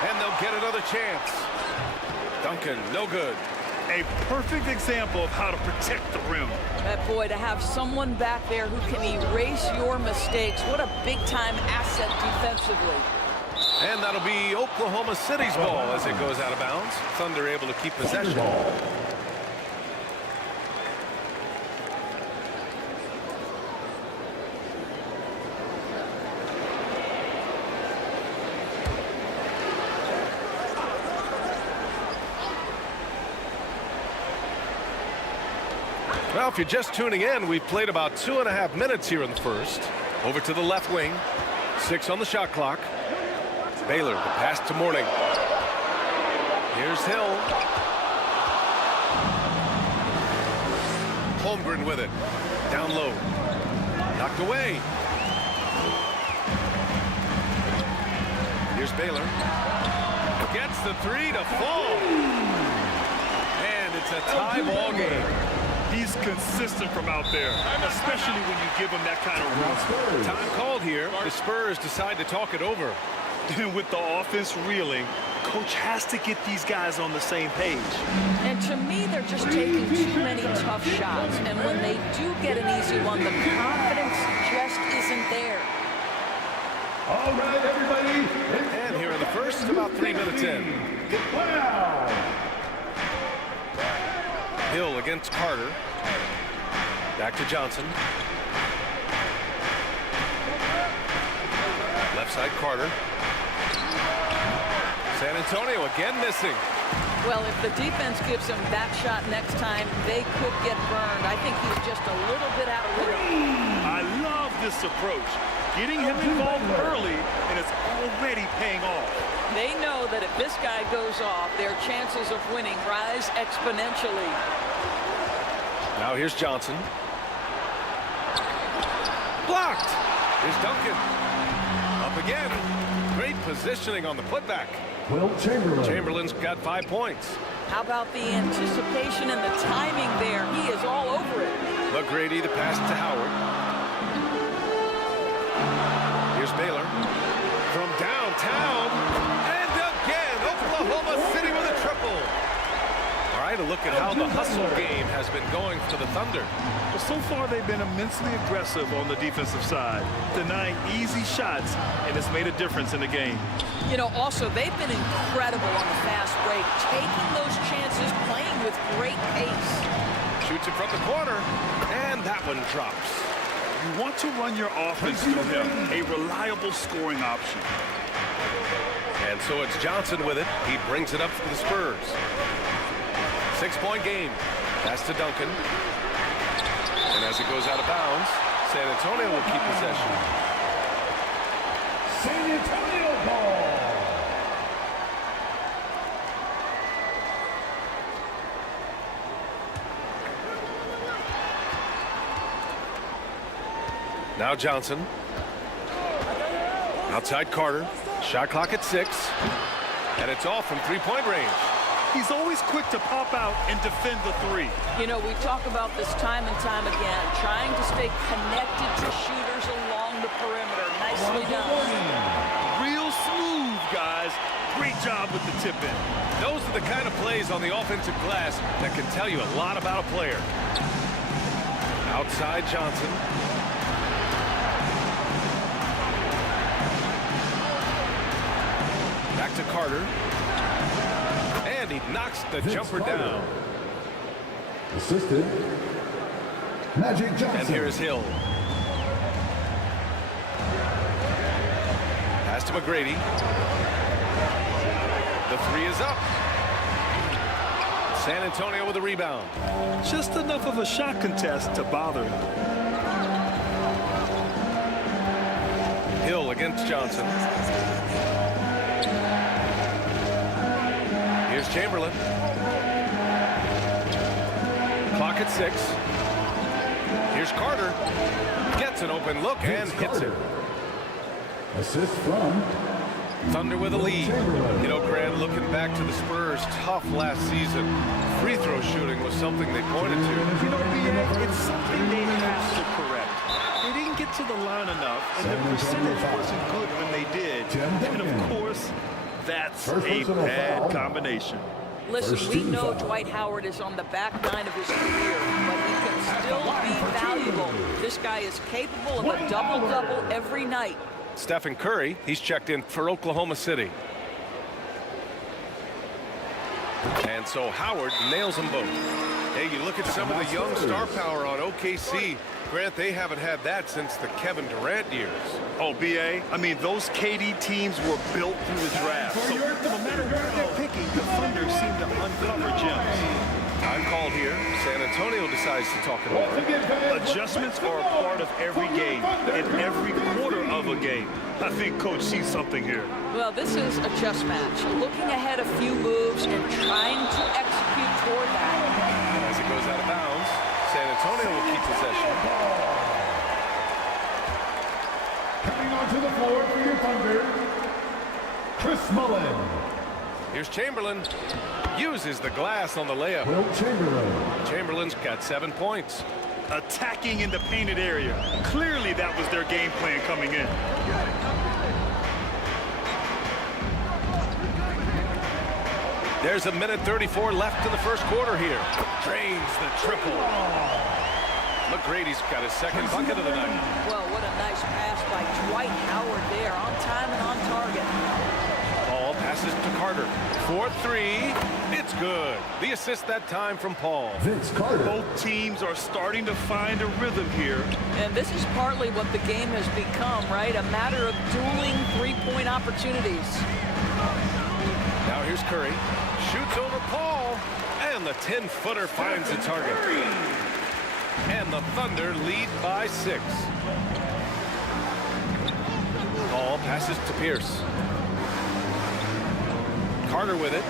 And they'll get another chance. Duncan, no good. A perfect example of how to protect the rim. Boy, to have someone back there who can erase your mistakes, what a big-time asset defensively. And that'll be Oklahoma City's ball as it goes out of bounds. Thunder able to keep possession. Well, if you're just tuning in, we've played about 2.5 minutes here in the first. Over to the left wing. 6 on the shot clock. Baylor, the pass to Mourning. Here's Hill. Holmgren with it. Down low. Knocked away. Here's Baylor. Gets the 3 to fall. And it's a tie ball game. He's consistent from out there, especially when you give him that kind of run. Time called here. The Spurs decide to talk it over. And with the offense reeling, coach has to get these guys on the same page. And to me, they're just taking too many tough shots. And when they do get an easy one, the confidence just isn't there. All right, everybody. And here in the first, just about 3 minutes in. Hill against Carter. Back to Johnson. Left side Carter. San Antonio again missing. Well, if the defense gives him that shot next time, they could get burned. I think he's just a little bit out of rhythm. I love this approach. Getting him involved early, and it's already paying off. They know that if this guy goes off, their chances of winning rise exponentially. Now here's Johnson. Blocked. Here's Duncan. Up again. Great positioning on the putback. WILT Chamberlain's got 5 points. How about the anticipation and the timing there? He is all over it. McGrady to pass to Howard. Here's Baylor. From downtown. And again, Oklahoma City with a triple. All right, a look at how the hustle game has been going for the Thunder. Well, so far they've been immensely aggressive on the defensive side, denying easy shots, and it's made a difference in the game. You know, also, they've been incredible on the fast break, taking those chances, playing with great pace. Shoots it from the corner, and that one drops. You want to run your offense through him, a reliable scoring option. And so it's Johnson with it. He brings it up for the Spurs. 6-point game. Pass to Duncan. And as it goes out of bounds, San Antonio will keep possession. San Antonio ball. Now Johnson. Outside Carter. Shot clock at 6. And it's off from 3-point range. He's always quick to pop out and defend the 3. You know, we talk about this time and time again, trying to stay connected to shooters along the perimeter. Nicely done. Real smooth, guys. Great job with the tip-in. Those are the kind of plays on the offensive glass that can tell you a lot about a player. Outside Johnson. Back to Carter. And he knocks the jumper down. Assisted. Magic Johnson. And here is Hill. Pass to McGrady. The 3 is up. San Antonio with a rebound. Just enough of a shot contest to bother him. Hill against Johnson. Here's Chamberlain. Clock at 6. Here's Carter. Gets an open look and hits it. Assist from Thunder with a lead. You know, Grant, looking back to the Spurs' tough last season, free throw shooting was something they pointed to. You know, BA, it's something they have to correct. They didn't get to the line enough, and the percentage wasn't good when they did. And of course, that's a bad combination. Listen, we know Dwight Howard is on the back nine of his career, but he can still be valuable. This guy is capable of a double-double every night. Stephen Curry, he's checked in for Oklahoma City. And so Howard nails them both. Hey, you look at some of the young star power on OKC. Grant, they haven't had that since the Kevin Durant years. Oh, BA, I mean, those KD teams were built through the draft. So no matter where they're picking, the Thunder seem to uncover gems. Time called here. San Antonio decides to talk it over. Adjustments are a part of every game, in every quarter of a game. I think Coach sees something here. Well, this is a chess match. Looking ahead a few moves and trying to execute toward that. And as it goes out of bounds, San Antonio will keep possession. Coming onto the floor for your Thunder, Chris Mullin. Here's Chamberlain. Uses the glass on the layup. WILT Chamberlain. Chamberlain's got 7 points. Attacking in the painted area. Clearly that was their game plan coming in. There's a minute 34 left in the first quarter here. Drains the triple. McGrady's got his second bucket of the night. Well, what a nice pass by Dwight Howard there. On time and on target. Ball passes Carter for three. It's good. The assist that time from Paul. Vince Carter. Both teams are starting to find a rhythm here. And this is partly what the game has become, right? A matter of dueling three-point opportunities. Now here's Curry. Shoots over Paul. And the 10-footer finds the target. And the Thunder lead by 6. Paul passes to Pierce. Carter with it.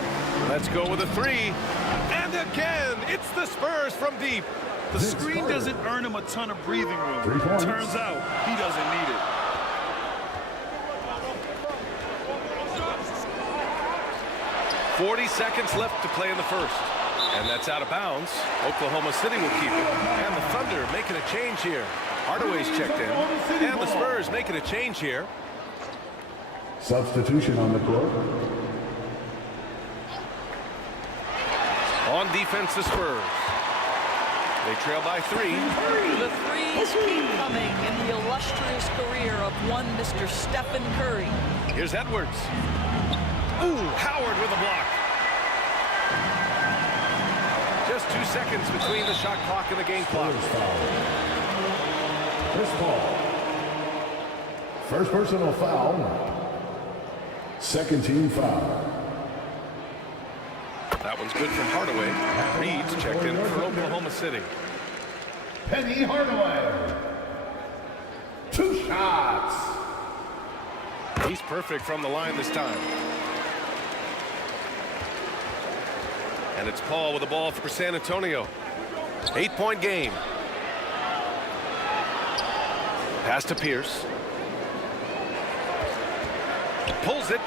Let's go with a three. And again, it's the Spurs from deep. The screen doesn't earn him a ton of breathing room. Turns out he doesn't need it. .40 seconds left to play in the first. And that's out of bounds. Oklahoma City will keep it. And the Thunder making a change here. Hardaway's checked in. And the Spurs making a change here. Substitution on the court. On defense, the Spurs. They trail by 3. The threes keep coming in the illustrious career of one Mr. Stephen Curry. Here's Edwards. Ooh, Howard with a block. Just 2 seconds between the shot clock and the game clock. Chris Paul. First personal foul. Second team foul. That one's good from Hardaway. Reed's checked in for Oklahoma City. Penny Hardaway. 2 shots. He's perfect from the line this time. And it's Paul with the ball for San Antonio. 8-point game. Pass to Pierce. Pulls it.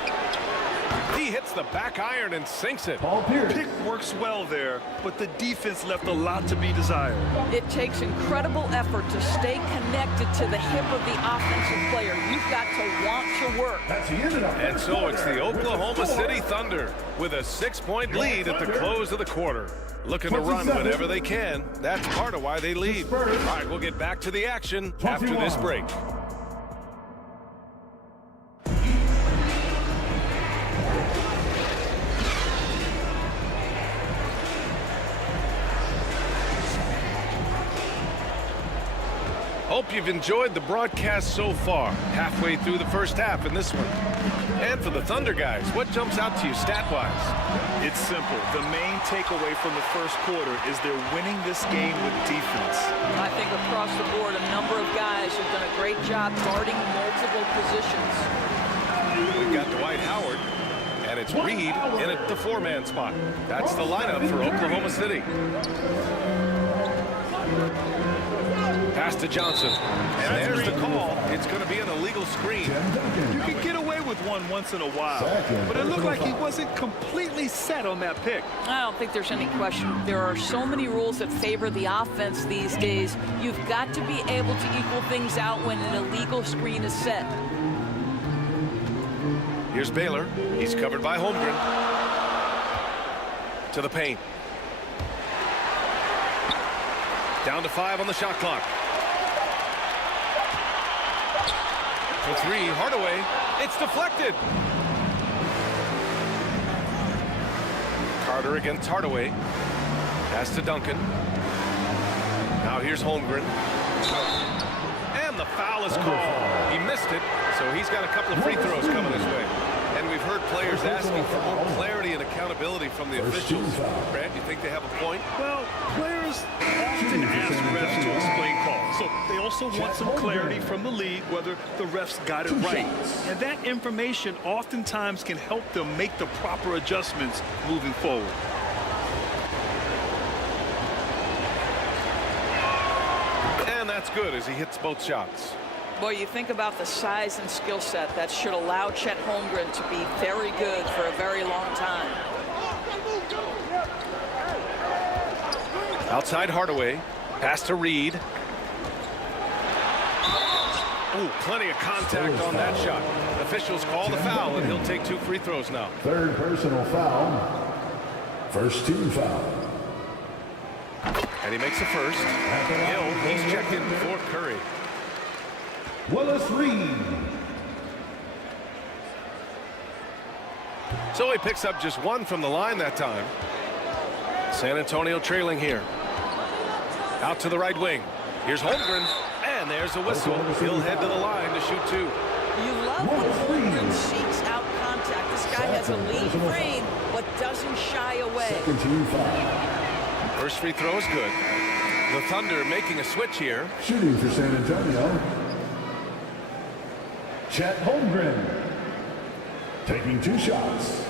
He hits the back iron and sinks it. Paul Pierce. Pick works well there, but the defense left a lot to be desired. It takes incredible effort to stay connected to the hip of the offensive player. You've got to want to work. That's the end of that. And so it's the Oklahoma City Thunder with a 6-point lead at the close of the quarter. Looking to run whenever they can. That's part of why they lead. All right, we'll get back to the action after this break. Hope you've enjoyed the broadcast so far. Halfway through the first half in this one. And for the Thunder guys, what jumps out to you stat-wise? It's simple. The main takeaway from the first quarter is they're winning this game with defense. I think across the board, a number of guys have done a great job guarding multiple positions. We've got Dwight Howard, and it's Reed in at the 4-man spot. That's the lineup for Oklahoma City. Pass to Johnson. And there's the call. It's going to be an illegal screen. You can get away with one once in a while, but it looked like he wasn't completely set on that pick. I don't think there's any question. There are so many rules that favor the offense these days. You've got to be able to equal things out when an illegal screen is set. Here's Baylor. He's covered by Holmgren. To the paint. Down to 5 on the shot clock. For 3, Hardaway. It's deflected. Carter against Hardaway. Pass to Duncan. Now here's Holmgren. And the foul is called. He missed it, so he's got a couple of free throws coming his way. And we've heard players asking for more clarity and accountability from the officials. Brad, you think they have a point? Well, players often ask refs to explain calls, so they also want some clarity from the league whether the refs got it right. And that information oftentimes can help them make the proper adjustments moving forward. And that's good as he hits both shots. Boy, you think about the size and skill set that should allow Chet Holmgren to be very good for a very long time. Outside Hardaway. Pass to Reed. Ooh, plenty of contact on that shot. Officials call the foul, and he'll take 2 free throws now. Third personal foul. First team foul. And he makes the first. Hill, he's checked in for Curry. Willis Reed. So he picks up just one from the line that time. San Antonio trailing here. Out to the right wing. Here's Holmgren, and there's a whistle. He'll head to the line to shoot two. You love when Holmgren seeks out contact. This guy has a lean frame, but doesn't shy away. First free throw is good. The Thunder making a switch here. Shooting for San Antonio, Chet Holmgren. Taking 2 shots.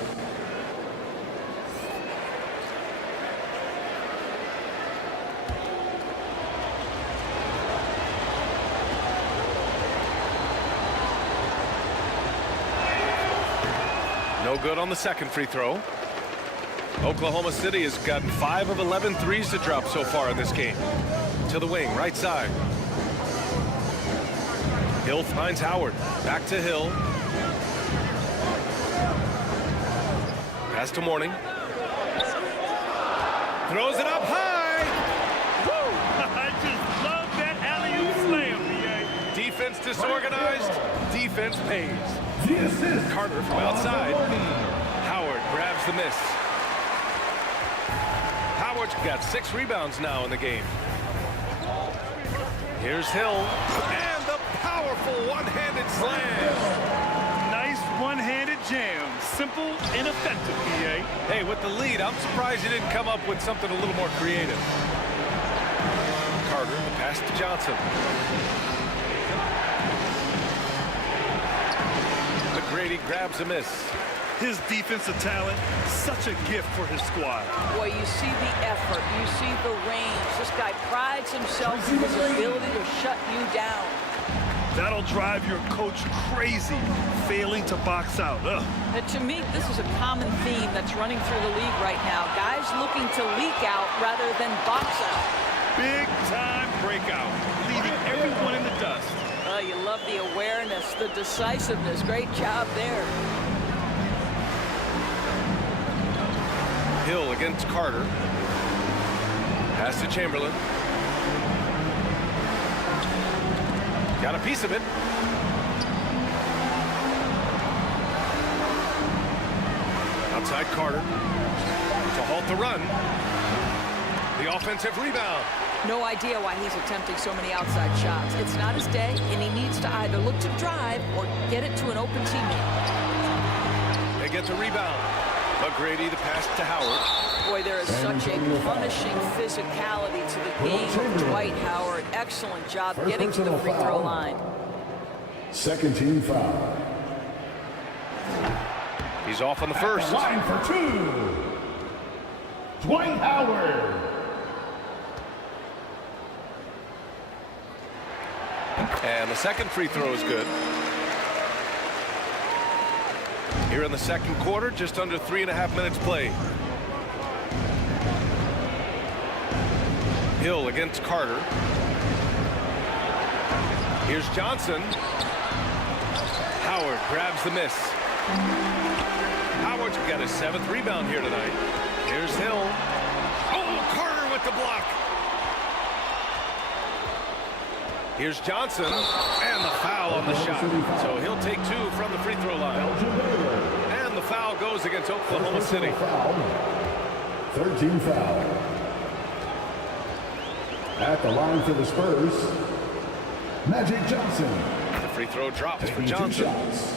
No good on the second free throw. Oklahoma City has gotten 5 of 11 threes to drop so far in this game. To the wing, right side. Hill finds Howard. Back to Hill. Pass to Mourning. Throws it up high. Woo! I just love that alley-oop slam, BA. Defense disorganized. Defense pays. Carter from outside. Howard grabs the miss. Howard's got 6 rebounds now in the game. Here's Hill. And the powerful one-handed slam. Nice one-handed jam. Simple and effective, BA. Hey, with the lead, I'm surprised he didn't come up with something a little more creative. Carter, the pass to Johnson. McGrady grabs a miss. His defensive talent, such a gift for his squad. Boy, you see the effort, you see the range. This guy prides himself in his ability to shut you down. That'll drive your coach crazy, failing to box out. Ugh. And to me, this is a common theme that's running through the league right now. Guys looking to leak out rather than box out. Big time breakout, leaving everyone in the dust. You love the awareness, the decisiveness. Great job there. Hill against Carter. Pass to Chamberlain. Got a piece of it. Outside Carter to halt the run. The offensive rebound. No idea why he's attempting so many outside shots. It's not his day, and he needs to either look to drive or get it to an open teammate. They get the rebound. McGrady the pass to Howard. Boy, there is such a punishing physicality to the game of Dwight Howard. Excellent job getting to the free throw line. Second team foul. He's off on the first. Line for 2. Dwight Howard. And the second free throw is good. Here in the second quarter, just under 3.5 minutes played. Hill against Carter. Here's Johnson. Howard grabs the miss. Howard's got his 7th rebound here tonight. Here's Hill. Oh, Carter with the block. Here's Johnson, and the foul on the shot. So he'll take 2 from the free throw line. And the foul goes against Oklahoma City. 13 foul. At the line for the Spurs, Magic Johnson. The free throw drops for Taking 2 Johnson. shots.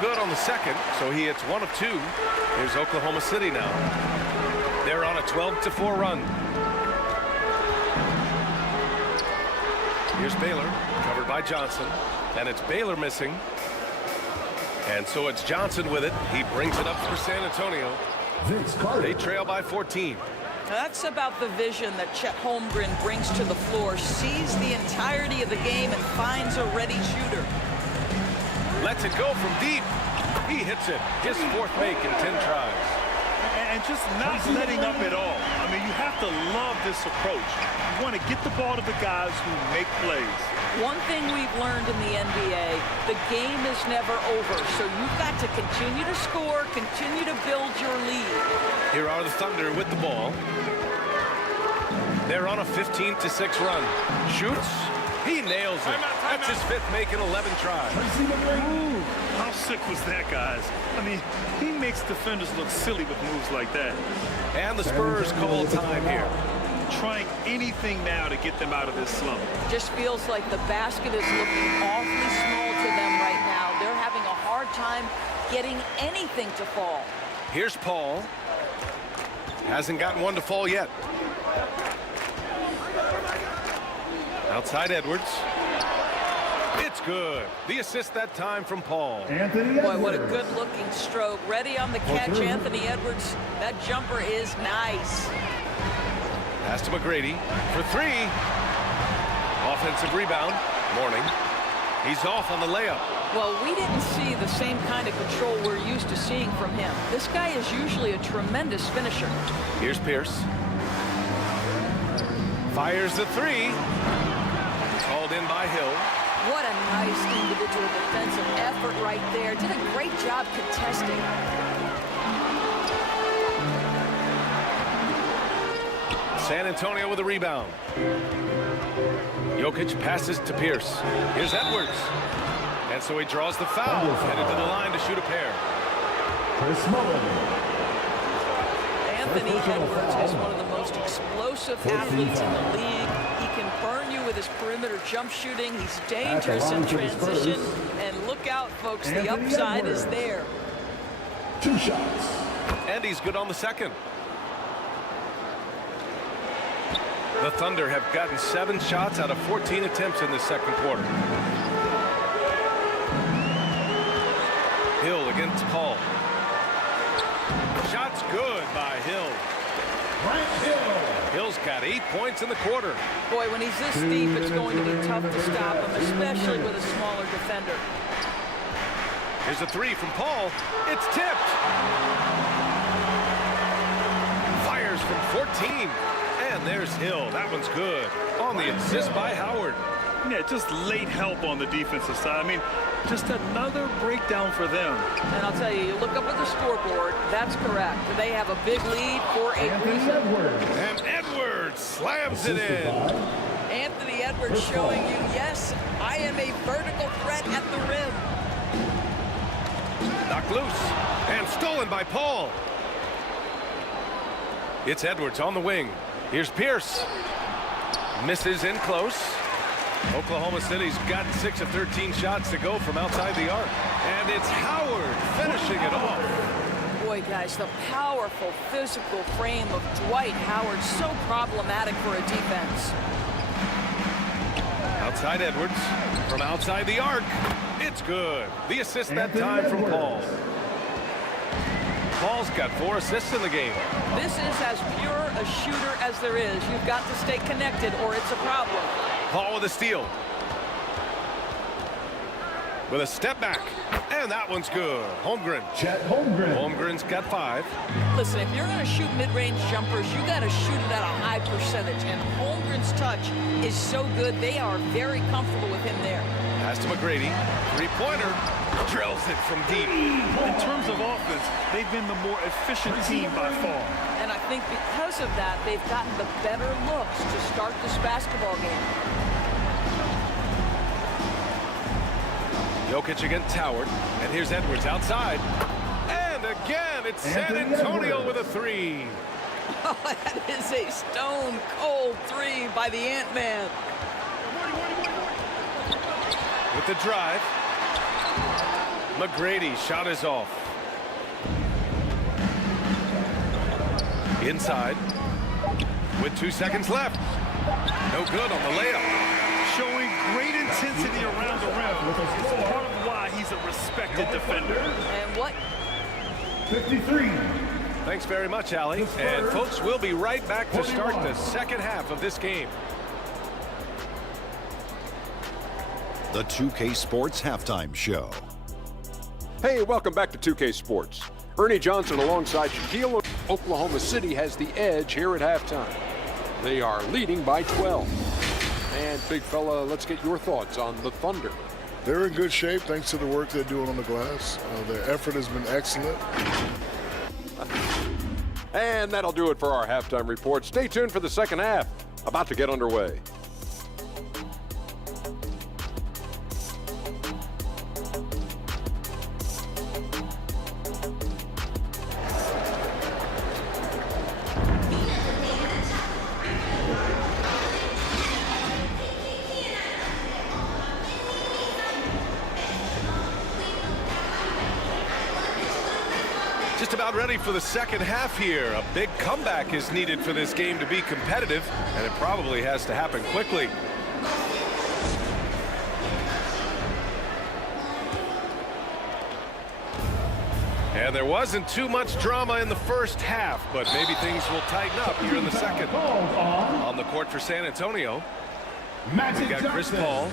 Good on the second, so he hits 1 of 2. Here's Oklahoma City now. They're on a 12-4 run. Here's Baylor, covered by Johnson, and it's Baylor missing. And so it's Johnson with it. He brings it up for San Antonio. Vince Carter. They trail by 14. That's about the vision that Chet Holmgren brings to the floor. Sees the entirety of the game and finds a ready shooter. Lets it go from deep. He hits it. His 4th make in 10 tries. And just not letting up at all. I mean, you have to love this approach. You want to get the ball to the guys who make plays. One thing we've learned in the NBA, the game is never over. So you've got to continue to score, continue to build your lead. Here are the Thunder with the ball. They're on a 15-6 run. Shoots. He nails it. That's his 5th make in 11 tries. Ooh, how sick was that, guys? I mean, he makes defenders look silly with moves like that. And the Spurs call time here. Trying anything now to get them out of this slump. Just feels like the basket is looking awfully small to them right now. They're having a hard time getting anything to fall. Here's Paul. Hasn't gotten one to fall yet. Outside Edwards. It's good. The assist that time from Paul. Boy, what a good-looking stroke. Ready on the catch, Anthony Edwards. That jumper is nice. Pass to McGrady for 3. Offensive rebound. Morning. He's off on the layup. Well, we didn't see the same kind of control we're used to seeing from him. This guy is usually a tremendous finisher. Here's Pierce. Fires the 3. Called in by Hill. What a nice individual defensive effort right there. Did a great job contesting. San Antonio with a rebound. Jokic passes to Pierce. Here's Edwards. And so he draws the foul. Headed to the line to shoot a pair. Anthony Edwards is one of the most explosive athletes in the league. He can burn you with his perimeter jump shooting. He's dangerous in transition. And look out, folks, the upside is there. 2 shots. And he's good on the second. The Thunder have gotten 7 shots out of 14 attempts in the second quarter. Hill against Paul. Shot's good by Hill. Hill's got 8 points in the quarter. Boy, when he's this deep, it's going to be tough to stop him, especially with a smaller defender. Here's a 3 from Paul. It's tipped. Fires from 14. And there's Hill. That one's good. On the assist by Howard. Yeah, just late help on the defensive side. I mean, just another breakdown for them. And I'll tell you, you look up at the scoreboard, that's correct. They have a big lead for a reason. And Edwards slams it in. Anthony Edwards showing you, yes, I am a vertical threat at the rim. Knocked loose and stolen by Paul. It's Edwards on the wing. Here's Pierce. Misses in close. Oklahoma City's gotten 6 of 13 shots to go from outside the arc. And it's Howard finishing it off. Boy, guys, the powerful physical frame of Dwight Howard, so problematic for a defense. Outside Edwards from outside the arc. It's good. The assist that time from Paul. Paul's got 4 assists in the game. This is as pure a shooter as there is. You've got to stay connected or it's a problem. Paul with a steal. With a step back. And that one's good. Holmgren. CHET Holmgren. Holmgren's got 5. Listen, if you're going to shoot mid-range jumpers, you got to shoot it at a high percentage. And Holmgren's touch is so good, they are very comfortable with him there. Pass to McGrady. 3-pointer. Drills it from deep. In terms of offense, they've been the more efficient team by far. And I think because of that, they've gotten the better looks to start this basketball game. Jokic against Howard. And here's Edwards outside. And again, it's San Antonio with a 3. Oh, that is a stone-cold 3 by the Ant-Man. With the drive. McGrady shot is off. Inside. With 2 seconds left. No good on the layup. Showing great intensity around the rim. It's part of why he's a respected defender. And what? 53. Thanks very much, Allie. And folks, we'll be right back to start the second half of this game. The 2K Sports Halftime Show. Hey, welcome back to 2K Sports. Ernie Johnson alongside Shaquille. Oklahoma City has the edge here at halftime. They are leading by 12. And big fella, let's get your thoughts on the Thunder. They're in good shape thanks to the work they're doing on the glass. Their effort has been excellent. And that'll do it for our halftime report. Stay tuned for the second half, about to get underway. Just about ready for the second half here. A big comeback is needed for this game to be competitive, and it probably has to happen quickly. And there wasn't too much drama in the first half, but maybe things will tighten up here in the second. On the court for San Antonio, we got Chris Paul,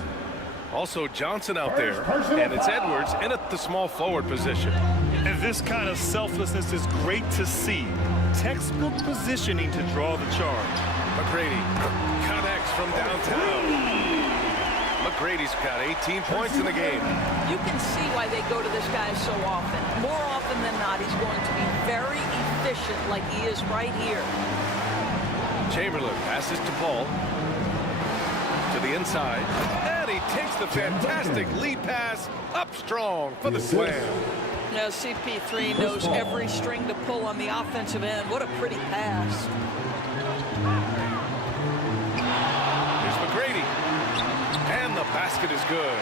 also Johnson out there, and it's Edwards in at the small forward position. And this kind of selflessness is great to see. Textbook positioning to draw the charge. McGrady connects from downtown. McGrady's got 18 points in the game. You can see why they go to this guy so often. More often than not, he's going to be very efficient like he is right here. Chamberlain passes to Paul. To the inside. And he takes the fantastic lead pass up strong for the slam. Now CP3 knows every string to pull on the offensive end. What a pretty pass. Here's McGrady. And the basket is good.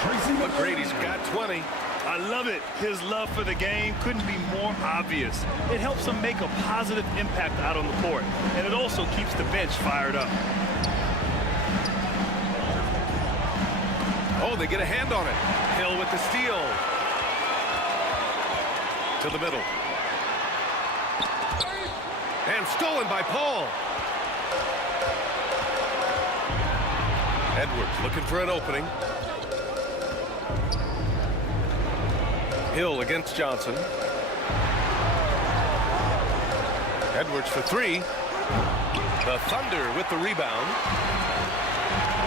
McGrady's got 20. I love it. His love for the game couldn't be more obvious. It helps him make a positive impact out on the court. And it also keeps the bench fired up. Oh, they get a hand on it. Hill with the steal. To the middle. And stolen by Paul. Edwards looking for an opening. Hill against Johnson. Edwards for three. The Thunder with the rebound.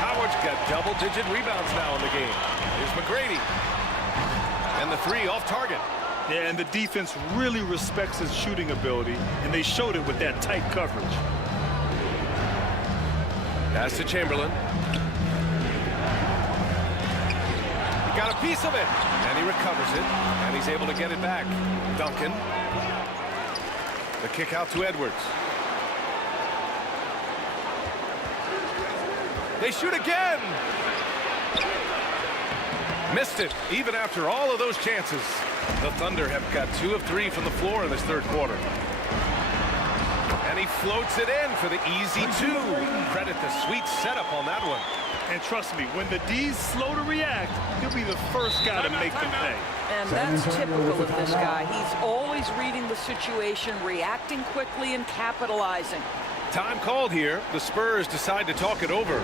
Howard's got double-digit rebounds now in the game. Here's McGrady. And the three off target. Yeah, and the defense really respects his shooting ability, and they showed it with that tight coverage. Pass to Chamberlain. He got a piece of it, and he recovers it, and he's able to get it back. Duncan. The kick out to Edwards. They shoot again. Missed it, even after all of those chances. The Thunder have got 2 of 3 from the floor in this third quarter. And he floats it in for the easy 2. Credit the sweet setup on that one. And trust me, when the D's slow to react, he'll be the first guy to make them pay. And that's typical of this guy. He's always reading the situation, reacting quickly, and capitalizing. Time called here. The Spurs decide to talk it over.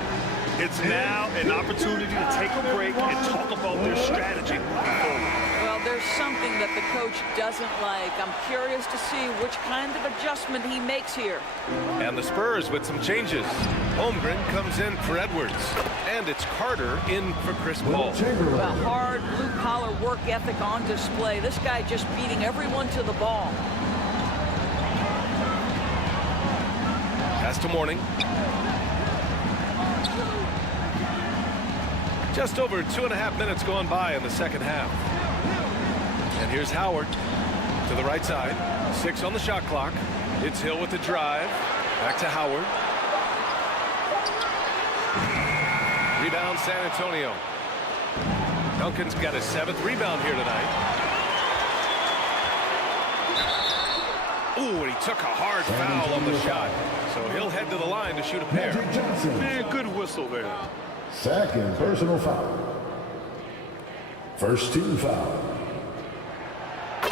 It's now an opportunity to take a break and talk about their strategy moving forward. Well, there's something that the coach doesn't like. I'm curious to see which kind of adjustment he makes here. And the Spurs with some changes. Holmgren comes in for Edwards. And it's Carter in for Chris Paul. Well, hard, blue-collar work ethic on display. This guy just beating everyone to the ball. Pass to Mourning. Just over 2.5 minutes going by in the second half. And here's Howard to the right side. 6 on the shot clock. It's Hill with the drive. Back to Howard. Rebound San Antonio. Duncan's got his 7th rebound here tonight. Ooh, and he took a hard foul on the shot. So he'll head to the line to shoot a pair. Man, good whistle there. Second personal foul. First team foul.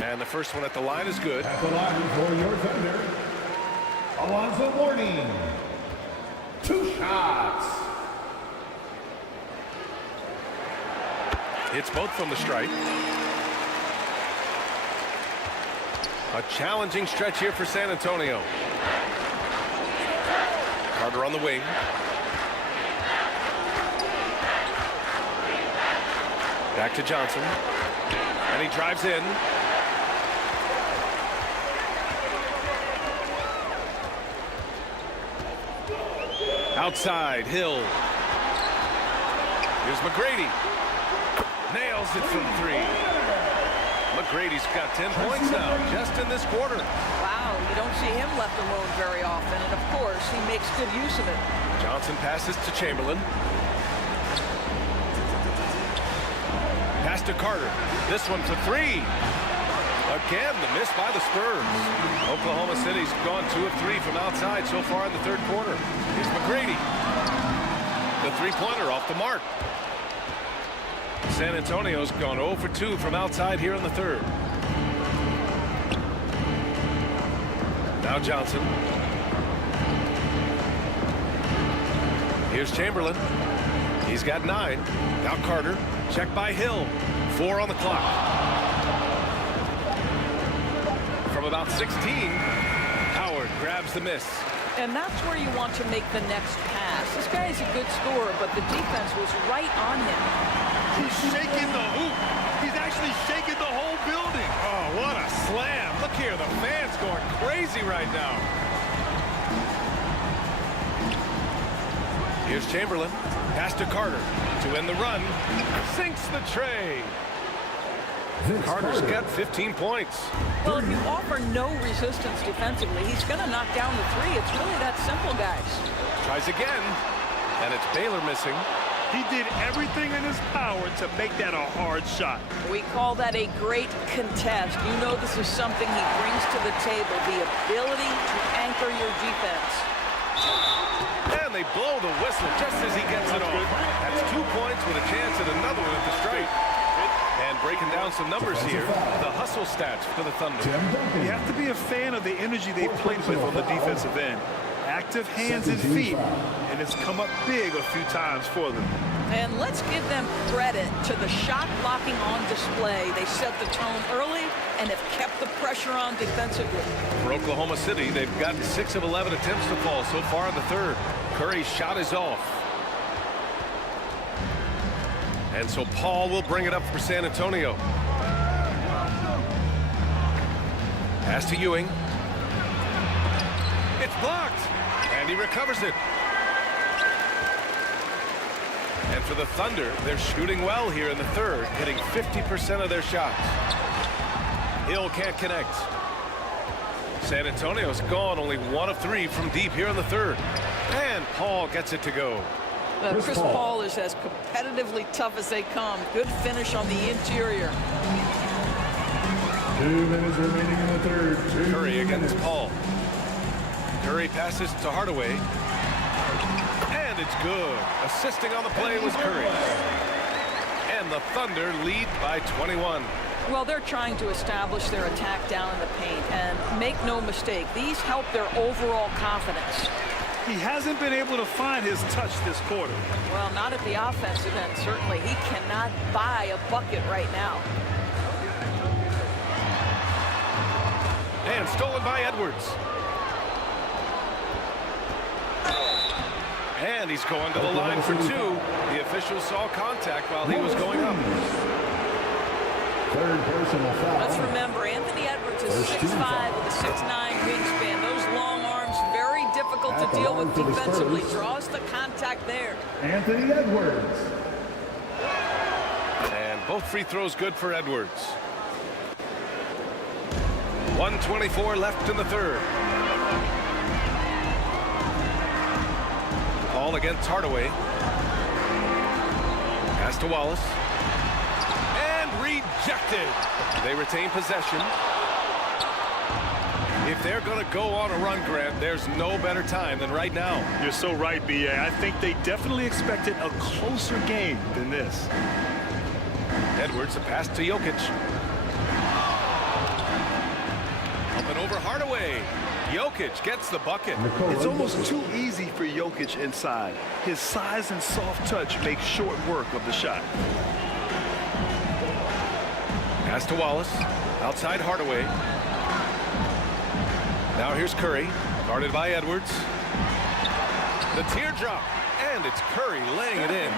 And the first one at the line is good. At the line for your Thunder, Alonzo Mourning. 2 shots. Hits both from the stripe. A challenging stretch here for San Antonio. Carter on the wing. Back to Johnson. And he drives in. Outside, Hill. Here's McGrady. Nails it from 3. McGrady's got 10 points now, just in this quarter. Wow, you don't see him left alone very often, and of course, he makes good use of it. Johnson passes to Chamberlain. Pass to Carter. This one for 3. Again, the miss by the Spurs. Oklahoma City's gone 2 of 3 from outside so far in the third quarter. Here's McGrady. The three-pointer off the mark. San Antonio's gone 0 for 2 from outside here in the third. Now Johnson. Here's Chamberlain. He's got 9. Now Carter. Checked by Hill. 4 on the clock. From about 16, Howard grabs the miss. And that's where you want to make the next pass. This guy is a good scorer, but the defense was right on him. He's shaking the hoop. He's actually shaking the whole building. Oh, what a slam. Look here, the fans going crazy right now. Here's Chamberlain. Pass to Carter to end the run. Sinks the tray. Carter's got 15 points. Well, if you offer no resistance defensively, he's going to knock down the 3. It's really that simple, guys. Tries again, and it's Baylor missing. He did everything in his power to make that a hard shot. We call that a great contest. You know this is something he brings to the table, the ability to anchor your defense. And they blow the whistle just as he gets it off. That's 2 points with a chance at another one at the strike. And breaking down some numbers here, the hustle stats for the Thunder. You have to be a fan of the energy they played with on the defensive end. Active hands and feet, and it's come up big a few times for them. And let's give them credit to the shot blocking on display. They set the tone early and have kept the pressure on defensively. For Oklahoma City, they've gotten 6 of 11 attempts to fall so far in the third. Curry's shot is off. And so Paul will bring it up for San Antonio. Pass to Ewing. It's blocked. And he recovers it. And for the Thunder, they're shooting well here in the third, hitting 50% of their shots. Hill can't connect. San Antonio's gone only 1 of 3 from deep here in the third. And Paul gets it to go. Chris Paul is as competitively tough as they come. Good finish on the interior. 2 minutes remaining in the third. Curry against Paul. Curry passes to Hardaway. And it's good. Assisting on the play was Curry. And the Thunder lead by 21. Well, they're trying to establish their attack down in the paint. And make no mistake, these help their overall confidence. He hasn't been able to find his touch this quarter. Well, not at the offensive end, certainly. He cannot buy a bucket right now. And stolen by Edwards. And he's going to the line for 2. The official saw contact while he was going up. Third personal foul. Let's remember, Anthony Edwards is 6'5" with a 6'9" wingspan. Those long arms, very difficult to deal with defensively. Draws the contact there. Anthony Edwards. And both free throws good for Edwards. 1:24 left in the third. Paul against Hardaway. Pass to Wallace. And rejected. They retain possession. If they're going to go on a run, Grant, there's no better time than right now. You're so right, B.A. I think they definitely expected a closer game than this. Edwards, a pass to Jokic. Up and over Hardaway. Jokic gets the bucket. It's almost too easy for Jokic inside. His size and soft touch make short work of the shot. Pass to Wallace. Outside Hardaway. Now here's Curry, guarded by Edwards. The teardrop, and it's Curry laying it in.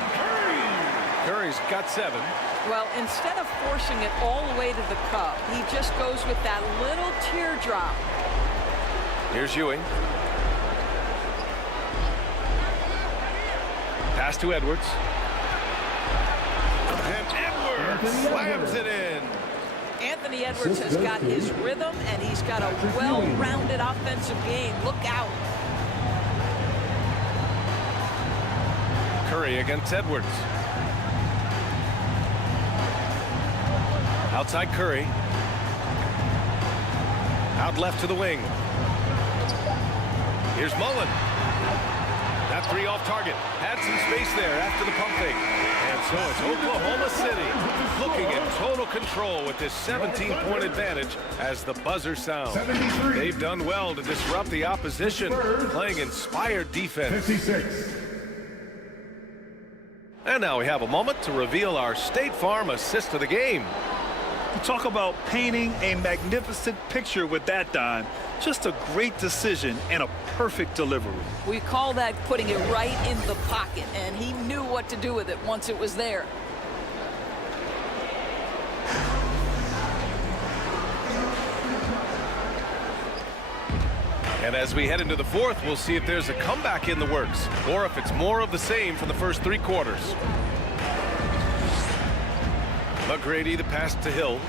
Curry's got 7. Well, instead of forcing it all the way to the cup, he just goes with that little teardrop. Here's Ewing. Pass to Edwards. And Edwards slams it in. Anthony Edwards has got his rhythm, and he's got a well-rounded offensive game. Look out. Curry against Edwards. Outside Curry. Out left to the wing. Here's Mullen. That 3 off target. Had some space there after the pump fake. And so it's Oklahoma City looking in total control with this 17-point advantage as the buzzer sounds. They've done well to disrupt the opposition, playing inspired defense. 56. And now we have a moment to reveal our State Farm assist of the game. Talk about painting a magnificent picture with that dime. Just a great decision and a perfect delivery. We call that putting it right in the pocket, and he knew what to do with it once it was there. And as we head into the 4th, we'll see if there's a comeback in the works or if it's more of the same from the first 3 quarters. McGrady, the pass to Hill.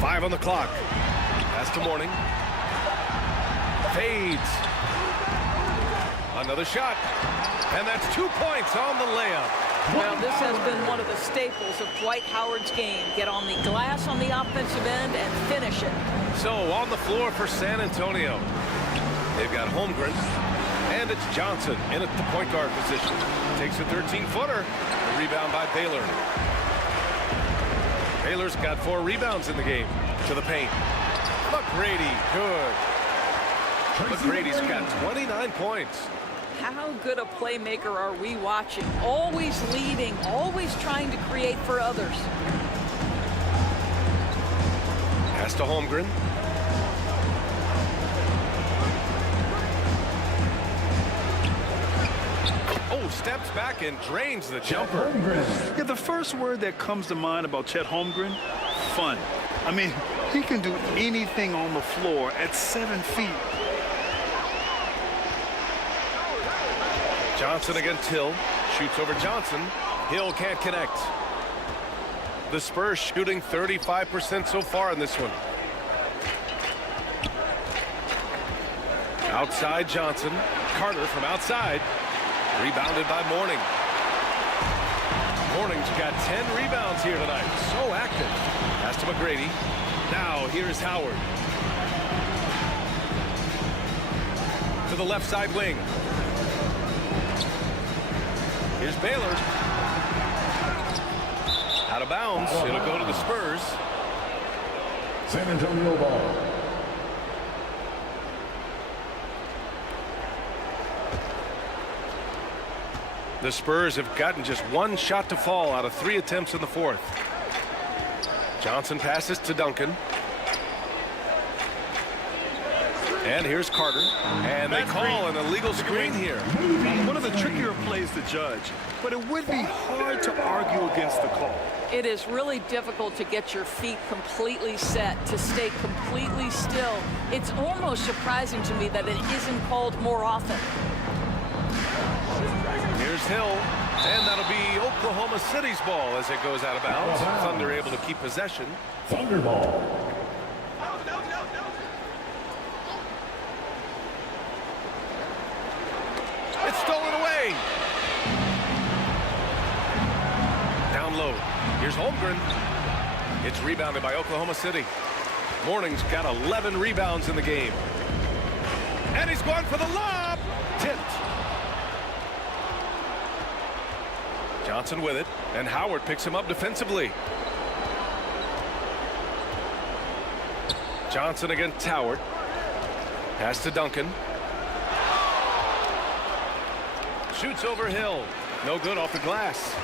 Five on the clock. Pass to Mourning. Fades. Another shot. And that's 2 points on the layup. Well, this has been one of the staples of Dwight Howard's game. Get on the glass on the offensive end and finish it. So on the floor for San Antonio. They've got Holmgren. And it's Johnson in at the point guard position. Takes a 13-footer. A rebound by Baylor. Baylor's got 4 rebounds in the game. To the paint. McGrady, good. McGrady's got 29 points. How good a playmaker are we watching? Always leading, always trying to create for others. Pass to Holmgren. Oh, steps back and drains the jumper. Yeah, the first word that comes to mind about Chet Holmgren, fun. I mean, he can do anything on the floor at 7 feet. Johnson against Hill. Shoots over Johnson. Hill can't connect. The Spurs shooting 35% so far in this one. Outside Johnson. Carter from outside. Rebounded by Mourning. Mourning's got 10 rebounds here tonight. So active. Pass to McGrady. Now here's Howard. To the left side wing. Here's Baylor. Out of bounds. It'll go to the Spurs. San Antonio ball. The Spurs have gotten just 1 shot to fall out of 3 attempts in the 4th. Johnson passes to Duncan. And here's Carter. And they call an illegal screen here. One of the trickier plays to judge, but it would be hard to argue against the call. It is really difficult to get your feet completely set, to stay completely still. It's almost surprising to me that it isn't called more often. Here's Hill, and that'll be Oklahoma City's ball as it goes out of bounds. Thunder able to keep possession. Thunder ball. It's stolen away. Down low. Here's Holmgren. It's rebounded by Oklahoma City. Mourning's got 11 rebounds in the game. And he's going for the lob. Tipped. Johnson with it, and Howard picks him up defensively. Johnson against Howard. Pass to Duncan. Shoots over Hill. No good off the glass.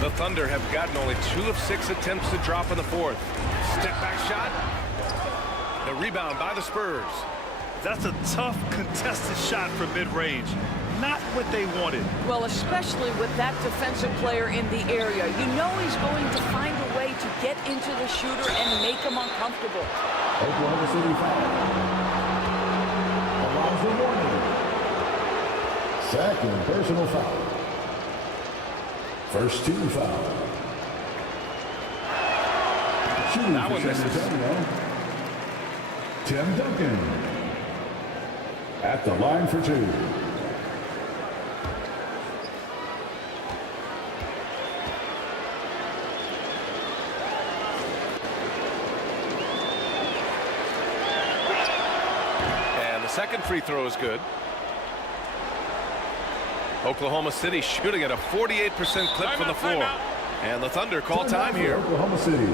The Thunder have gotten only 2 of 6 attempts to drop in the 4th. Step back shot. The rebound by the Spurs. That's a tough, contested shot from mid-range. Not what they wanted. Well, especially with that defensive player in the area. You know he's going to find a way to get into the shooter and make him uncomfortable. Oklahoma City foul. Alonzo Mourning. Second personal foul. First team foul. Shooting That for one San misses. Antonio, Tim Duncan. At the line for two. Second free throw is good. Oklahoma City shooting at a 48% clip from the floor. And the Thunder call time here. Oklahoma City.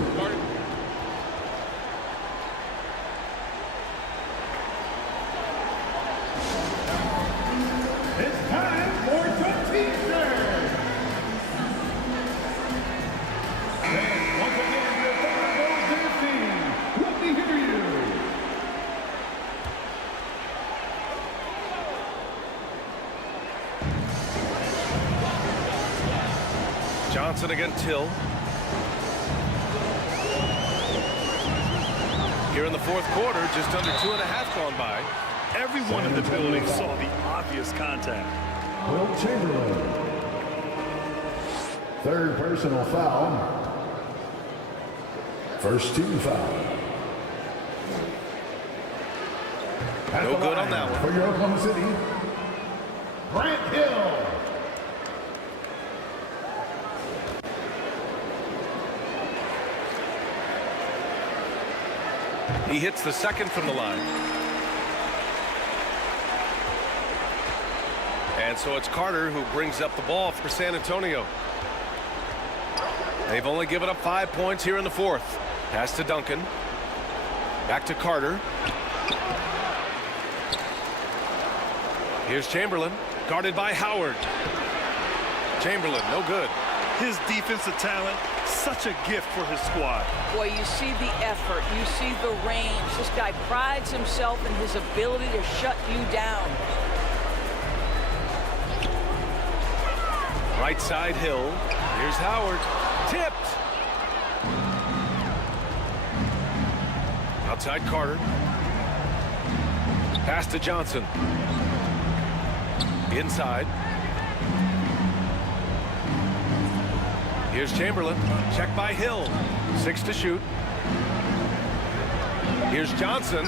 It's time for the teaser. And once again, your Thunder goes team. Let me hear you. Johnson against Hill. Here in the fourth quarter, just under 2.5 gone by. Everyone in the building saw the obvious contact. Wilt Chamberlain. Third personal foul. First team foul. No good on that one. For your Oklahoma City, Grant Hill. He hits the second from the line. And so it's Carter who brings up the ball for San Antonio. They've only given up 5 points here in the fourth. Pass to Duncan. Back to Carter. Here's Chamberlain, guarded by Howard. Chamberlain, no good. His defensive talent, such a gift for his squad. Boy, you see the effort, you see the range. This guy prides himself in his ability to shut you down. Right side Hill. Here's Howard. Tipped. Outside Carter. Pass to Johnson. Inside. Here's Chamberlain. Check by Hill. 6 to shoot. Here's Johnson.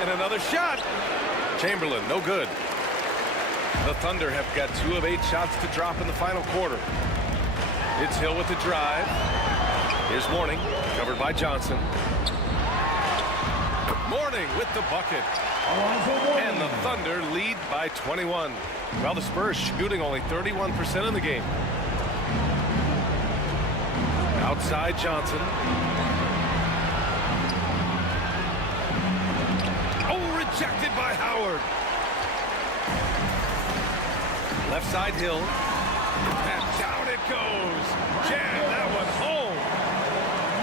And another shot. Chamberlain, no good. The Thunder have got 2 of 8 shots to drop in the final quarter. It's Hill with the drive. Here's Mourning, covered by Johnson. Mourning with the bucket. And the Thunder lead by 21. Well, the Spurs shooting only 31% in the game. Outside Johnson. Oh, rejected by Howard. Left side Hill. And down it goes. Jam that one home.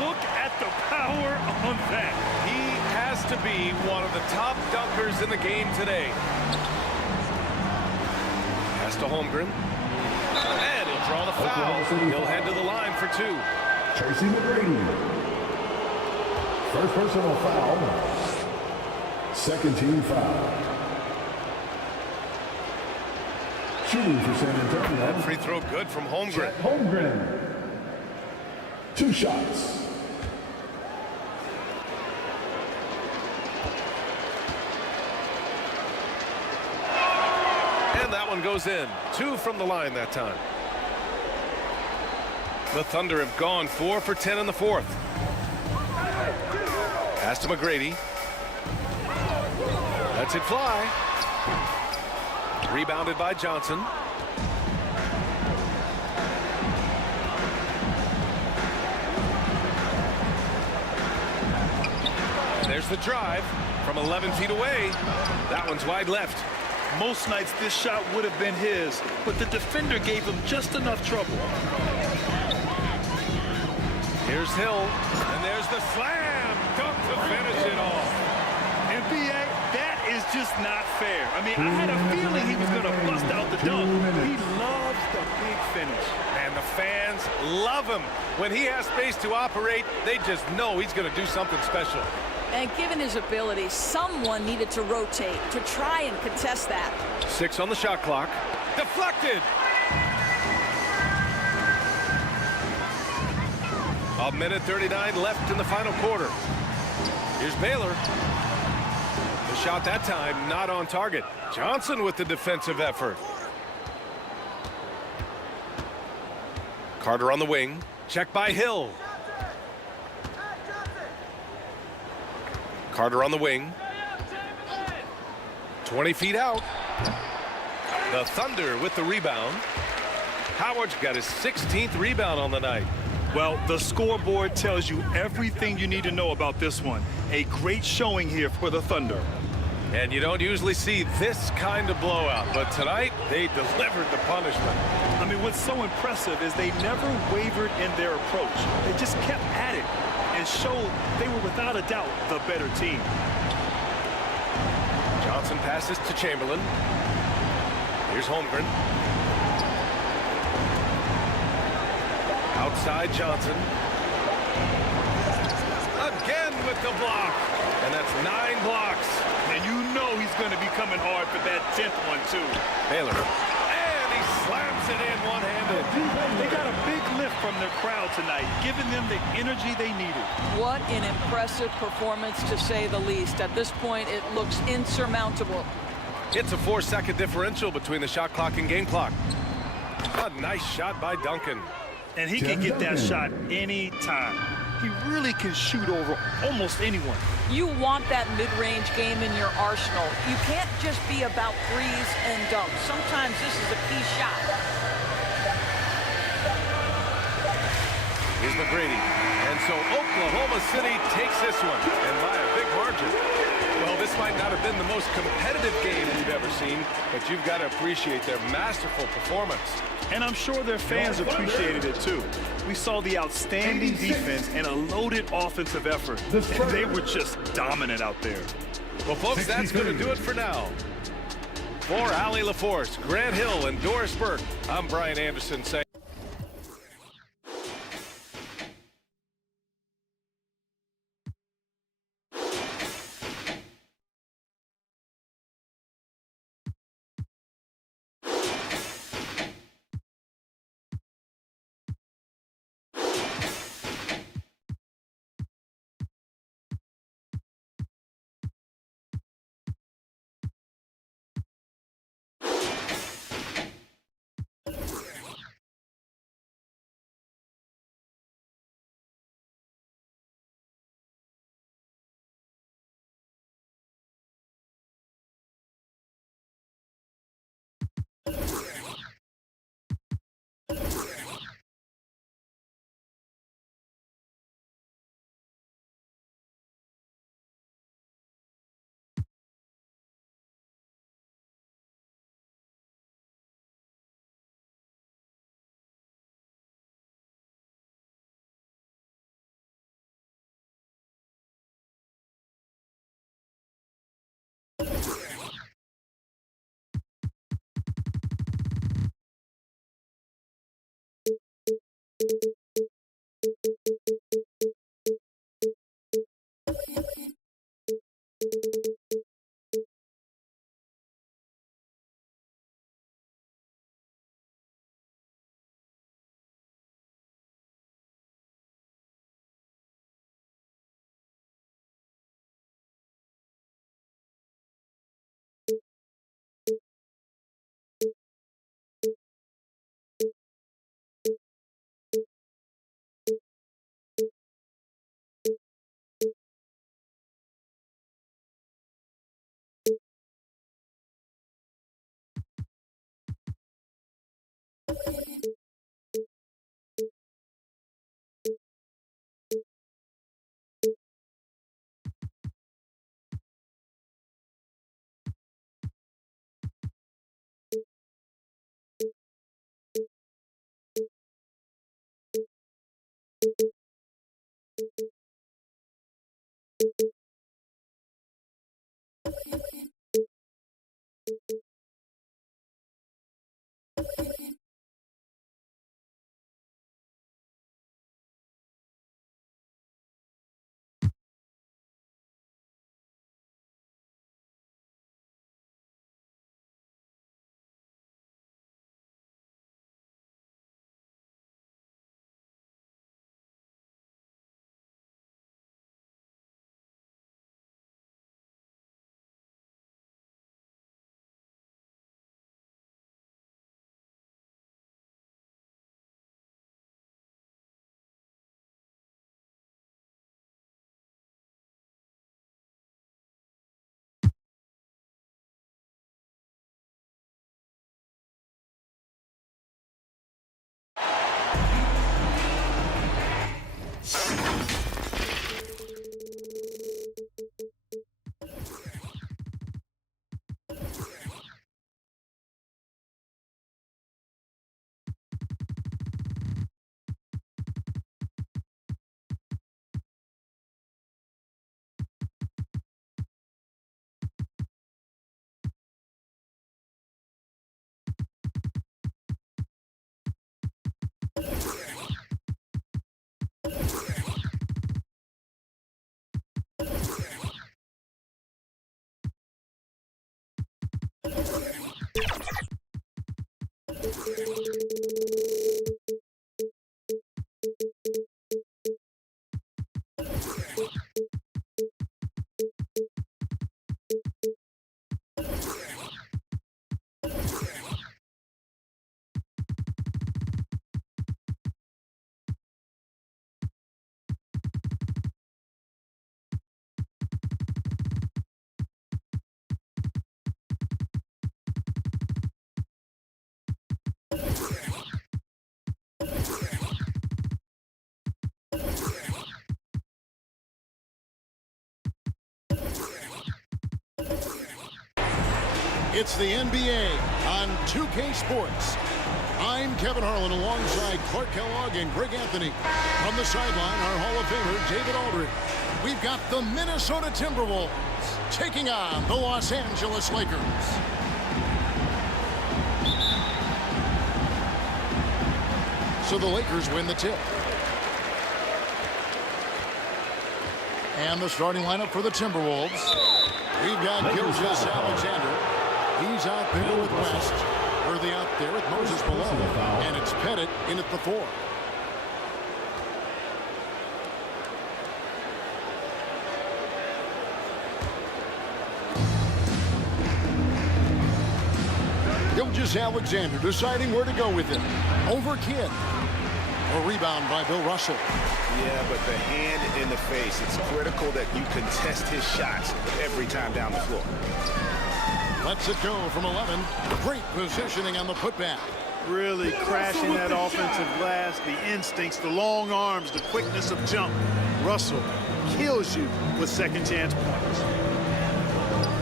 Look at the power on that. He has to be one of the top dunkers in the game today. Pass to Holmgren. And he'll draw the foul. He'll head to the line for 2. Tracy McGrady. First personal foul. Second team foul. Shooting for San Antonio. That free throw good from Holmgren. CHET Holmgren. 2 shots. And that one goes in. 2 from the line that time. The Thunder have gone 4 for 10 in the fourth. Pass to McGrady. Lets it fly. Rebounded by Johnson. And there's the drive from 11 feet away. That one's wide left. Most nights this shot would have been his, but the defender gave him just enough trouble. Here's Hill, and there's the slam dunk to finish it off. NBA, that is just not fair. I mean, I had a feeling he was going to bust out the dunk. He loves the big finish. And the fans love him. When he has space to operate, they just know he's going to do something special. And given his ability, someone needed to rotate to try and contest that. 6 on the shot clock. Deflected. A minute 39 left in the final quarter. Here's Baylor. The shot that time not on target. Johnson with the defensive effort. Carter on the wing. Check by Hill. Carter on the wing. 20 feet out. The Thunder with the rebound. Howard's got his 16th rebound on the night. Well, the scoreboard tells you everything you need to know about this one. A great showing here for the Thunder. And you don't usually see this kind of blowout, but tonight they delivered the punishment. I mean, what's so impressive is they never wavered in their approach. They just kept at it and showed they were without a doubt the better team. Johnson passes to Chamberlain. Here's Holmgren. Outside Johnson. Again with the block. And that's 9 blocks. And you know he's going to be coming hard for that 10th one, too. Baylor. And he slams it in one-handed. They got a big lift from their crowd tonight, giving them the energy they needed. What an impressive performance, to say the least. At this point, it looks insurmountable. It's a 4-second differential between the shot clock and game clock. A nice shot by Duncan. And he can get that shot anytime. He really can shoot over almost anyone. You want that mid-range game in your arsenal. You can't just be about threes and dunks. Sometimes this is a key shot. Here's McGrady. And so Oklahoma City takes this one, and by a big margin. Well, this might not have been the most competitive game we've ever seen, but you've got to appreciate their masterful performance. And I'm sure their fans appreciated it, too. We saw the outstanding defense and a loaded offensive effort. And they were just dominant out there. Well, folks, that's going to do it for now. For Allie LaForce, Grant Hill, and Doris Burke, I'm Brian Anderson saying... It's the NBA on 2K Sports. I'm Kevin Harlan alongside Clark Kellogg and Greg Anthony. From the sideline, our Hall of Famer, David Aldridge. We've got the Minnesota Timberwolves taking on the Los Angeles Lakers. So the Lakers win the tip. And the starting lineup for the Timberwolves. We've got Gilgeous-Alexander. He's out there with West. Worthy out there with Moses Malone. And it's Pettit in at the 4. Gilgeous-Alexander deciding where to go with it. Over Kidd. A rebound by Bill Russell. Yeah, but the hand in the face. It's critical that you contest his shots every time down the floor. Lets it go from 11. Great positioning on the putback. Really crashing that offensive glass. The instincts, the long arms, the quickness of jump. Russell kills you with second chance points.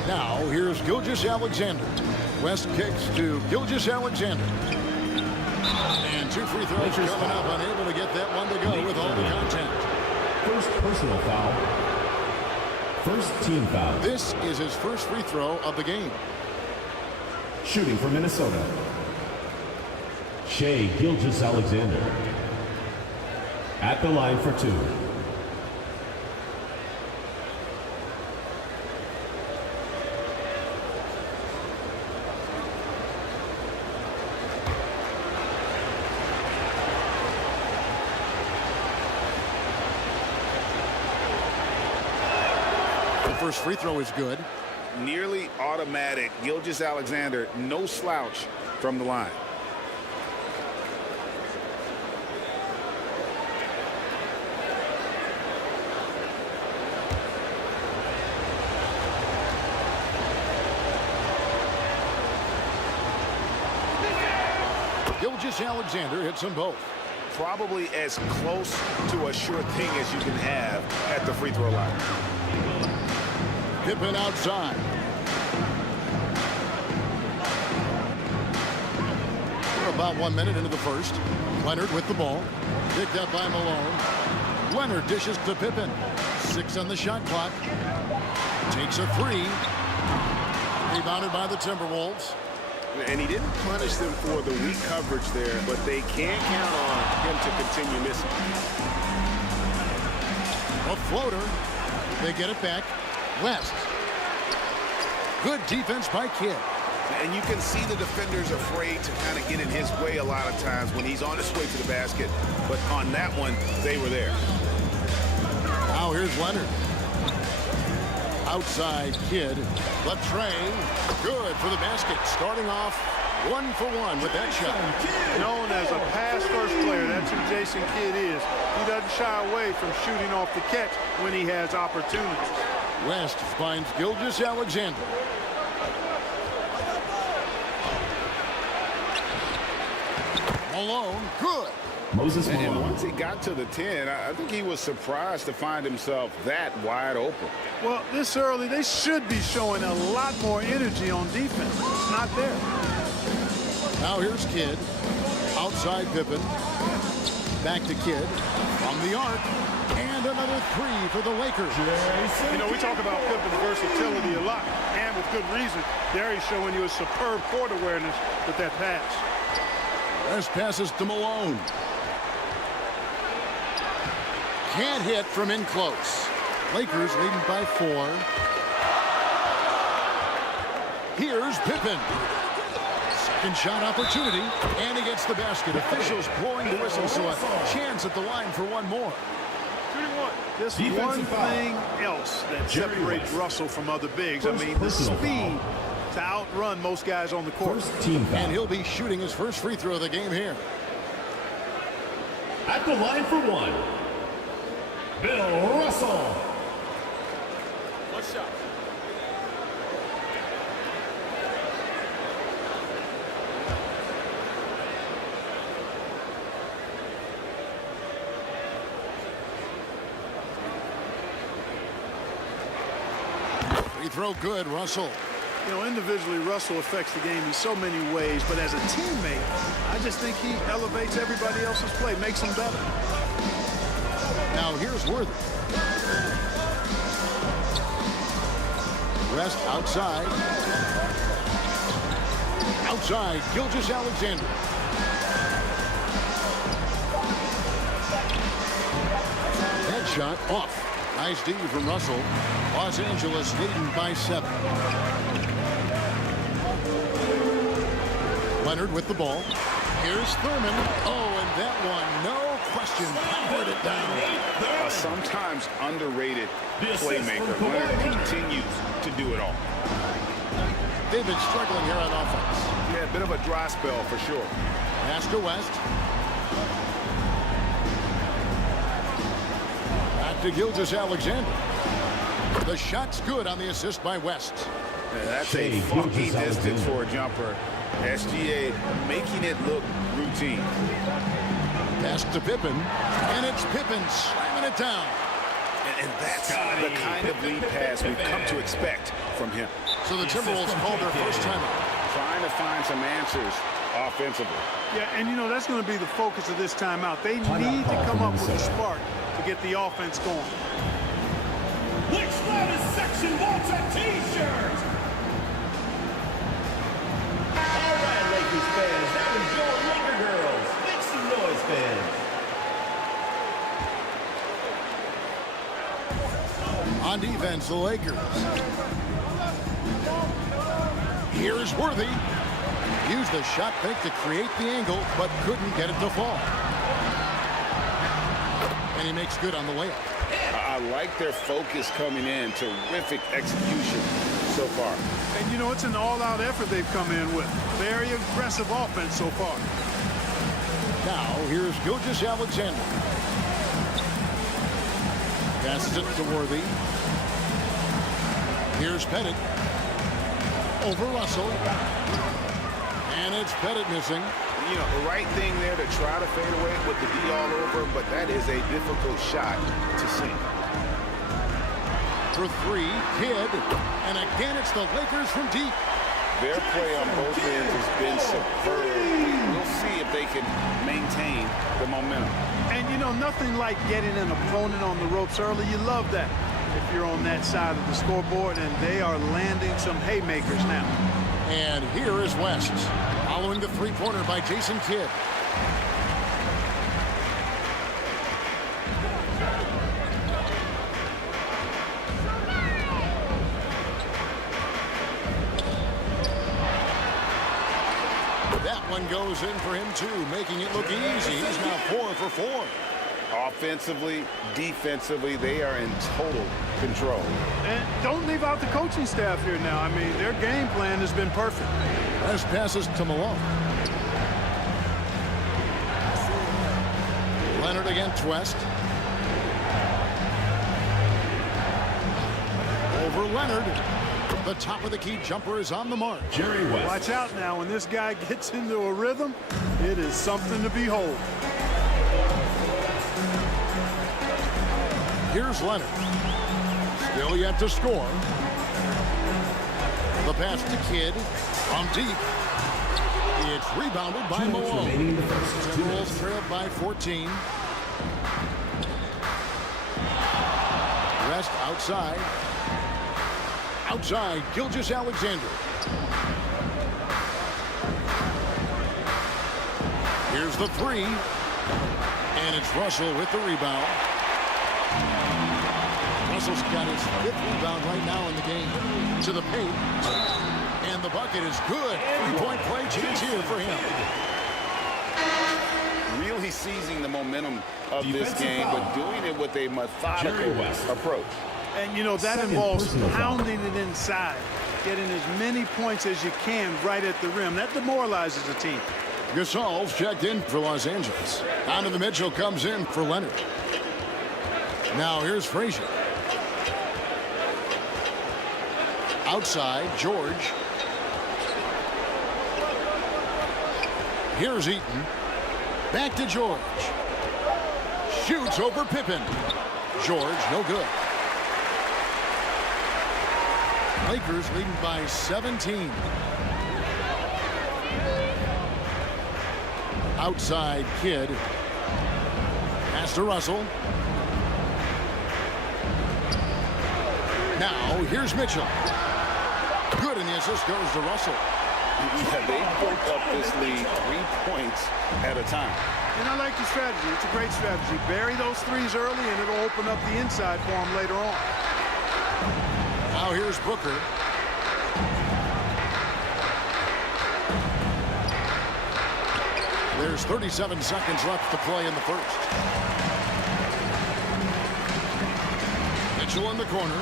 Now here's Gilgeous-Alexander. West kicks to Gilgeous-Alexander. And 2 free throws coming up, unable to get that one to go with all the contact. First personal foul. First team foul. This is his first free throw of the game. Shooting for Minnesota, SHAI Gilgeous-Alexander. At the line for 2. First free throw is good. Nearly automatic. Gilgeous-Alexander, no slouch from the line. Gilgeous-Alexander hits them both. Probably as close to a sure thing as you can have at the free throw line. Pippen outside. We're about 1 minute into the first. Leonard with the ball. Picked up by Malone. Leonard dishes to Pippen. 6 on the shot clock. Takes a three. Rebounded by the Timberwolves. And he didn't punish them for the weak coverage there, but they can't count on him to continue missing. A floater. They get it back. West. Good defense by Kidd. And you can see the defenders afraid to kind of get in his way a lot of times when he's on his way to the basket. But on that one, they were there. Now here's Leonard. Outside Kidd. Latre. Good for the basket. Starting off 1 for 1 with that shot. Known as a pass-first player, that's who Jason Kidd is. He doesn't shy away from shooting off the catch when he has opportunities. West finds Gilgeous-Alexander. Malone, good. Moses And Malone. once he got to the 10, I think he was surprised to find himself that wide open. Well, this early, they should be showing a lot more energy on defense. It's not there. Now here's Kidd. Outside Pippen. Back to Kidd. From the arc. And another three for the Lakers. You know, we talk about Pippen's versatility a lot, and with good reason. There he's showing you a superb court awareness with that pass. West passes to Malone. Can't hit from in close. Lakers leading by 4. Here's Pippen. Second shot opportunity, and he gets the basket. Officials blowing the whistle, so a chance at the line for one more. Just one thing else that separates Russell from other bigs. I mean, the speed to outrun most guys on the court. And he'll be shooting his first free throw of the game here. At the line for one, Bill Russell. One shot. Free throw good, Russell. You know, individually, Russell affects the game in so many ways, but as a teammate, I just think he elevates everybody else's play, makes them better. Now here's Worthy. Rest outside. Outside, Gilgeous-Alexander. Headshot off. Nice D from Russell. Los Angeles leading by 7. Leonard with the ball. Here's Thurman. Oh, and that one, no question, powered it down. A sometimes underrated playmaker. Leonard continues to do it all. They've been struggling here on offense. Yeah, a bit of a dry spell for sure. Pass to West. Back to Gilgeous-Alexander. The shot's good on the assist by West. Yeah, that's a funky distance for a jumper. SGA making it look routine. Pass to Pippen, and it's Pippen slamming it down. And that's the kind of lead pass we've come to expect from him. So the Timberwolves called their first timeout. Trying to find some answers offensively. Yeah, and you know, that's going to be the focus of this timeout. They need to come up with a spark to get the offense going. Which loudest section wants a t-shirt? All right, Lakers fans, that was your Laker girls. Make some noise, fans. On defense, the Lakers. Here's Worthy. Used the shot fake to create the angle, but couldn't get it to fall. And he makes good on the layup. I like their focus coming in. Terrific execution so far. And, you know, it's an all-out effort they've come in with. Very aggressive offense so far. Now, here's Gilgeous-Alexander. Passes it to Worthy. Here's Pettit. Over Russell. And it's Pettit missing. You know, the right thing there to try to fade away with the D all over, but that is a difficult shot to sink. For 3, Kidd. And again, it's the Lakers from deep. Their play on both ends has been superb. We'll see if they can maintain the momentum. And, you know, nothing like getting an opponent on the ropes early. You love that. if you're on that side of the scoreboard, and they are landing some haymakers now. And here is West, following the three-pointer by Jason Kidd. That one goes in for him, too, making it look easy. He's now 4 for 4. Offensively, defensively, they are in total control. And don't leave out the coaching staff here now. I mean, their game plan has been perfect. Pass passes to Malone. Leonard against West. Over Leonard. The top of the key jumper is on the mark. Jerry West. Watch out now. When this guy gets into a rhythm, it is something to behold. Here's Leonard. Still yet to score. The pass to Kidd from deep. It's rebounded by Malone. Timberwolves trailed by 14. West outside. Outside, GILGEOUS-ALEXANDER. Here's the three. And it's Russell with the rebound. Russell's got his 5th rebound right now in the game. To the paint. And the bucket is good. 3-point play chance here for him. Really seizing the momentum of this game, but doing it with a methodical approach. And, you know, that involves pounding it inside, getting as many points as you can right at the rim. That demoralizes a team. Gasol's checked in for Los Angeles. Donovan Mitchell comes in for Leonard. Now here's Frazier. Outside, George. Here's Eaton. Back to George. Shoots over Pippen. George, no good. Lakers leading by 17. Outside, Kidd. Pass to Russell. Now, here's Mitchell. Good, and the assist goes to Russell. Yeah, they built up this lead 3 points at a time. And I like the strategy. It's a great strategy. Bury those threes early, and it'll open up the inside for them later on. Now here's Booker. There's 37 seconds left to play in the first. Mitchell in the corner.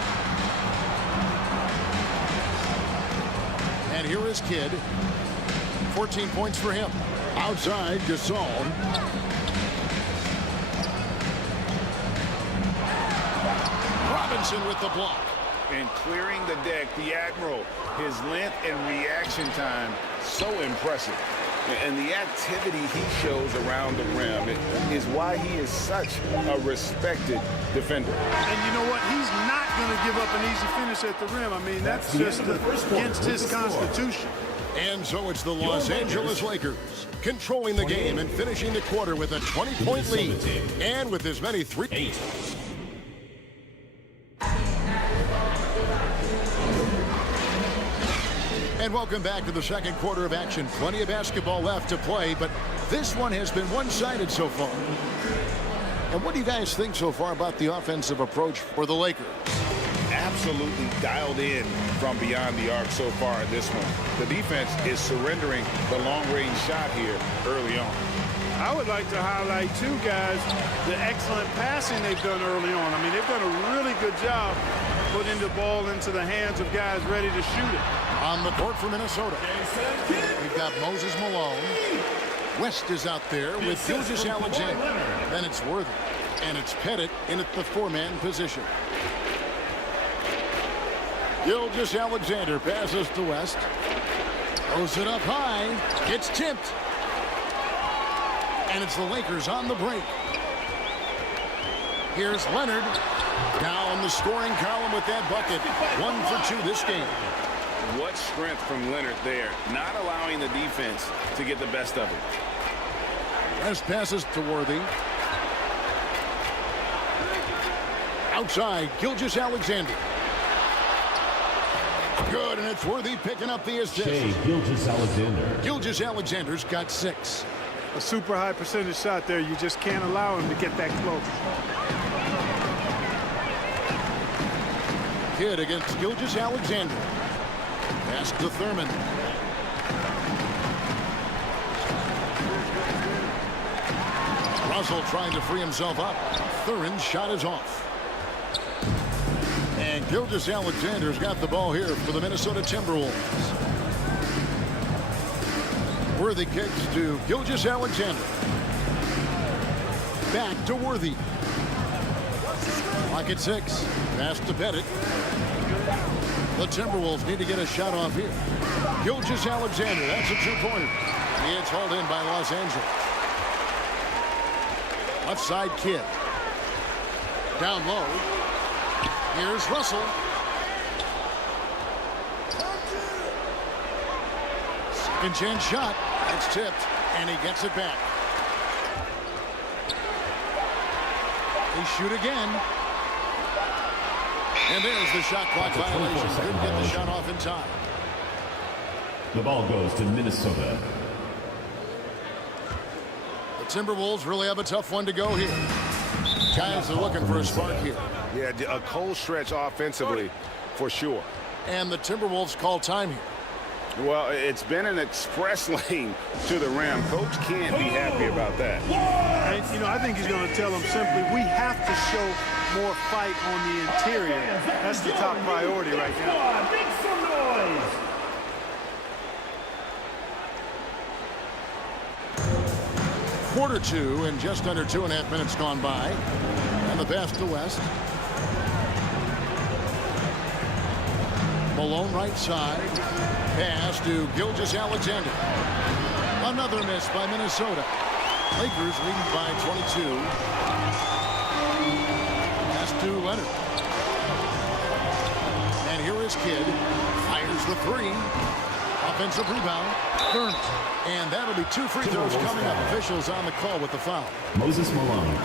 And here is Kidd. 14 points for him. Outside, Gasol. Robinson with the block. And clearing the deck, the Admiral, his length and reaction time, so impressive. And the activity he shows around the rim is why he is such a respected defender. And you know what? He's not going to give up an easy finish at the rim. I mean, that's just against his constitution. And so it's the Los Angeles Lakers controlling the game and finishing the quarter with a 20-point lead. And with as many three. And welcome back to the second quarter of action. Plenty of basketball left to play, but this one has been one-sided so far. And what do you guys think so far about the offensive approach for the Lakers? Absolutely dialed in from beyond the arc so far in this one. The defense is surrendering the long-range shot here early on. I would like to highlight, too, guys, the excellent passing they've done early on. I mean, they've done a really good job putting the ball into the hands of guys ready to shoot it. On the court for Minnesota, we've got Moses Malone. West is out there with GILGEOUS-ALEXANDer. Then it's Worthy. And it's Pettit in at the four-man position. GILGEOUS-ALEXANDer passes to West. Throws it up high. It's tipped. And it's the Lakers on the break. Here's Leonard. Down the scoring column with that bucket. 1 for 2 this game. What strength from Leonard there, not allowing the defense to get the best of it. West passes to Worthy. Outside, Gilgeous-Alexander. Good, and it's Worthy picking up the assist. SHAI Gilgeous-Alexander. Gilgeous-Alexander's got 6. A super high percentage shot there. You just can't allow him to get that close. Kidd against Gilgeous-Alexander. Pass to Thurman. Russell trying to free himself up. Thurin's shot is off. And Gilgeous-Alexander's got the ball here for the Minnesota Timberwolves. Worthy kicks to Gilgeous-Alexander. Back to Worthy. Clock at 6. Pass to Pettit. The Timberwolves need to get a shot off here. Gilgeous-Alexander, that's a 2-pointer. It's hauled in by Los Angeles. Left side, Kidd. Down low. Here's Russell. Second chance shot. It's tipped, and he gets it back. They shoot again. And there's the shot clock violation. Couldn't get the shot off in time. The ball goes to Minnesota. The Timberwolves really have a tough one to go here. Guys are looking for a spark here. Yeah, a cold stretch offensively, for sure. And the Timberwolves call time here. Well, it's been an express lane to the rim. Coach can't be happy about that. And, you know, I think he's going to tell them simply, we have to show more fight on the interior. That's the top priority right now. Make some noise. Quarter 2 and just under 2.5 minutes gone by. And the pass to West. Malone right side. Pass to Gilgeous-Alexander. Another miss by Minnesota. Lakers leading by 22. Pass to Leonard. And here is Kidd. Fires the 3. Offensive rebound. Thurman. And that'll be 2 free throws coming up. Officials on the call with the foul. Moses Malone.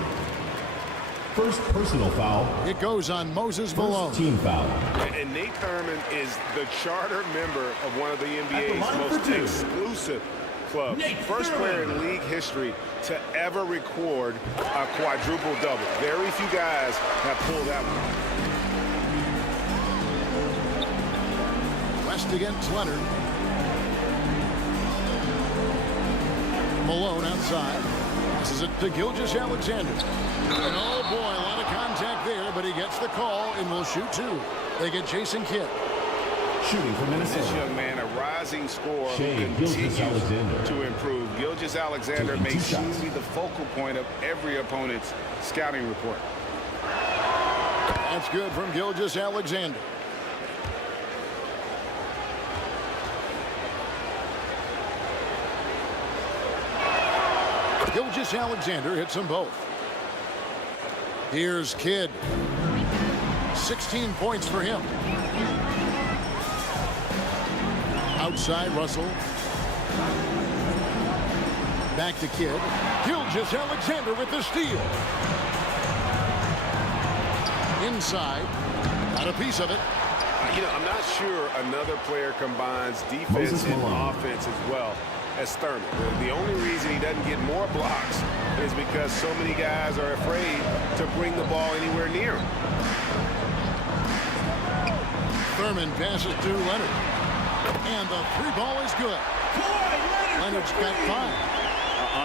First personal foul. It goes on Moses Malone. Team foul. And Nate Thurman is the charter member of one of the NBA's most exclusive clubs. First player in league history to ever record a quadruple double. Very few guys have pulled that one. West against Leonard. Malone outside. This is it to Gilgeous-Alexander. And oh boy, a lot of contact there, but he gets the call and will shoot 2. They get Jason Kidd. Shooting for Minnesota. This young man, a rising scorer SHAI who continues Gilgeous-Alexander. to improve. Gilgeous-Alexander may soon be the focal point of every opponent's scouting report. That's good from Gilgeous-Alexander. Gilgeous-Alexander hits them both. Here's Kidd. 16 points for him. Outside, Russell. Back to Kidd. Gilgeous-Alexander with the steal. Inside. Got a piece of it. You know, I'm not sure another player combines defense and offense as well as Thurman. The only reason he doesn't get more blocks is because so many guys are afraid to bring the ball anywhere near him. Thurman passes to Leonard. And the 3 ball is good. Leonard's got 5.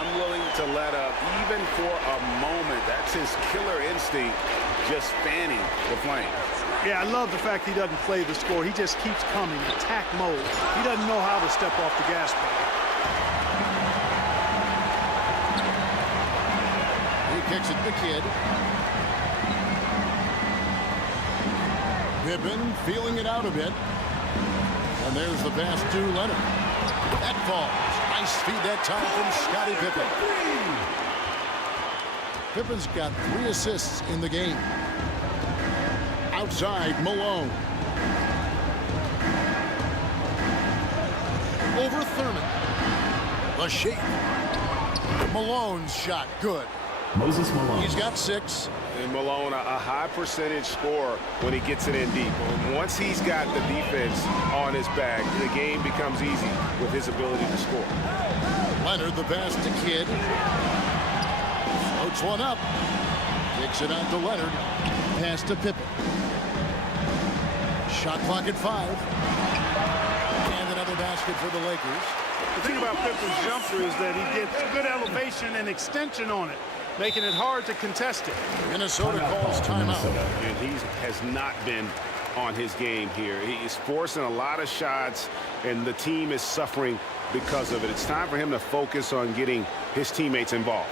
Unwilling to let up even for a moment. That's his killer instinct, just fanning the flame. Yeah, I love the fact he doesn't play the score. He just keeps coming, attack mode. He doesn't know how to step off the gas pedal. He kicks it to Kidd. Pippen feeling it out a bit. And there's the pass to Leonard. That falls. Nice feed that time from Scottie Pippen. Pippen's got 3 assists in the game. Outside, Malone. Over Thurman. The shape. Malone's shot, good. Moses Malone. He's got 6. And Malone, a high percentage scorer when he gets it in deep. Once he's got the defense on his back, the game becomes easy with his ability to score. Leonard, the pass to Kidd. Floats one up. Kicks it out to Leonard. Pass to Pippen. Shot clock at 5. And another basket for the Lakers. The thing about Pippen's jumper is that he gets good elevation and extension on it, making it hard to contest it. Minnesota calls timeout. And he has not been on his game here. He's forcing a lot of shots, and the team is suffering because of it. It's time for him to focus on getting his teammates involved.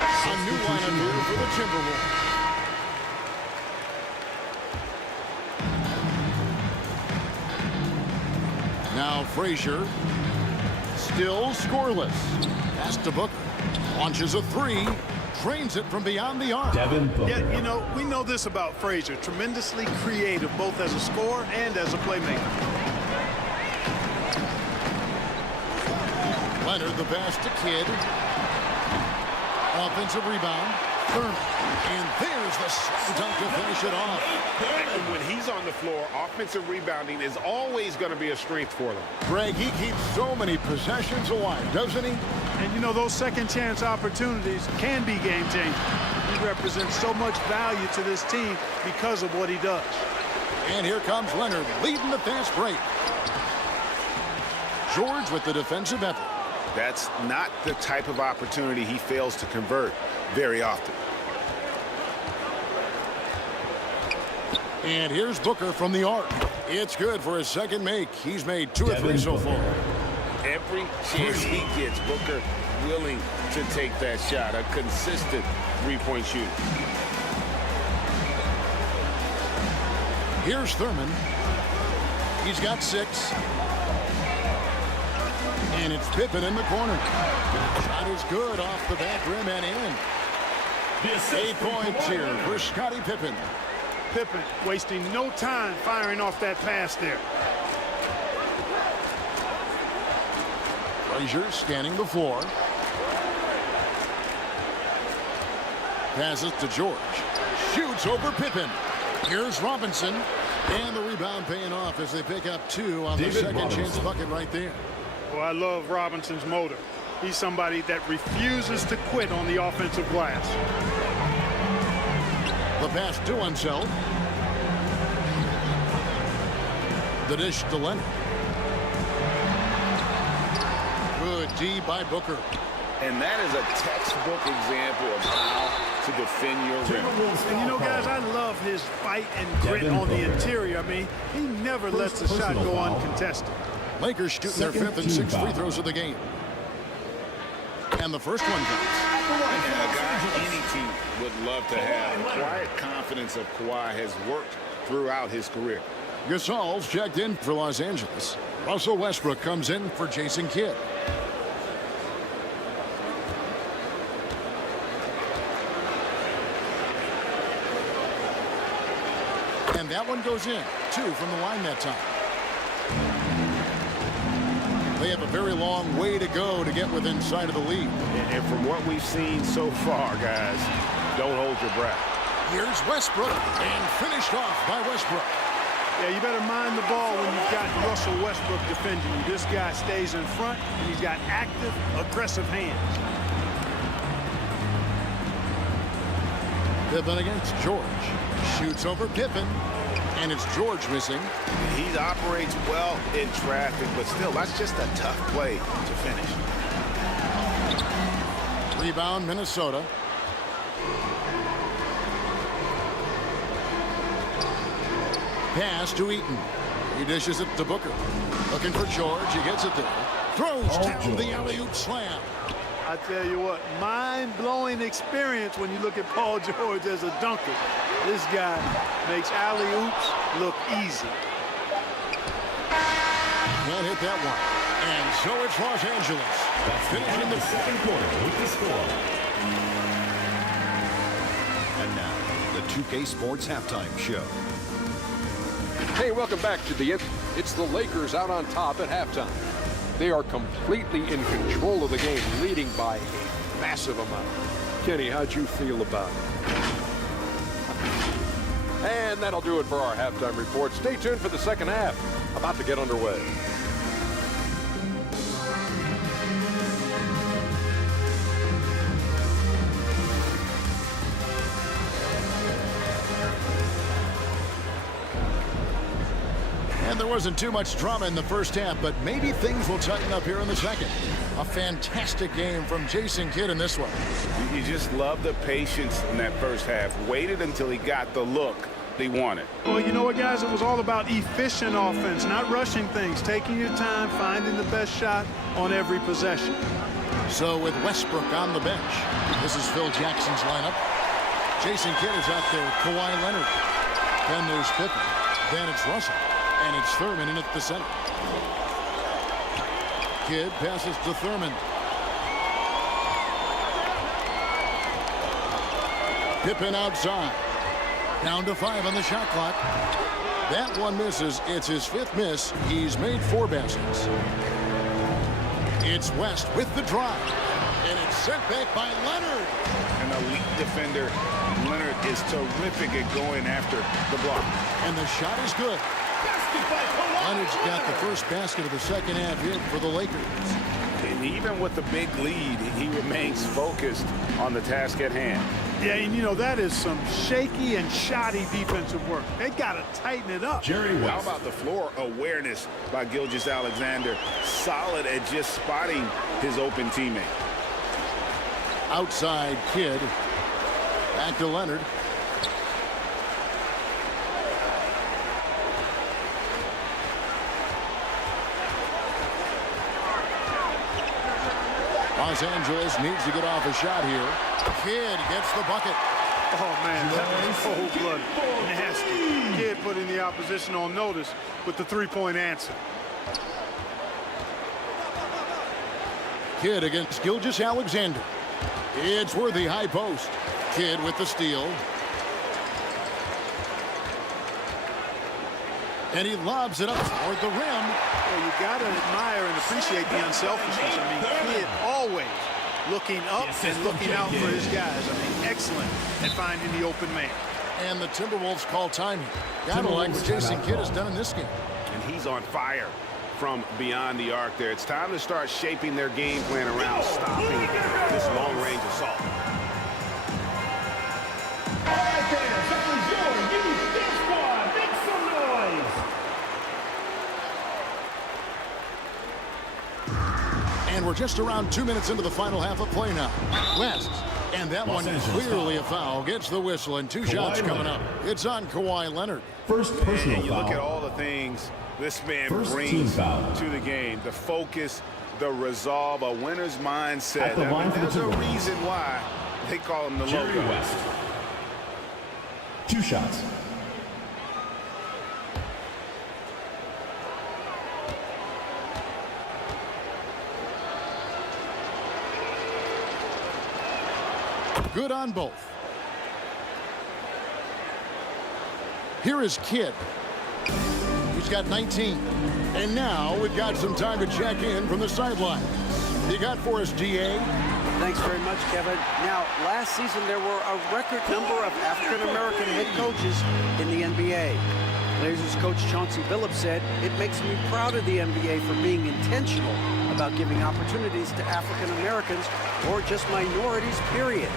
A new lineup here for the Timberwolves. Now Frazier, still scoreless. Pass to Booker, launches a 3, drains it from beyond the arc. Yeah, you know, we know this about Frazier. Tremendously creative, both as a scorer and as a playmaker. Leonard, the pass to Kidd. Offensive rebound. Thurman. And there's the slam dunk to finish it off. And when he's on the floor, offensive rebounding is always going to be a strength for them. Greg, he keeps so many possessions alive, doesn't he? And you know, those second chance opportunities can be game changing. He represents so much value to this team because of what he does. And here comes Leonard leading the fast break. George with the defensive effort. That's not the type of opportunity he fails to convert very often. And here's Booker from the arc. It's good for his second make. He's made 2 or 3 so far. Every chance he gets, Booker willing to take that shot. A consistent three-point shooter. Here's Thurman. He's got 6. And it's Pippen in the corner. Shot is good off the back rim and in. 8 points here for Scottie Pippen. Pippen wasting no time firing off that pass there. Frazier scanning the floor. Passes to George. Shoots over Pippen. Here's Robinson. And the rebound paying off as they pick up 2 on the second chance bucket right there. Well, I love Robinson's motor. He's somebody that refuses to quit on the offensive glass. The pass to Unseld. The dish to Leonard. Good D by Booker. And that is a textbook example of how to defend your rim. And you know, guys, I love his fight and grit on the interior. I mean, he never lets the shot go uncontested. Lakers shooting their 5th and 6th free throws of the game. And the first one goes. And a guy any team would love to have. The quiet confidence of Kawhi has worked throughout his career. Gasol's checked in for Los Angeles. Russell Westbrook comes in for Jason Kidd. And that one goes in. 2 from the line that time. They have a very long way to go to get within sight of the lead. And from what we've seen so far, guys, don't hold your breath. Here's Westbrook, and finished off by Westbrook. Yeah, you better mind the ball when you've got Russell Westbrook defending you. This guy stays in front, and he's got active, aggressive hands. Pippen against George. Shoots over Pippen. And it's George missing. He operates well in traffic, but still, that's just a tough play to finish. Rebound, Minnesota. Pass to Eaton. He dishes it to Booker. Looking for George. He gets it there. Throws down the alley-oop slam. I tell you what, mind-blowing experience when you look at Paul George as a dunker. This guy makes alley-oops look easy. Can't hit that one. And so it's Los Angeles. Finishing the second quarter with the score. And now, the 2K Sports Halftime Show. Hey, welcome back to the end. It's the Lakers out on top at halftime. They are completely in control of the game, leading by a massive amount. Kenny, how'd you feel about it? And that'll do it for our halftime report. Stay tuned for the second half, about to get underway. And there wasn't too much drama in the first half, but maybe things will tighten up here in the second. A fantastic game from Jason Kidd in this one. You just love the patience in that first half. Waited until he got the look he wanted. Well, you know what, guys? It was all about efficient offense, not rushing things, taking your time, finding the best shot on every possession. So with Westbrook on the bench, this is Phil Jackson's lineup. Jason Kidd is out there, Kawhi Leonard. Then there's Pippen. Then it's Russell. And it's Thurman in at the center. Kidd passes to Thurman. Pippen outside. Down to 5 on the shot clock. That one misses. It's his 5th miss. He's made 4 baskets. It's West with the drive. And it's sent back by Leonard. An elite defender. Leonard is terrific at going after the block. And the shot is good. Leonard's got the first basket of the second half here for the Lakers. And even with the big lead, he remains focused on the task at hand. Yeah, and you know, that is some shaky and shoddy defensive work. They got to tighten it up. How about the floor awareness by Gilgeous-Alexander? Solid at just spotting his open teammate. Outside Kidd. Back to Leonard. Los Angeles needs to get off a shot here. Kidd gets the bucket. Oh, man, that was cold-blooded. Nasty. Kidd putting the opposition on notice with the three-point answer. Kidd against Gilgeous-Alexander. It's worthy high post. Kidd with the steal. And he lobs it up toward the rim. Well, you got to admire and appreciate the unselfishness. I mean, Kidd always looking up and looking out for his guys. I mean, excellent at finding the open man. And the Timberwolves call time here. Gotta like what Jason Kidd has done in this game. And he's on fire from beyond the arc there. It's time to start shaping their game plan around stopping this long-range assault. And we're just around 2 minutes into the final half of play now. West, and that one clearly a foul, gets the whistle, and 2 shots coming up. It's on Kawhi Leonard. First personal you foul. Look at all the things this man brings to the game. The focus, the resolve, a winner's mindset. I mean, there's a reason why they call him the logo. West. 2 shots. Good on both. Here is Kidd. He's got 19. And now we've got some time to check in from the sideline. You got for us, GA? Thanks very much, Kevin. Now, last season there were a record number of African-American head coaches in the NBA. Blazers coach Chauncey Billups said, "It makes me proud of the NBA for being intentional about giving opportunities to African Americans or just minorities, period.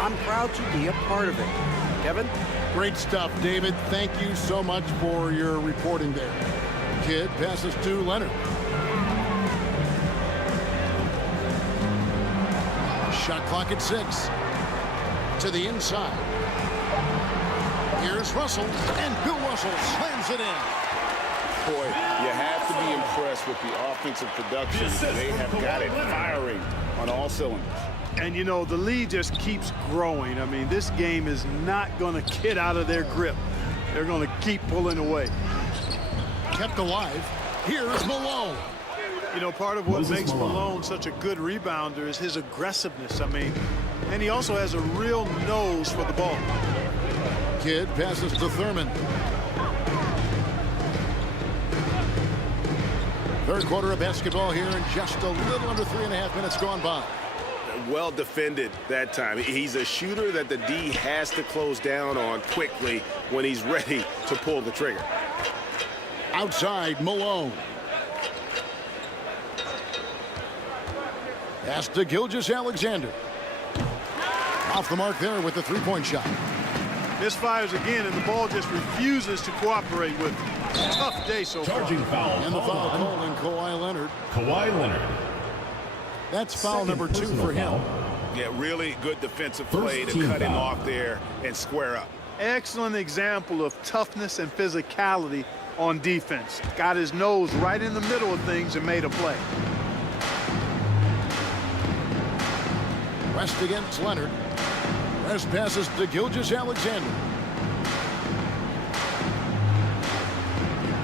I'm proud to be a part of it." Kevin? Great stuff, David. Thank you so much for your reporting there. Kidd passes to Leonard. Shot clock at 6. To the inside. Here's Russell, and Bill Russell slams it in. Boy, you have to be impressed with the offensive production. They have got it firing on all cylinders. And, you know, the lead just keeps growing. I mean, this game is not going to get out of their grip. They're going to keep pulling away. Kept alive. Here's Malone. You know, part of what makes Malone such a good rebounder is his aggressiveness. I mean, and he also has a real nose for the ball. Kidd passes to Thurman. Third quarter of basketball here, and just a little under 3.5 minutes gone by. Well defended that time. He's a shooter that the D has to close down on quickly when he's ready to pull the trigger. Outside, Malone. Pass to Gilgeous-Alexander. Off the mark there with the three-point shot. Misfires again, and the ball just refuses to cooperate with him. Tough day so far. Charging foul. And the foul called on Kawhi Leonard. Kawhi Leonard. That's foul number 2 for him. Yeah, really good defensive play to cut him off there and square up. Excellent example of toughness and physicality on defense. Got his nose right in the middle of things and made a play. West against Leonard. West passes to Gilgeous-Alexander.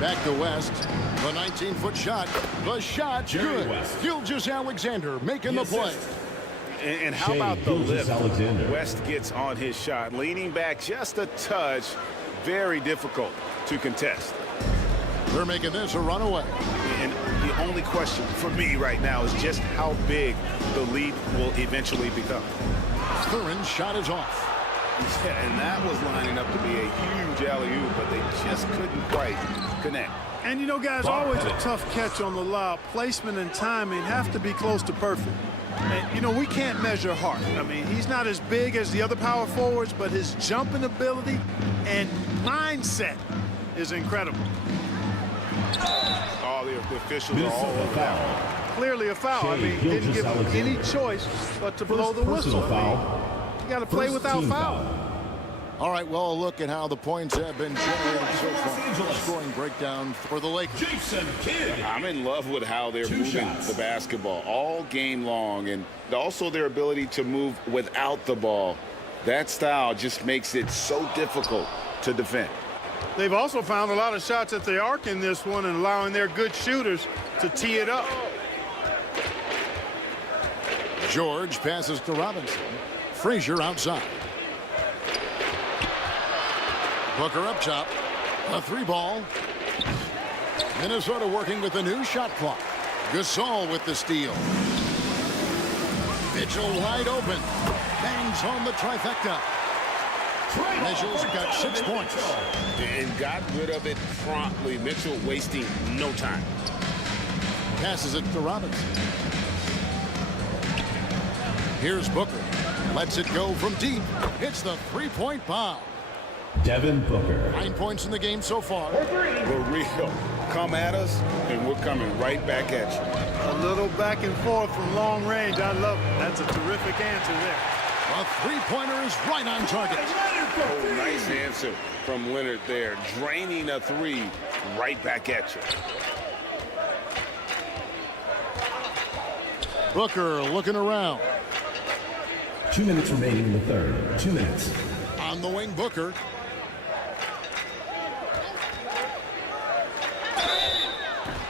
Back to West. The 19-foot shot. The shot's good. Gilgeous-Alexander making the play. And how about the lift? West gets on his shot, leaning back just a touch. Very difficult to contest. They're making this a runaway. And the only question for me right now is just how big the lead will eventually become. Curran's shot is off. Yeah, and that was lining up to be a huge alley-oop, but they just couldn't quite connect. And you know, guys, always a tough catch on the lob. Placement and timing have to be close to perfect. And, you know, we can't measure Hart. I mean, he's not as big as the other power forwards, but his jumping ability and mindset is incredible. All the officials are all over that. Clearly a foul. I mean, didn't give him any choice but to blow the whistle. You got to play without foul. All right, well, a look at how the points have been generated so far. Scoring breakdown for the Lakers. I'm in love with how they're moving the basketball all game long, and also their ability to move without the ball. That style just makes it so difficult to defend. They've also found a lot of shots at the arc in this one and allowing their good shooters to tee it up. George passes to Robinson. Frazier outside. Booker up top. A 3-ball. Minnesota working with a new shot clock. Gasol with the steal. Mitchell wide open. Bangs home the trifecta. Mitchell's got 6 points. And got rid of it promptly. Mitchell wasting no time. Passes it to Robinson. Here's Booker. Lets it go from deep. Hits the 3-point bomb. Devin Booker. 9 points in the game so far. We're real. Come at us, and we're coming right back at you. A little back and forth from long range. I love it. That's a terrific answer there. A 3-pointer is right on target. Oh, nice answer from Leonard there. Draining a 3 right back at you. Booker looking around. 2 minutes remaining in the third. 2 minutes. On the wing, Booker.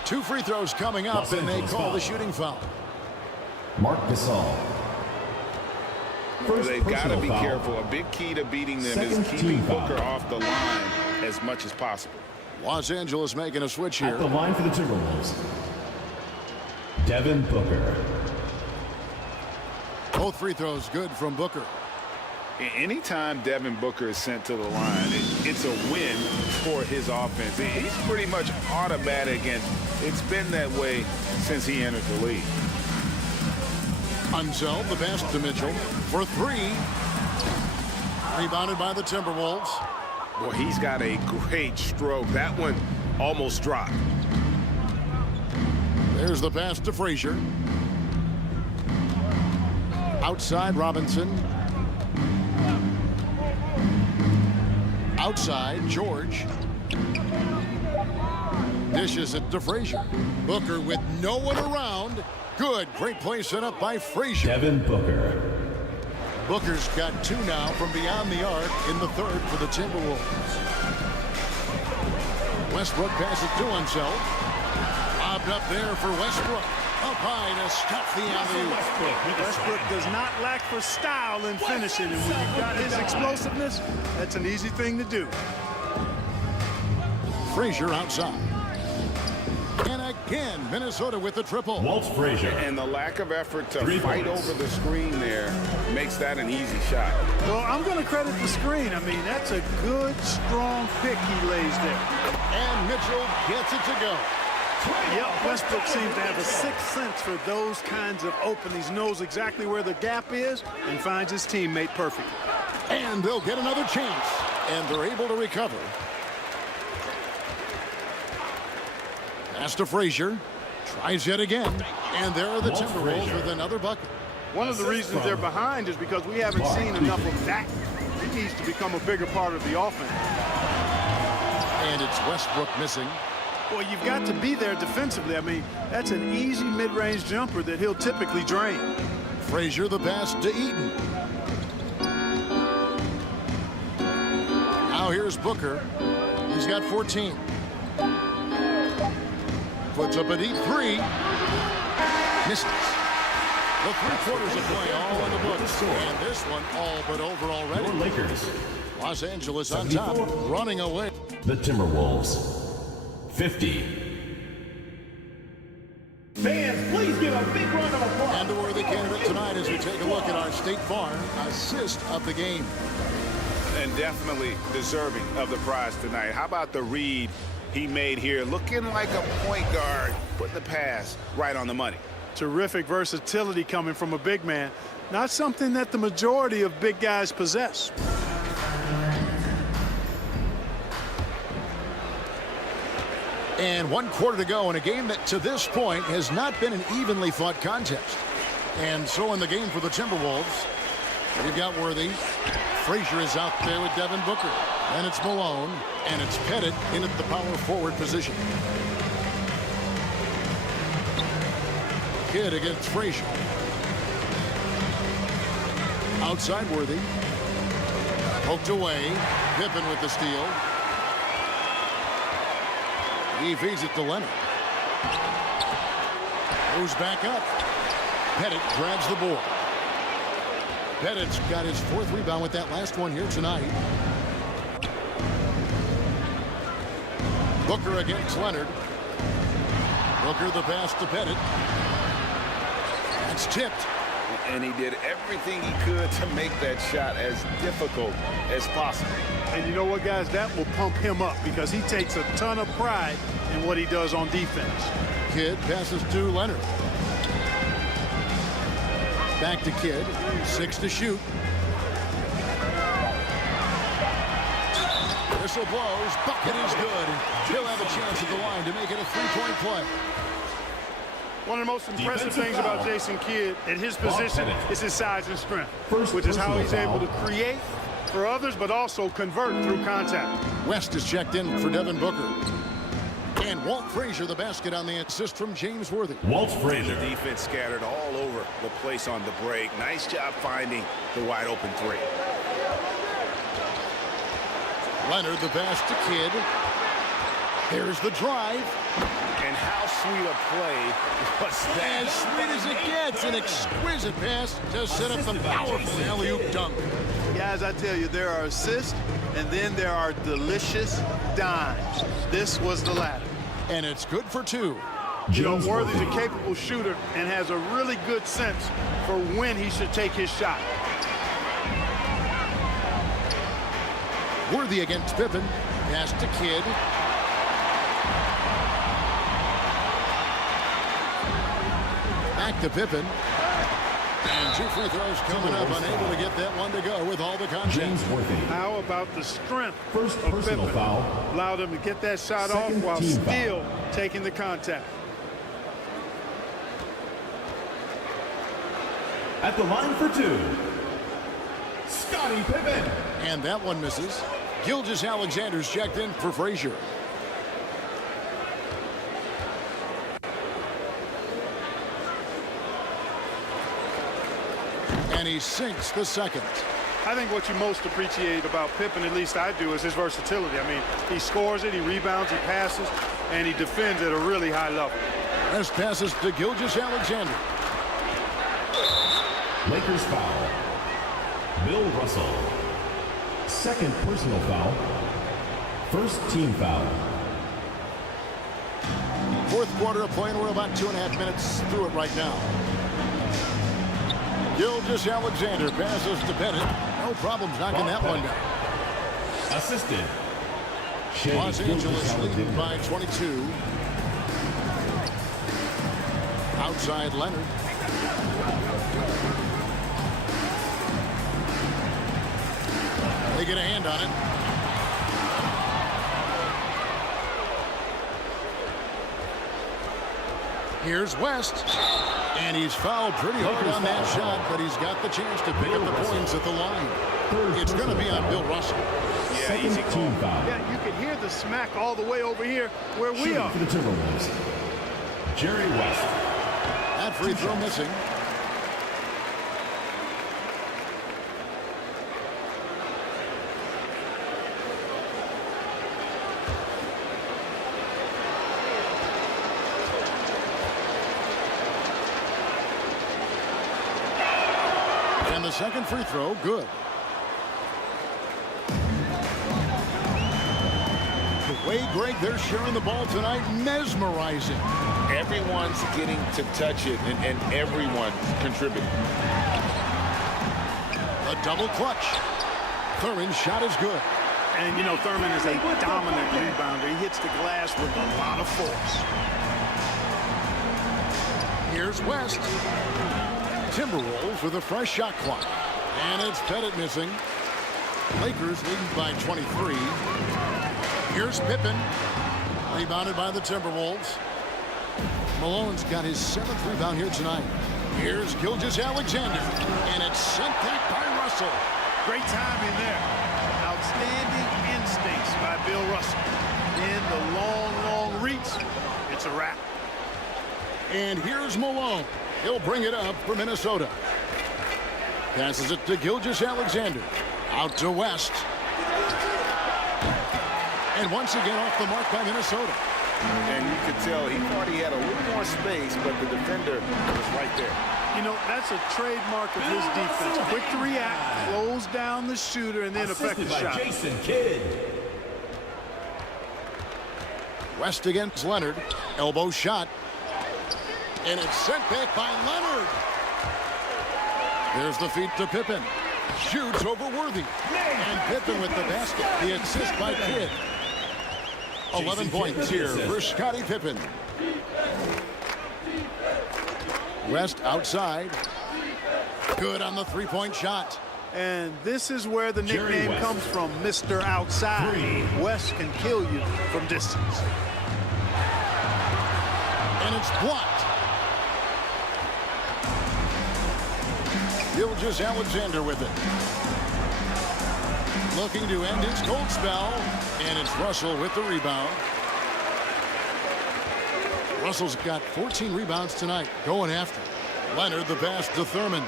Two free throws coming up, and they call the shooting foul. Marc Gasol. They've got to be careful. A big key to beating them is keeping Booker off the line as much as possible. Los Angeles making a switch here. At the line for the Timberwolves. Devin Booker. Both free throws good from Booker. Anytime Devin Booker is sent to the line, it's a win for his offense. He's pretty much automatic, and it's been that way since he entered the league. Unseld the pass to Mitchell for 3. Rebounded by the Timberwolves. Boy, he's got a great stroke. That one almost dropped. There's the pass to Frazier. Outside Robinson. Outside George. Dishes it to Frazier. Booker with no one around. Good. Great play set up by Frazier. Devin Booker. Booker's got 2 now from beyond the arc in the third for the Timberwolves. Westbrook passes to himself. Lobbed up there for Westbrook. Up high to stuff the alley-oop. Westbrook does not lack for style in finishing, and when you've got his explosiveness, that's an easy thing to do. Frazier outside. And Again, Minnesota with the triple. Walt Frazier. And the lack of effort to fight over the screen there makes that an easy shot. Well, I'm going to credit the screen. I mean, that's a good, strong pick he lays there. And Mitchell gets it to go. Yeah, Westbrook seems to have a sixth sense for those kinds of openings. Knows exactly where the gap is and finds his teammate perfectly. And they'll get another chance. And they're able to recover. Pass to Frazier. Tries yet again. And there are the Timberwolves with another bucket. One of the reasons they're behind is because we haven't seen enough of that. He needs to become a bigger part of the offense. And it's Westbrook missing. Well, you've got to be there defensively. I mean, that's an easy mid-range jumper that he'll typically drain. Frazier the pass to Eaton. Now here's Booker. He's got 14. Puts up a deep three. Misses. The 3 quarters of play all in the books. And this one all but over already. Your Lakers. Los Angeles on top, running away. The Timberwolves. 50. Fans, please give a big round of applause. And the worthy candidate tonight as we take a look at our State Farm assist of the game. And definitely deserving of the prize tonight. How about the read he made here? Looking like a point guard, putting the pass right on the money. Terrific versatility coming from a big man. Not something that the majority of big guys possess. And 1 quarter to go in a game that to this point has not been an evenly fought contest. And so in the game for the Timberwolves, you've got Worthy. Frazier is out there with Devin Booker. And it's Malone. And it's Pettit in at the power forward position. Kidd against Frazier. Outside Worthy. Poked away. Pippen with the steal. He feeds it to Leonard. Moves back up. Pettit grabs the board. Pettit's got his 4th rebound with that last one here tonight. Booker against Leonard. Booker the pass to Pettit. That's tipped. And he did everything he could to make that shot as difficult as possible. And you know what, guys? That will pump him up because he takes a ton of pride in what he does on defense. Kidd passes to Leonard. Back to Kidd. 6 to shoot. Whistle blows. Bucket is good. He'll have a chance at the line to make it a 3-point play. One of the most impressive things about Jason Kidd at his position is his size and strength, which is how he's able to create for others, but also convert through contact. West is checked in for Devin Booker. And Walt Frazier the basket on the assist from James Worthy. Walt Frazier. The defense scattered all over the place on the break. Nice job finding the wide open 3. Leonard the pass to Kidd. There's the drive. And how sweet a play was that? As sweet as it gets. An exquisite pass to set up the powerful alley-oop dunk. Guys, I tell you, there are assists, and then there are delicious dimes. This was the latter. And it's good for 2. You know, Worthy's a capable shooter and has a really good sense for when he should take his shot. Worthy against Pippen. Pass to Kidd. Back to Pippen. And 2 free throws coming up. Unable to get that one to go with all the contact. James Worthy. How about the strength First of personal Pippen? foul. Allowed him to get that shot off Second while team still foul. taking the contact. At the line for 2, Scottie Pippen. And that one misses. Gilgeous-Alexander's checked in for Frazier. And he sinks the second. I think what you most appreciate about Pippen, at least I do, is his versatility. I mean, he scores it, he rebounds, he passes, and he defends at a really high level. This passes to Gilgeous-Alexander. Lakers foul. Bill Russell. Second personal foul. First team foul. Fourth quarter of play, and we're about 2.5 minutes through it right now. Gilgeous-Alexander passes to Pettit. No problems knocking that one down. Assisted. Los Angeles leading by 22. Outside Leonard. They get a hand on it. Here's West. And he's fouled pretty hard on that shot, but he's got the chance to pick up the points at the line. It's going to be on Bill Russell. Yeah, easy call. Yeah, you can hear the smack all the way over here where we are. For the Timberwolves, Jerry West. That free throw missing. And the second free throw, good. The way, Greg, they're sharing the ball tonight, mesmerizing. Everyone's getting to touch it, and everyone contributing. A double clutch. Thurman's shot is good. And, you know, Thurman is a dominant rebounder. He hits the glass with a lot of force. Here's West. Timberwolves with a fresh shot clock. And it's Pettit missing. Lakers leading by 23. Here's Pippen. Rebounded by the Timberwolves. Malone's got his 7th rebound here tonight. Here's Gilgeous-Alexander. And it's sent back by Russell. Great timing there. Outstanding instincts by Bill Russell. In the long reach, it's a wrap. And here's Malone. He'll bring it up for Minnesota. Passes it to Gilgeous-Alexander. Out to West. And once again off the mark by Minnesota. And you could tell he thought he had a little more space, but the defender was right there. You know, that's a trademark of his defense. Quick to react, close down the shooter, and then affect the shot. Jason Kidd. West against Leonard. Elbow shot. And it's sent back by Leonard. There's the feed to Pippen. Shoots over Worthy. And Pippen with the basket. The assist by Kidd. 11 points here for Scottie Pippen. West outside. Good on the three-point shot. And this is where the nickname comes from, Mr. Outside. West can kill you from distance. And it's blocked. Gilgeous-Alexander with it. Looking to end his cold spell. And it's Russell with the rebound. Russell's got 14 rebounds tonight. Going after Leonard, the pass to Thurman.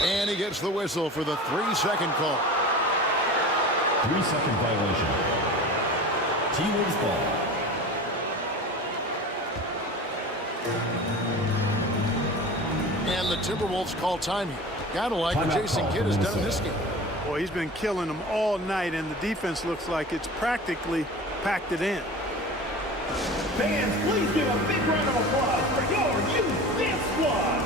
And he gets the whistle for the 3-second call. 3-second violation. T-Wolves ball. And the Timberwolves call timing. Gotta like what Jason Kidd has done in this game. Boy, he's been killing them all night, and the defense looks like it's practically packed it in. Fans, please give a big round of applause for your youth dance squad.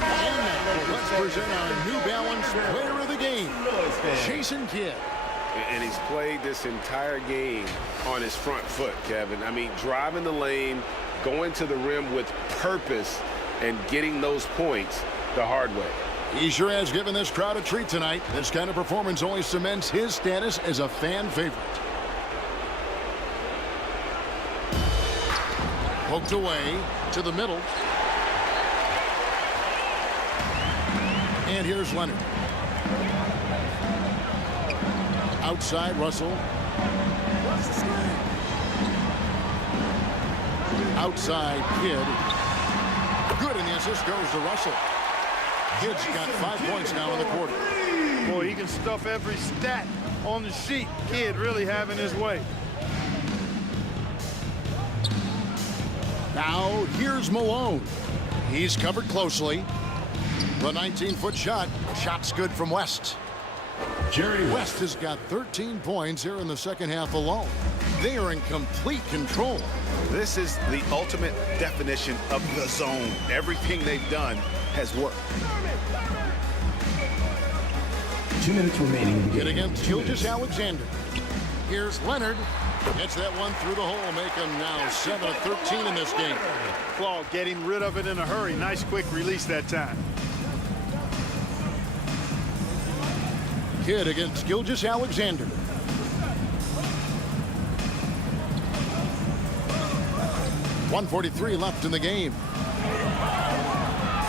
And let's present our New Balance player of the game, Jason Kidd. And he's played this entire game on his front foot, Kevin. I mean, driving the lane, going to the rim with purpose, and getting those points the hard way. He sure has given this crowd a treat tonight. This kind of performance only cements his status as a fan favorite. Poked away to the middle. And here's Leonard. Outside, Russell. Outside, Kidd. Good, and the assist goes to Russell. Kidd's got 5 points now in the quarter. Boy, he can stuff every stat on the sheet. Kidd really having his way. Now, here's Malone. He's covered closely. The 19-foot shot. Shot's good from West. West has got 13 points here in the second half alone. They are in complete control. This is the ultimate definition of the zone. Everything they've done has worked. 2 minutes remaining. Hit against GILGEOUS-ALEXANDER. Here's Leonard. Gets that one through the hole, make him now 7 of 13 in this game. Claude getting rid of it in a hurry. Nice quick release that time. Kidd against GILGEOUS-ALEXANDer. .143 left in the game.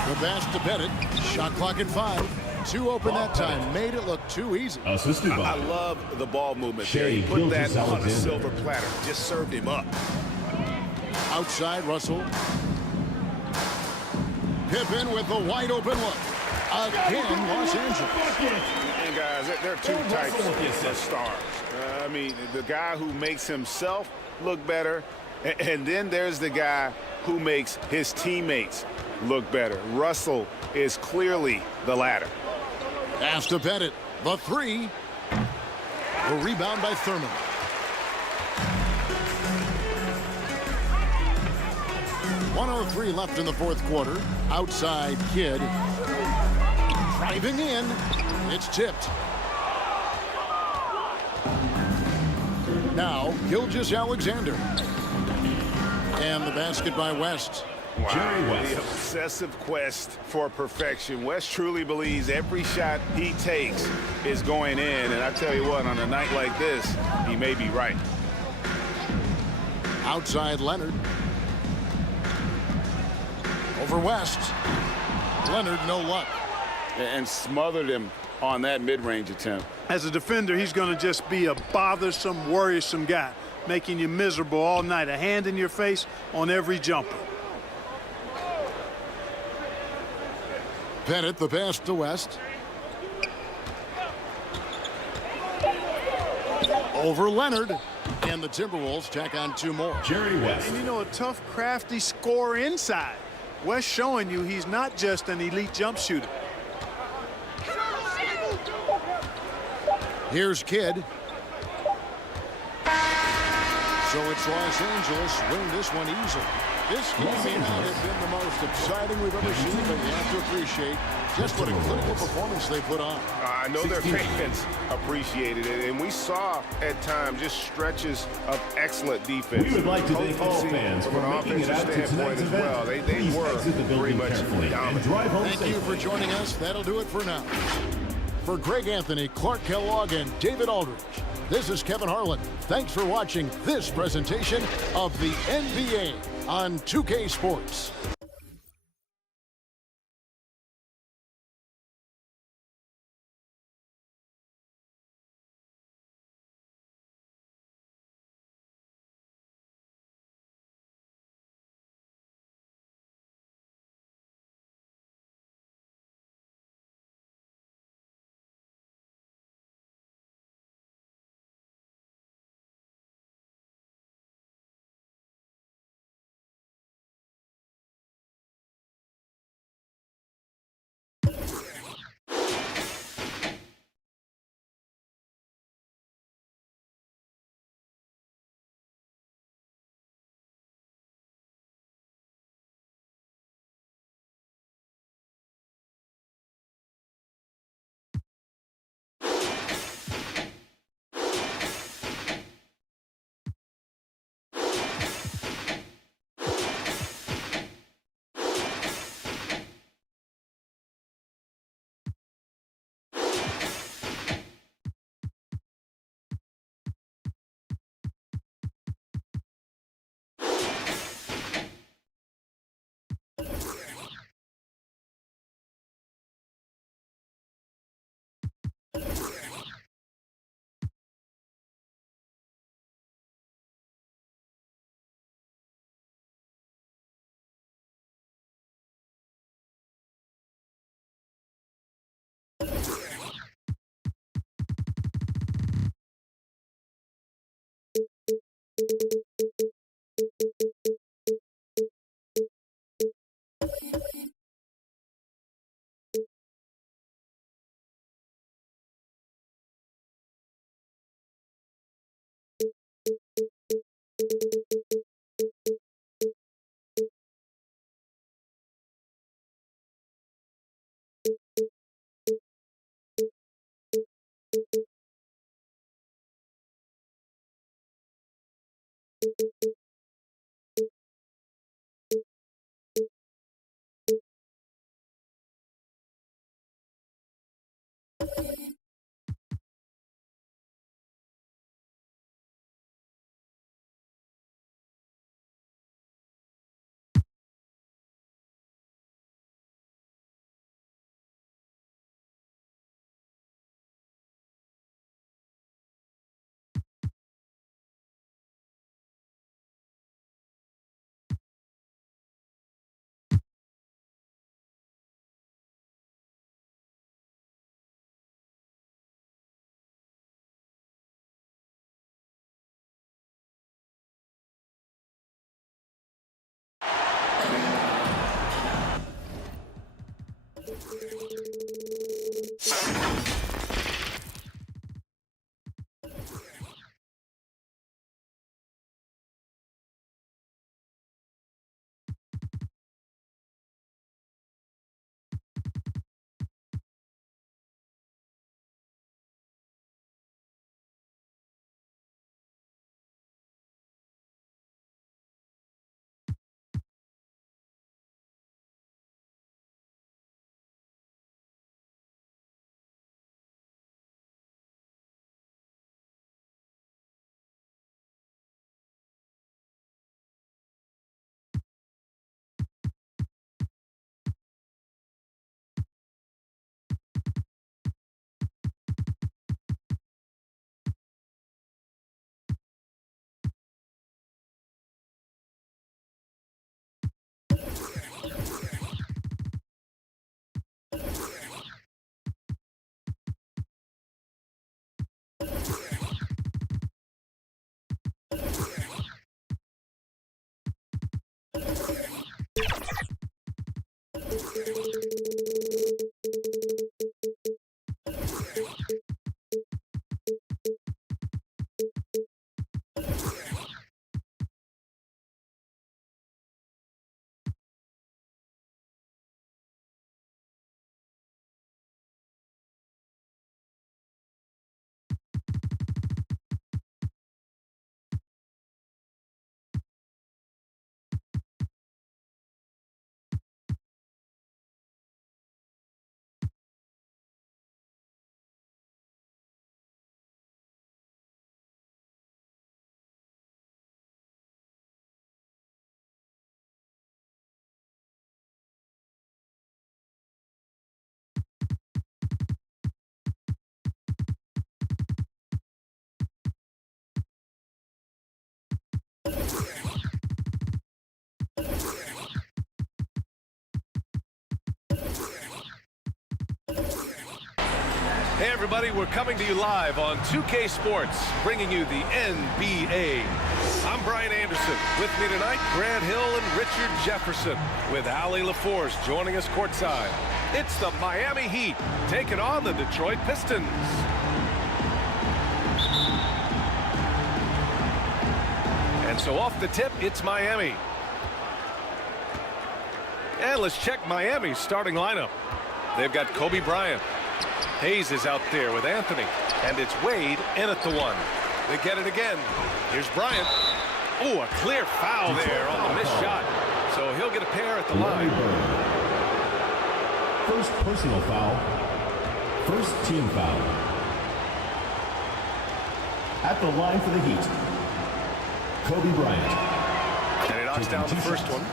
The pass to Pettit. Shot clock at 5. 2 open that time. Made it look too easy. I love the ball movement there. He put that on a silver platter. Just served him up. Outside, Russell. Pippen with the wide open look. Again, Los Angeles. And guys, there are 2 types of stars. I mean, the guy who makes himself look better, and then there's the guy who makes his teammates look better. Russell is clearly the latter. Pass to Pettit. The 3. A rebound by Thurman. .103 left in the fourth quarter. Outside, Kidd. Driving in. It's tipped. Now, GILGEOUS-ALEXANDer. And the basket by West. Wow, the obsessive quest for perfection. West truly believes every shot he takes is going in. And I tell you what, on a night like this, he may be right. Outside, Leonard. Over West. Leonard, no luck. And smothered him on that mid-range attempt. As a defender, he's going to just be a bothersome, worrisome guy, making you miserable all night. A hand in your face on every jumper. Pettit, the pass to West. Over Leonard. And the Timberwolves tack on 2 more. And you know, a tough, crafty scorer inside. West showing you he's not just an elite jump shooter. Here's Kidd. So it's Los Angeles win this one easily. This game may not have been the most exciting we've ever seen, but you have to appreciate just what a clinical performance they put on. I know their fans appreciated it, and we saw at times just stretches of excellent defense. We would like to thank all fans for making it out to tonight's event. Well. They were pretty much dominant. Thank you for joining us. That'll do it for now. For Greg Anthony, Clark Kellogg, and David Aldridge, this is Kevin Harlan. Thanks for watching this presentation of the NBA on 2K Sports. Hey everybody, we're coming to you live on 2K Sports, bringing you the NBA. I'm Brian Anderson. With me tonight, Grant Hill and Richard Jefferson, with Allie LaForce joining us courtside. It's the Miami Heat taking on the Detroit Pistons. And so off the tip, it's Miami. And let's check Miami's starting lineup. They've got Kobe Bryant. Hayes is out there with Anthony, and it's Wade in at the one. They get it again. Here's Bryant. Oh, a clear foul there on the missed shot. So he'll get a pair at the line. First personal foul. First team foul. At the line for the Heat, Kobe Bryant. And he knocks down the first one.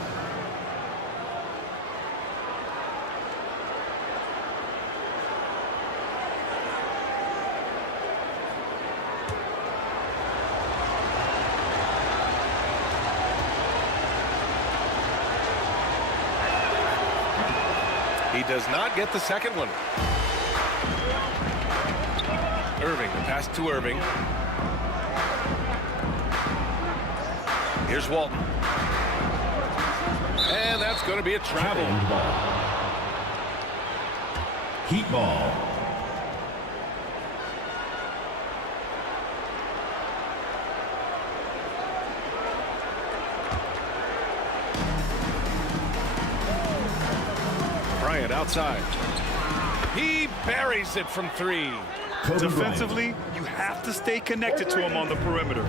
He does not get the second one. Irving, the pass to Irving. Here's Walton. And that's going to be a travel. Heat ball. Bryant outside. He buries it from three. Defensively, you have to stay connected to him on the perimeter.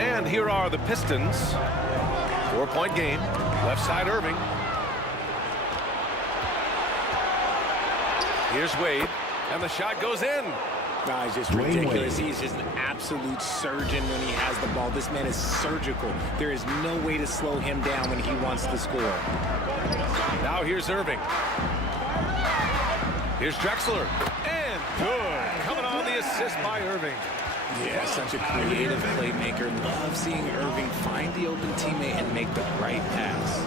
And here are the Pistons. 4-point game. Left side Irving. Here's Wade. And the shot goes in. Nah, he's just ridiculous. He's just an absolute surgeon when he has the ball. This man is surgical. There is no way to slow him down when he wants to score. Now here's Irving. Here's Drexler. And good. Coming on the assist by Irving. Yeah, such a creative playmaker. Love seeing Irving find the open teammate and make the right pass.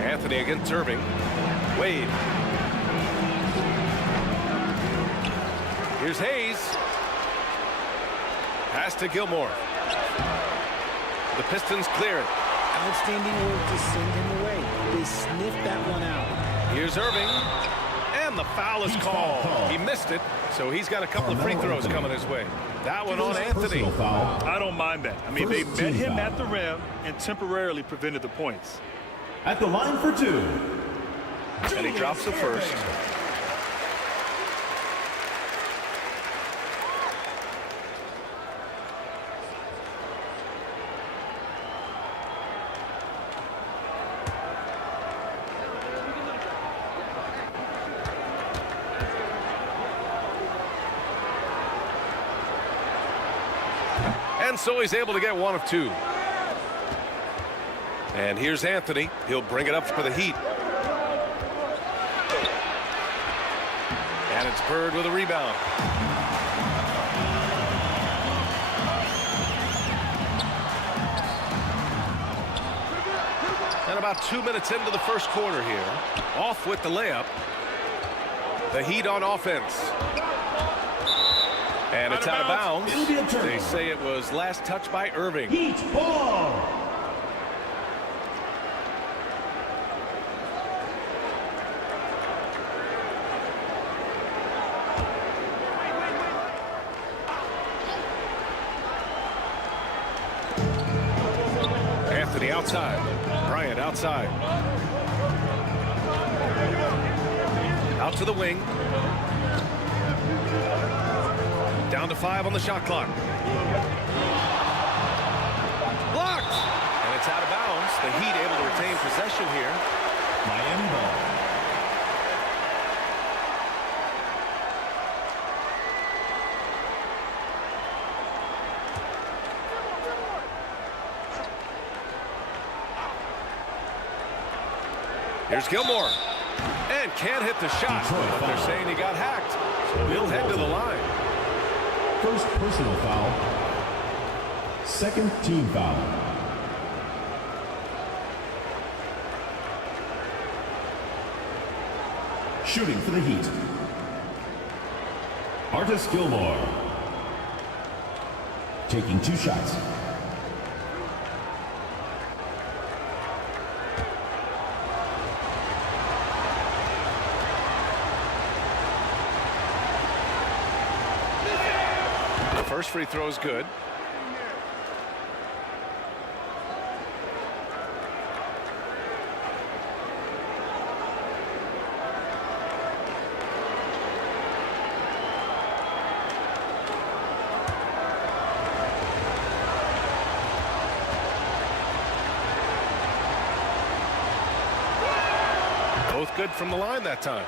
Anthony against Irving. Wade. Here's Hayes. Pass to Gilmore. The Pistons clear it. Outstanding work to send him away. They sniffed that one out. Here's Irving. And the foul is called. He missed it, so he's got a couple of free throws coming his way. That one on Anthony. I don't mind that. I mean, they met him at the rim and temporarily prevented the points. At the line for two. And he drops the first. And so he's able to get one of two. And here's Anthony. He'll bring it up for the Heat. And it's Bird with a rebound. And about 2 minutes into the first quarter here. Off with the layup. The Heat on offense. And it's out of bounds. They say it was last touched by Irving. Heat ball. Anthony outside. Bryant outside. Out to the wing. Down to 5 on the shot clock. Blocked! And it's out of bounds. The Heat able to retain possession here. Miami ball. Here's Gilmore. And can't hit the shot. But they're saying he got hacked. So he'll head to the line. First personal foul. Second team foul. Shooting for the Heat, Artis Gilmore. Taking 2 shots. The first free throw is good. Both good from the line that time.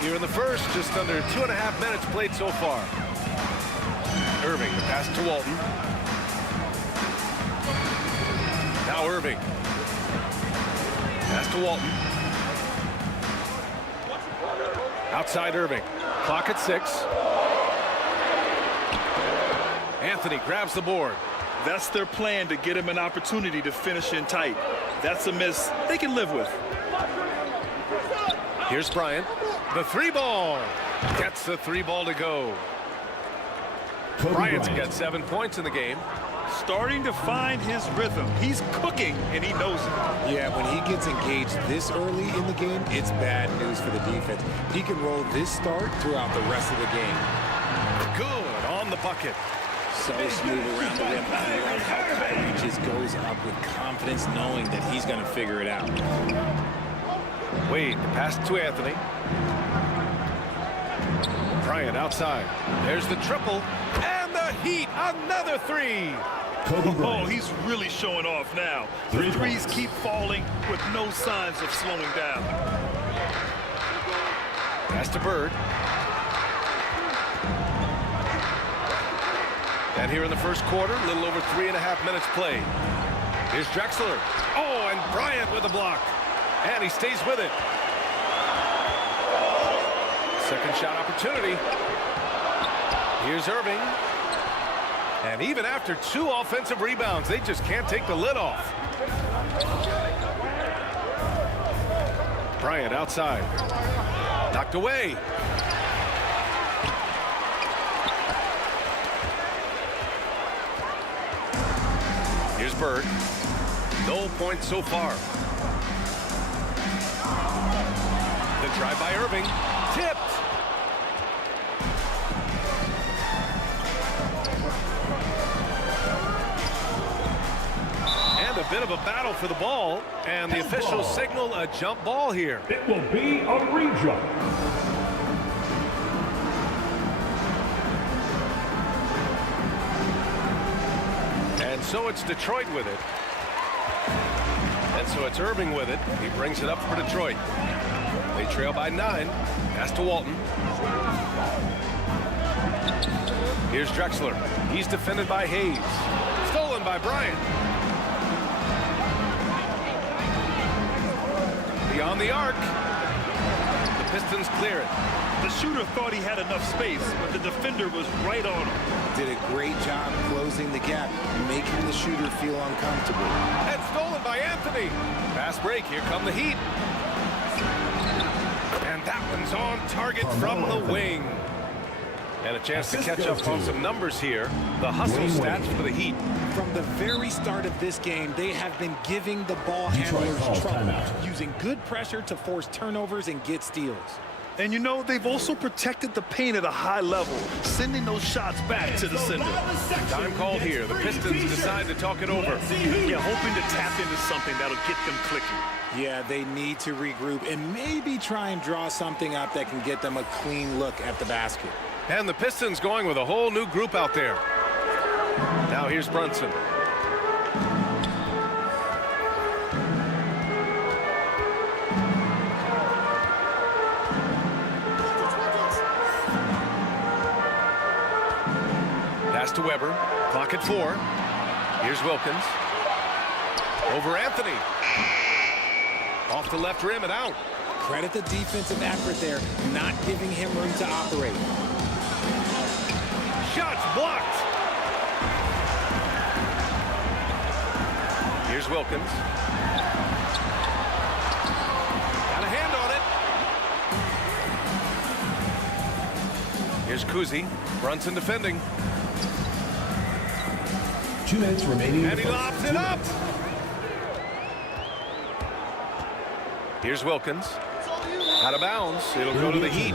Here in the first, just under 2.5 minutes played so far. Irving, the pass to Walton. Now Irving. Pass to Walton. Outside Irving. Clock at 6. Anthony grabs the board. That's their plan, to get him an opportunity to finish in tight. That's a miss they can live with. Here's Bryant. The 3-ball. Gets the 3-ball to go. Bryant's got 7 points in the game. Starting to find his rhythm. He's cooking, and he knows it. Yeah, when he gets engaged this early in the game, it's bad news for the defense. He can roll this start throughout the rest of the game. Good on the bucket. So smooth around the rim. I love how Kyrie just goes up with confidence, knowing that he's going to figure it out. Wade, pass to Anthony. Bryant outside. There's the triple. And the Heat, another 3. Oh, he's really showing off now. The threes keep falling with no signs of slowing down. Pass to Bird. And here in the first quarter, a little over 3.5 minutes played. Here's Drexler. Oh, and Bryant with a block. And he stays with it. Second shot opportunity. Here's Irving. And even after 2 offensive rebounds, they just can't take the lid off. Bryant outside. Knocked away. Here's Bird. No points so far. The drive by Irving. Tipped. And a bit of a battle for the ball. And the officials signal a jump ball here. It will be a re-jump. And so it's Detroit with it. And so it's Irving with it. He brings it up for Detroit. They trail by 9. Pass to Walton. Here's Drexler. He's defended by Hayes. Stolen by Bryant. Beyond the arc. The Pistons clear it. The shooter thought he had enough space, but the defender was right on him. Did a great job closing the gap, making the shooter feel uncomfortable. And stolen by Anthony. Fast break. Here come the Heat. And that one's on target from the wing. And a chance to catch up on some numbers here. The hustle stats for the Heat. From the very start of this game, they have been giving the ball handlers trouble, using good pressure to force turnovers and get steals. And you know, they've also protected the paint at a high level, sending those shots back to the sender. Time called here. The Pistons decide to talk it over. Yeah, hoping to tap into something that'll get them clicking. Yeah, they need to regroup and maybe try and draw something up that can get them a clean look at the basket. And the Pistons going with a whole new group out there. Now here's Brunson. Pass to Weber. Clock at 4. Here's Wilkins. Over Anthony. Off the left rim and out. Credit the defensive effort there, not giving him room to operate. Shots blocked. Here's Wilkins. Here's Kuzi. Brunson defending. 2 minutes remaining. And he lobs it up. Here's Wilkins. Out of bounds. It'll go to the Heat.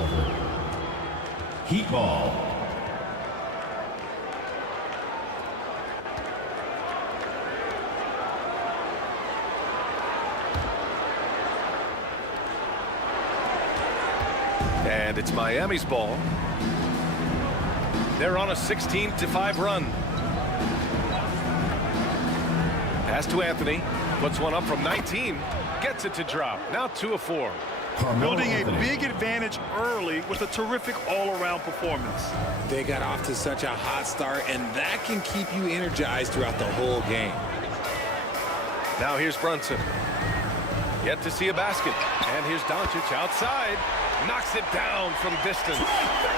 Heat ball. And it's Miami's ball. They're on a 16-5 run. Pass to Anthony. Puts one up from 19. Gets it to drop. Now 2 of 4. Building a big advantage early with a terrific all-around performance. They got off to such a hot start, and that can keep you energized throughout the whole game. Now here's Brunson. Yet to see a basket. And here's Doncic outside. Knocks it down from distance.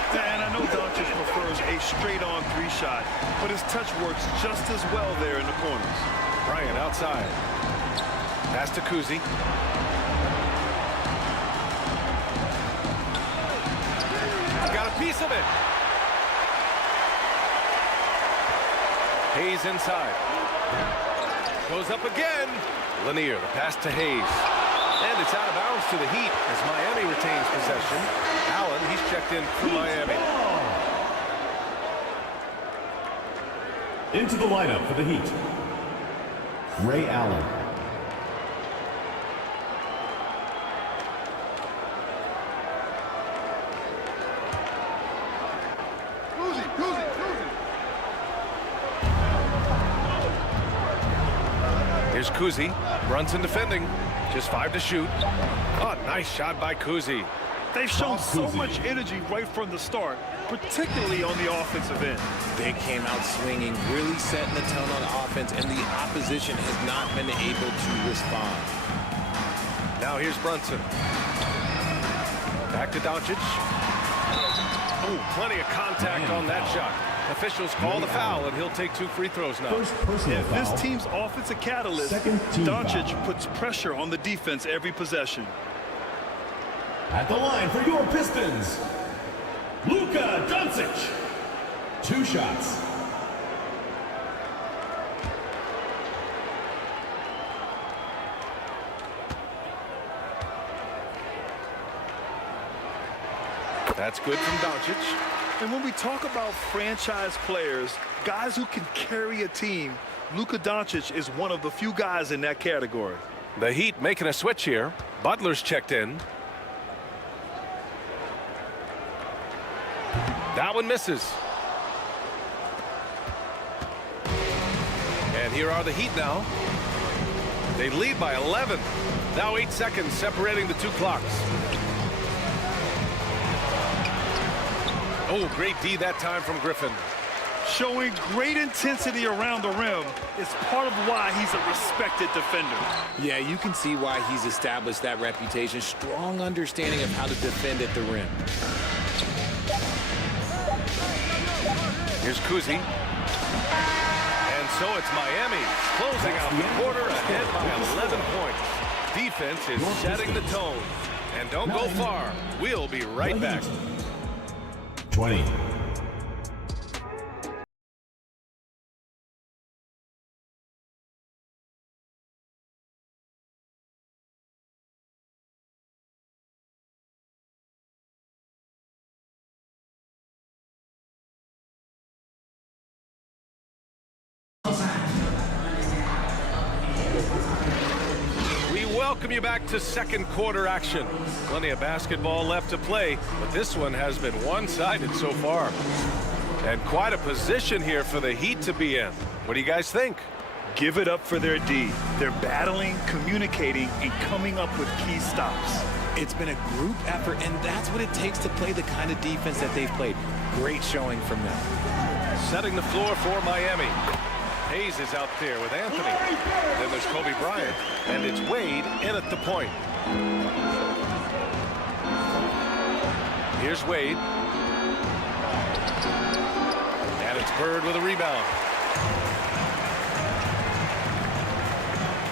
And I know Doncic prefers a straight-on 3-shot, but his touch works just as well there in the corners. Bryant outside. Pass to Kuzi. Got a piece of it. Hayes inside. Goes up again. Lanier, the pass to Hayes. And it's out of bounds to the Heat as Miami retains possession. Allen, he's checked in for Miami. Into the lineup for the Heat, Ray Allen. Here's Kuzi. Brunson defending. Just 5 to shoot. Oh, nice shot by Kuzi. They've shown so much energy right from the start, particularly on the offensive end. They came out swinging, really setting the tone on offense, and the opposition has not been able to respond. Now here's Brunson. Back to Doncic. Oh, plenty of contact on that shot. Officials call the foul, and he'll take 2 free throws now. If this team's offensive catalyst, Doncic puts pressure on the defense every possession. At the line for your Pistons, Luka Doncic. 2 shots. That's good from Doncic. And when we talk about franchise players, guys who can carry a team, Luka Doncic is one of the few guys in that category. The Heat making a switch here. Butler's checked in. That one misses. And here are the Heat now. They lead by 11. Now 8 seconds separating the 2 clocks. Oh, great D that time from Griffin. Showing great intensity around the rim is part of why he's a respected defender. Yeah, you can see why he's established that reputation. Strong understanding of how to defend at the rim. Here's Kuzi. And so it's Miami closing out the quarter ahead by 11 points. Defense is setting the tone. And don't go far. We'll be right back. 20. Welcome you back to second quarter action. Plenty of basketball left to play, but this one has been one-sided so far. And quite a position here for the Heat to be in. What do you guys think? Give it up for their D. They're battling, communicating, and coming up with key stops. It's been a group effort, and that's what it takes to play the kind of defense that they've played. Great showing from them. Setting the floor for Miami. Hayes is out there with Anthony. Then there's Kobe Bryant. And it's Wade in at the point. Here's Wade. And it's Bird with a rebound.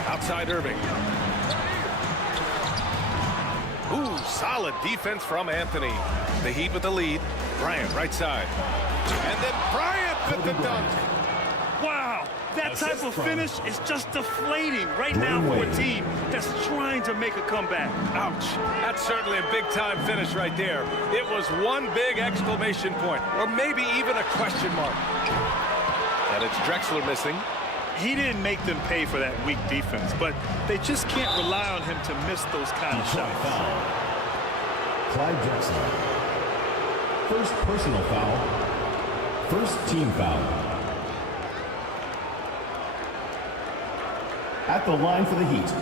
Outside Irving. Ooh, solid defense from Anthony. The Heat with the lead. Bryant, right side. And then Bryant with the dunk. Wow, that type of finish is just deflating right now for a team that's trying to make a comeback. Ouch. That's certainly a big-time finish right there. It was one big exclamation point, or maybe even a question mark. And it's Drexler missing. He didn't make them pay for that weak defense, but they just can't rely on him to miss those kind of shots. Clyde Drexler. First personal foul. First team foul. At the line for the Heat,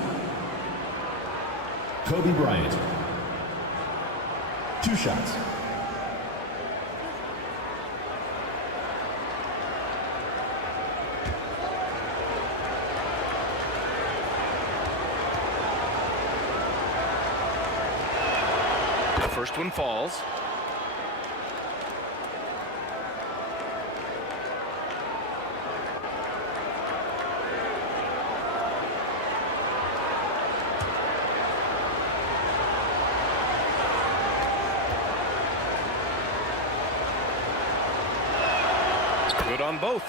Kobe Bryant. 2 shots. The first one falls. Good on both.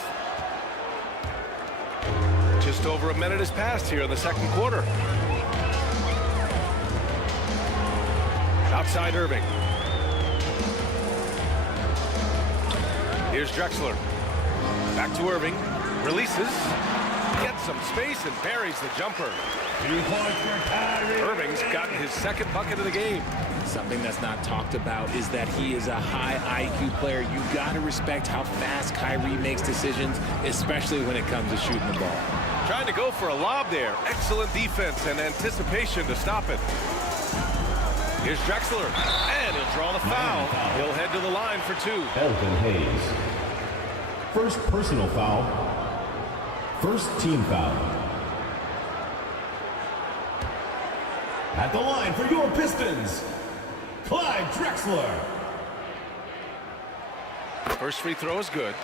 Just over a minute has passed here in the second quarter. Outside Irving. Here's Drexler. Back to Irving. Releases. Gets some space and buries the jumper. Irving's gotten his second bucket of the game. Something that's not talked about is that he is a high IQ player. You got to respect how fast Kyrie makes decisions, especially when it comes to shooting the ball. Trying to go for a lob there. Excellent defense and anticipation to stop it. Here's Drexler, and he'll draw the foul. He'll head to the line for 2. Elvin Hayes. First personal foul. First team foul. At the line for your Pistons, Clyde Drexler. First free throw is good.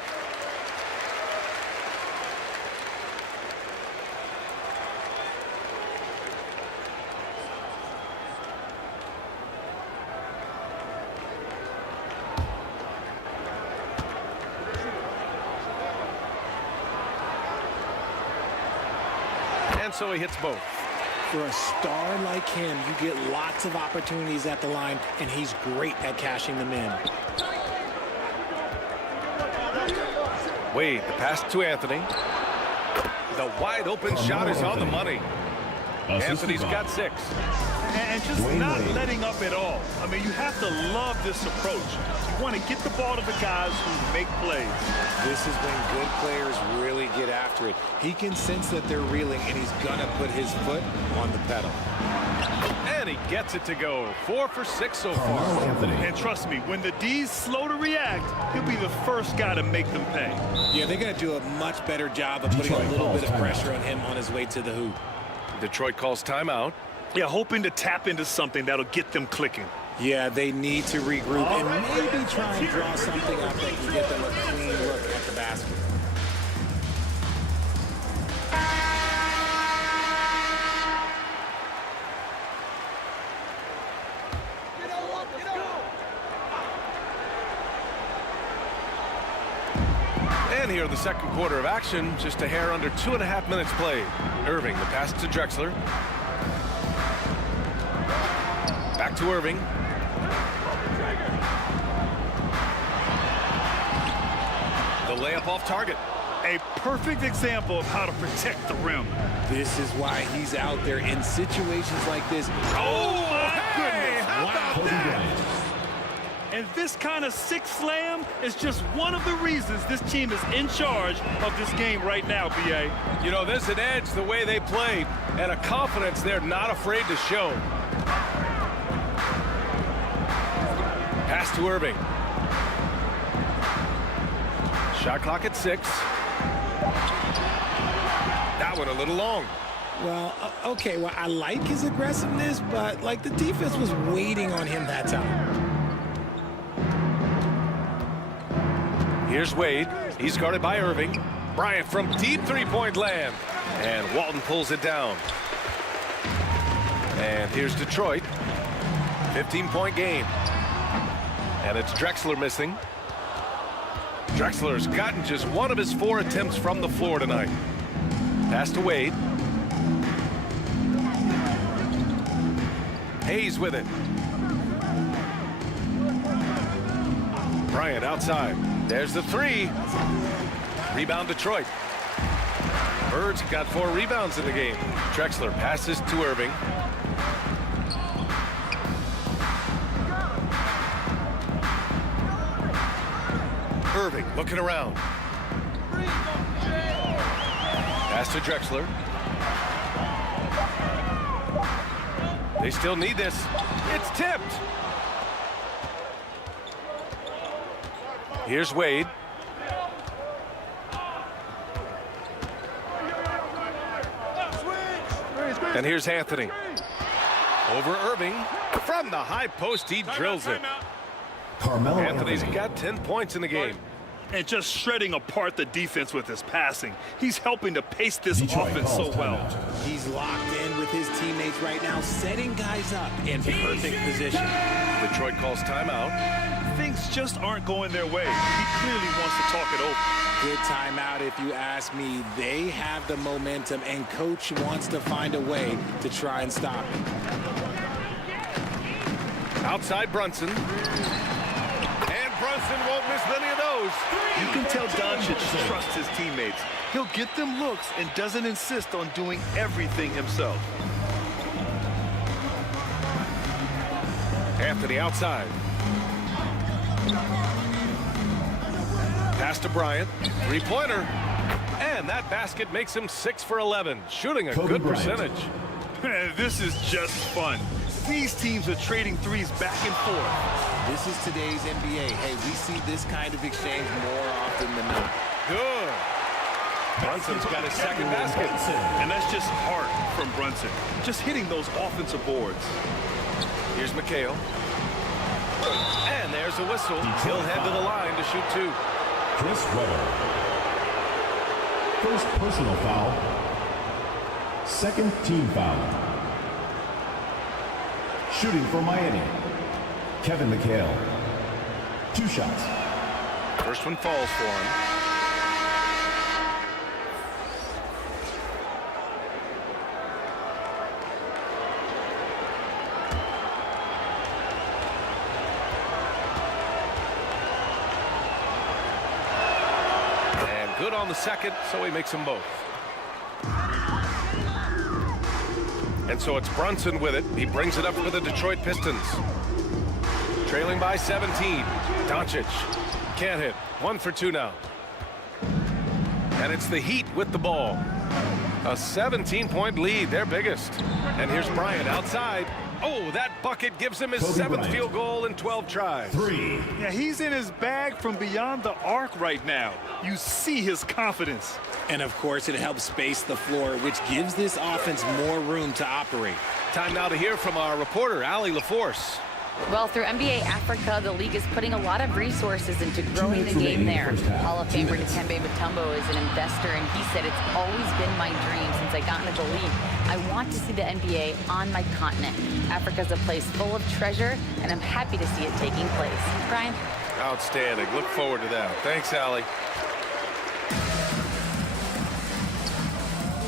And so he hits both. For a star like him, you get lots of opportunities at the line, and he's great at cashing them in. Wade, the pass to Anthony. The wide open shot is on the money. Anthony's got 6. And just not letting up at all. I mean, you have to love this approach. You want to get the ball to the guys who make plays. This is when good players really get after it. He can sense that they're reeling, and he's going to put his foot on the pedal. And he gets it to go. 4 for 6 so far. And trust me, when the D's slow to react, he'll be the first guy to make them pay. Yeah, they're going to do a much better job of putting a little bit of pressure on him on his way to the hoop. Detroit calls timeout. Yeah, hoping to tap into something that'll get them clicking. Yeah, they need to regroup and maybe try and draw something up that can get them a clean look at the basket. And here in the second quarter of action, just a hair under 2.5 minutes played. Irving, the pass to Drexler. Back to Irving. The layup off target. A perfect example of how to protect the rim. This is why he's out there in situations like this. Oh, my goodness. How about that? And this kind of sick slam is just one of the reasons this team is in charge of this game right now, B.A. You know, there's an edge the way they played and a confidence they're not afraid to show. Pass to Irving. Shot clock at 6. That one a little long. Well, okay, well, I like his aggressiveness, but, like, the defense was waiting on him that time. Here's Wade. He's guarded by Irving. Bryant from deep three-point land. And Walton pulls it down. And here's Detroit. 15-point game. And it's Drexler missing. Drexler's gotten just one of his 4 attempts from the floor tonight. Pass to Wade. Hayes with it. Bryant outside. There's the 3. Rebound Detroit. Birds got 4 rebounds in the game. Drexler passes to Irving. Irving looking around. Pass to Drexler. They still need this. It's tipped. Here's Wade. And here's Anthony. Over Irving. From the high post, he drills it. Anthony's got 10 points in the game. And just shredding apart the defense with his passing. He's helping to pace this offense so well. He's locked in with his teammates right now, setting guys up in perfect position. Detroit calls timeout. Things just aren't going their way. He clearly wants to talk it over. Good timeout if you ask me. They have the momentum, and coach wants to find a way to try and stop it. Outside Brunson. Brunson won't miss many of those. You can tell Doncic trusts his teammates. He'll get them looks and doesn't insist on doing everything himself. Anthony outside. Pass to Bryant. 3-pointer. And that basket makes him 6 for 11. Shooting a good percentage. This is just fun. These teams are trading threes back and forth. This is today's NBA. Hey, we see this kind of exchange more often than not. Good. Brunson's got his second basket. And that's just heart from Brunson. Just hitting those offensive boards. Here's McHale. And there's a whistle. He'll head to the line to shoot 2. Chris Webber. First personal foul. Second team foul. Shooting for Miami, Kevin McHale. 2 shots. First one falls for him. And good on the second, so he makes them both. And so it's Brunson with it. He brings it up for the Detroit Pistons. Trailing by 17. Doncic can't hit. 1 for 2 now. And it's the Heat with the ball. A 17-point lead, their biggest. And here's Bryant outside. Oh, that bucket gives him his 7th field goal in 12 tries. 3. Yeah, he's in his bag from beyond the arc right now. You see his confidence. And of course, it helps space the floor, which gives this offense more room to operate. Time now to hear from our reporter, Allie LaForce. Well, through NBA Africa, the league is putting a lot of resources into growing the game there. Hall of Famer Dikembe Mutombo is an investor, and he said, it's always been my dream since I got into the league. I want to see the NBA on my continent. Africa's a place full of treasure, and I'm happy to see it taking place. Brian? Outstanding. Look forward to that. Thanks, Allie.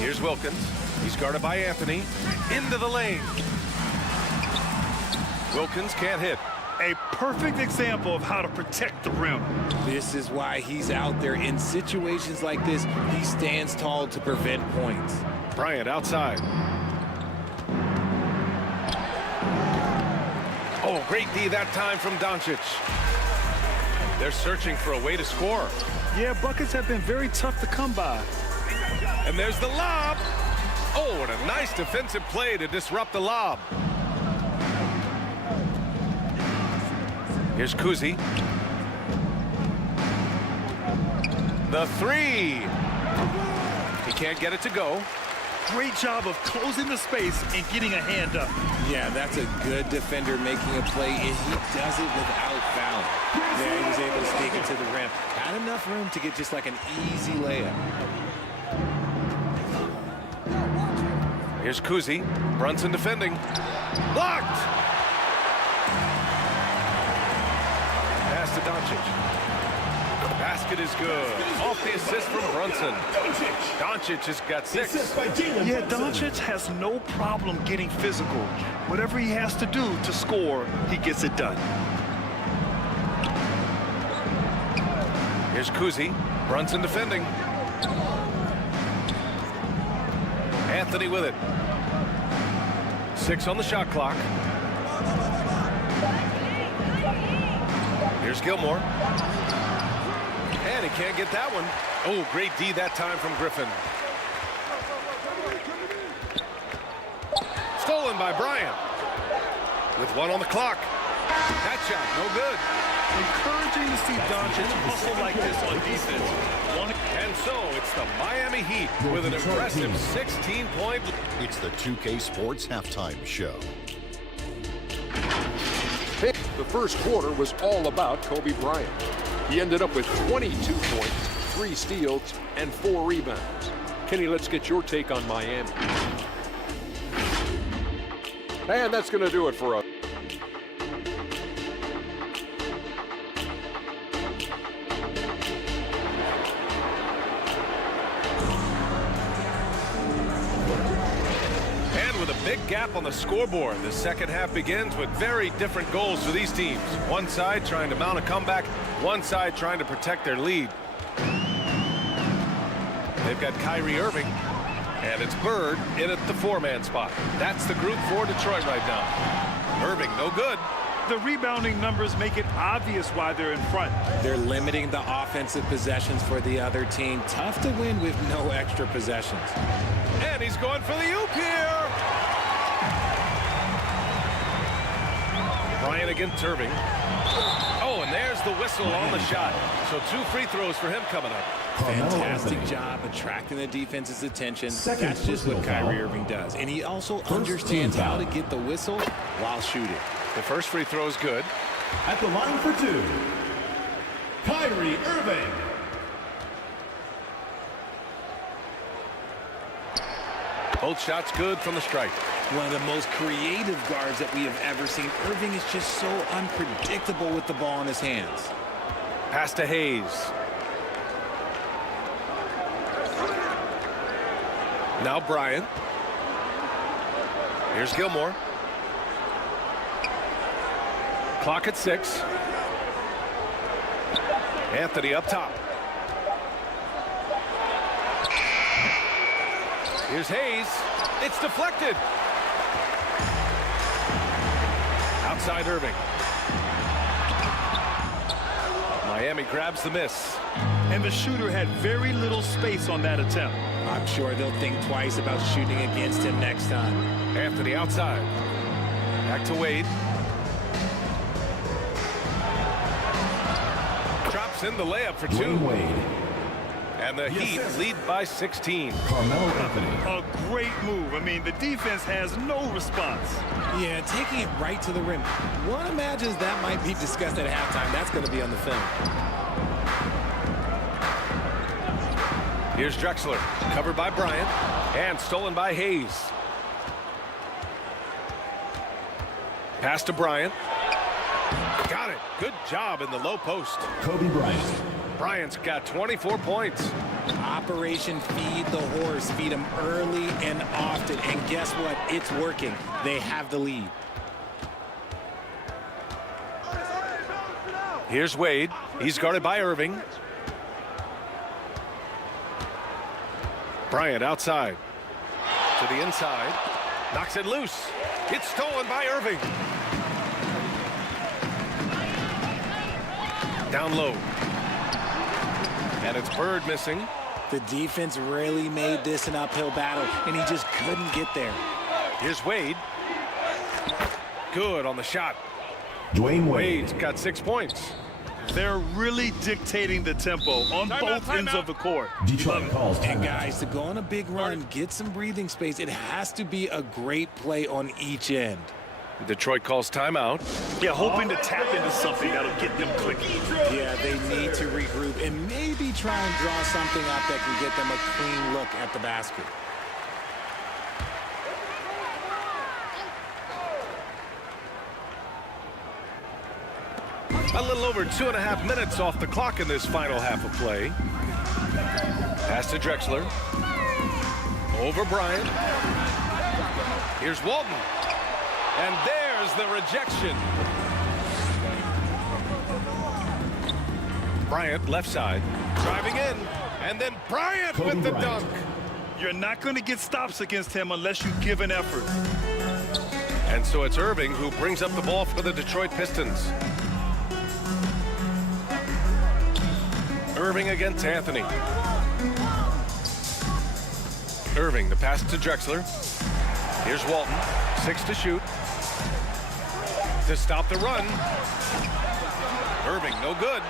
Here's Wilkins. He's guarded by Anthony. Into the lane. Wilkins can't hit. A perfect example of how to protect the rim. This is why he's out there. In situations like this, he stands tall to prevent points. Bryant outside. Oh, great D that time from Doncic. They're searching for a way to score. Yeah, buckets have been very tough to come by. And there's the lob. Oh, and a nice defensive play to disrupt the lob. Here's Kuzi. The 3. He can't get it to go. Great job of closing the space and getting a hand up. Yeah, that's a good defender making a play, and he does it without fouling. Yeah, he was able to sneak it to the rim. Had enough room to get just like an easy layup. Here's Kuzi. Brunson defending. Blocked! Doncic. The basket is good. Off the assist from Brunson. Doncic has got 6. Yeah, Doncic has no problem getting physical. Whatever he has to do to score, he gets it done. Here's Kuzi. Brunson defending. Anthony with it. 6 on the shot clock. Here's Gilmore. And he can't get that one. Oh, great D that time from Griffin. Stolen by Bryant. With 1 on the clock. That shot, no good. Encouraging to see Doncic hustle like this on defense. And so it's the Miami Heat with an impressive 16-point. It's the 2K Sports Halftime Show. The first quarter was all about Kobe Bryant. He ended up with 22 points, 3 steals, and 4 rebounds. Kenny, let's get your take on Miami. And that's going to do it for us. Big gap on the scoreboard. The second half begins with very different goals for these teams. One side trying to mount a comeback, one side trying to protect their lead. They've got Kyrie Irving, and it's Bird in at the 4-man spot. That's the group for Detroit right now. Irving, no good. The rebounding numbers make it obvious why they're in front. They're limiting the offensive possessions for the other team. Tough to win with no extra possessions. And he's going for the oop here. Bryant against Irving. Oh, and there's the whistle on the shot. So 2 free throws for him coming up. Fantastic job attracting the defense's attention. That's just what Kyrie Irving does. And he also understands how to get the whistle while shooting. The first free throw is good. At the line for 2, Kyrie Irving. Both shots good from the stripe. One of the most creative guards that we have ever seen. Irving is just so unpredictable with the ball in his hands. Pass to Hayes. Now Bryant. Here's Gilmore. Clock at 6. Anthony up top. Here's Hayes. It's deflected. Outside Irving. Miami grabs the miss. And the shooter had very little space on that attempt. I'm sure they'll think twice about shooting against him next time. Anthony outside. Back to Wade. Drops in the layup for 2. Wade. And the Heat lead by 16. Carmelo Anthony. A great move. I mean, the defense has no response. Yeah, taking it right to the rim. One imagines that might be discussed at halftime. That's going to be on the film. Here's Drexler, covered by Bryant, and stolen by Hayes. Pass to Bryant. Got it. Good job in the low post. Kobe Bryant. Bryant's got 24 points. Operation Feed the Horse. Feed him early and often. And guess what? It's working. They have the lead. Here's Wade. He's guarded by Irving. Bryant outside. To the inside. Knocks it loose. It's stolen by Irving. Down low. And it's Bird missing. The defense really made this an uphill battle, and he just couldn't get there. Here's Wade. Good on the shot. Dwayne Wade. Wade's got 6 points. They're really dictating the tempo on both ends of the court. Detroit calls timeout. And guys, to go on a big run, get some breathing space, it has to be a great play on each end. Detroit calls timeout. Yeah, hoping to tap into something that'll get them clicking. Yeah, they need to regroup and maybe try and draw something up that can get them a clean look at the basket. A little over 2.5 minutes off the clock in this final half of play. Pass to Drexler. Over Bryant. Here's Walton. And there's the rejection. Bryant left side. Driving in. And then Bryant with the dunk. You're not going to get stops against him unless you give an effort. And so it's Irving who brings up the ball for the Detroit Pistons. Irving against Anthony. Irving, the pass to Drexler. Here's Walton, 6 to shoot. To stop the run. Irving, no good.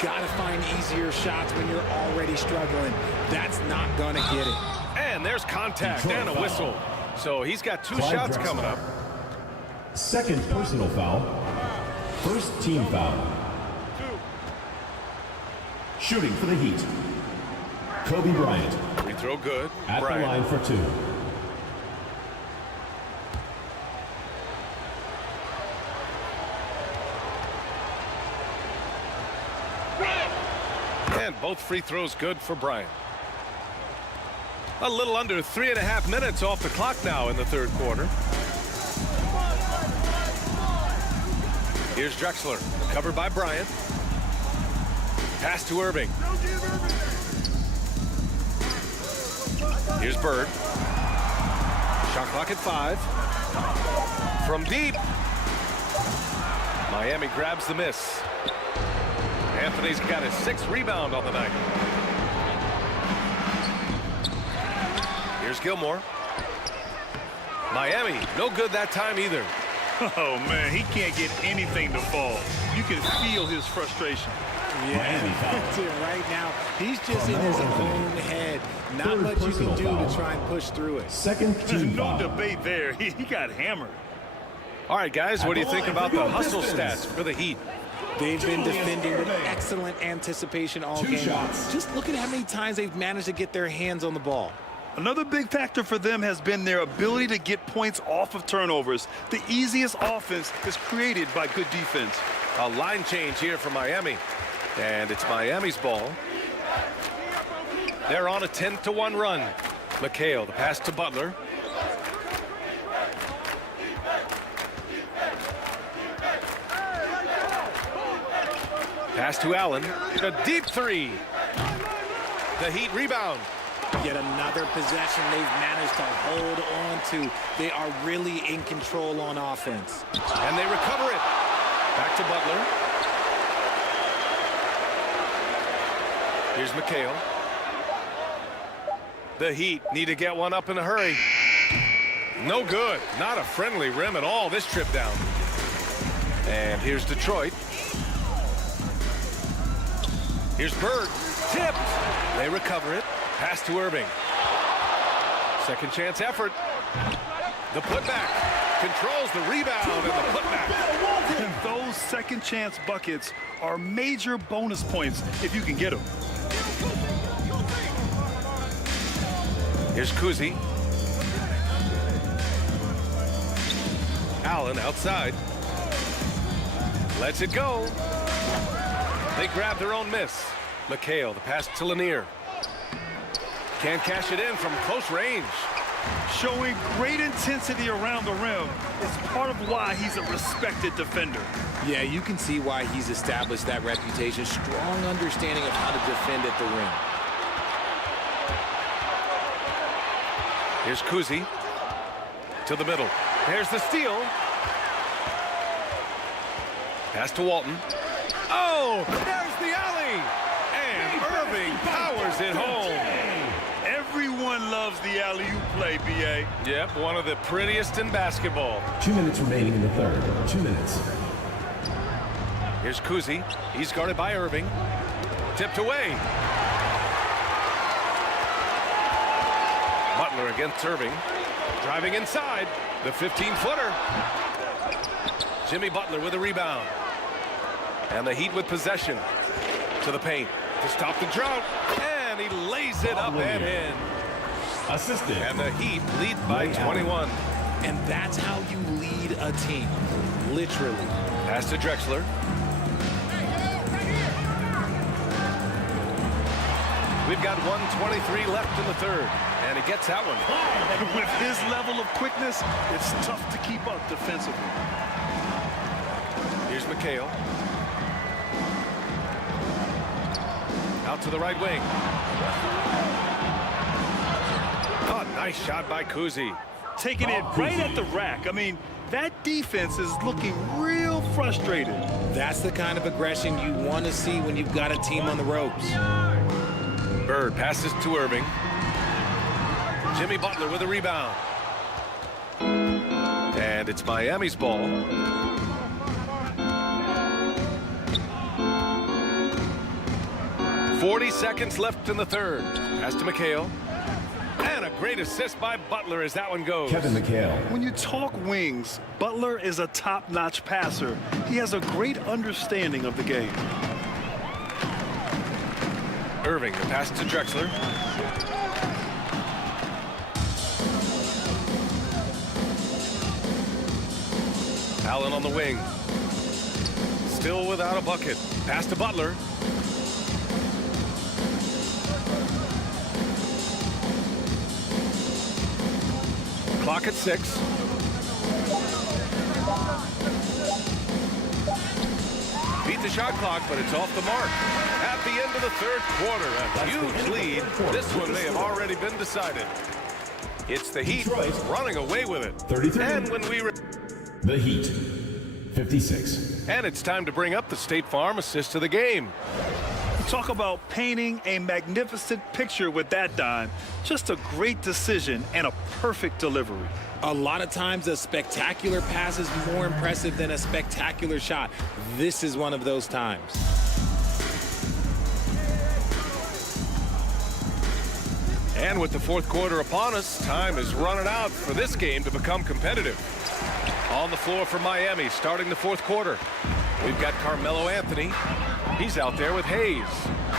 Gotta find easier shots when you're already struggling. That's not gonna get it. And there's contact and a whistle. So he's got 2 shots coming up. Second personal foul. First team foul. Shooting for the Heat, Kobe Bryant. Free throw good. At Bryant. the line for 2. And both free throws good for Bryant. A little under 3.5 minutes off the clock now in the third quarter. Here's Drexler, covered by Bryant. Pass to Irving. Here's Bird. Shot clock at 5. From deep. Miami grabs the miss. Anthony's got his 6th rebound on the night. Here's Gilmore. Miami, no good that time either. Oh, man, he can't get anything to fall. You can feel his frustration. Yeah, that's it right now. He's just in his own head. Not much you can do to try and push through it. Second team no foul. debate there. He got hammered. All right, guys, what do you think about the hustle stats for the Heat? They've been defending with excellent anticipation all game. Just look at how many times they've managed to get their hands on the ball. Another big factor for them has been their ability to get points off of turnovers. The easiest offense is created by good defense. A line change here for Miami. And it's Miami's ball. They're on a 10-1 run. McHale, the pass to Butler. Pass to Allen. A deep 3. The Heat rebound. Yet another possession they've managed to hold on to. They are really in control on offense. And they recover it. Back to Butler. Here's McHale. The Heat need to get one up in a hurry. No good. Not a friendly rim at all this trip down. And here's Detroit. Here's Bird. Tipped. They recover it. Pass to Irving. Second chance effort. The putback. Controls the rebound and the putback. Those second chance buckets are major bonus points if you can get them. Here's Kuzi. Allen outside. Lets it go. They grab their own miss. McHale, the pass to Lanier. Can't cash it in from close range. Showing great intensity around the rim is part of why he's a respected defender. Yeah, you can see why he's established that reputation. Strong understanding of how to defend at the rim. Here's Kuzi to the middle. There's the steal. Pass to Walton. Oh, there's the alley. And Irving powers it home. Everyone loves the alley-oop play, B.A. Yep, one of the prettiest in basketball. 2 minutes remaining in the third. 2 minutes. Here's Kuzi. He's guarded by Irving. Tipped away. Butler against Irving. Driving inside. The 15-footer. Jimmy Butler with a rebound. And the Heat with possession. To the paint. To stop the drought. And he lays it up and in. Assisted. And the Heat lead by 21. And that's how you lead a team. Literally. Pass to Drexler. got 1:23 left in the third, and he gets that one. With his level of quickness, it's tough to keep up defensively. Here's McHale. Out to the right wing. Oh, nice shot by Kuzi. Taking it right at the rack. I mean, that defense is looking real frustrated. That's the kind of aggression you want to see when you've got a team on the ropes. Bird passes to Irving. Jimmy Butler with a rebound. And it's Miami's ball. .40 seconds left in the third. Pass to McHale. And a great assist by Butler as that one goes. Kevin McHale. When you talk wings, Butler is a top-notch passer. He has a great understanding of the game. Irving, the pass to Drexler. Allen on the wing. Still without a bucket. Pass to Butler. Clock at 6. Beat the shot clock, but it's off the mark. At the end of the third quarter, a huge lead. This one may have already been decided. It's the Heat running away with it. 33. And when we the Heat, 56. And it's time to bring up the State Farm assist of the game. Talk about painting a magnificent picture with that dime. Just a great decision and a perfect delivery. A lot of times a spectacular pass is more impressive than a spectacular shot. This is one of those times. And with the fourth quarter upon us, time is running out for this game to become competitive. On the floor for Miami, starting the fourth quarter. We've got Carmelo Anthony. He's out there with Hayes.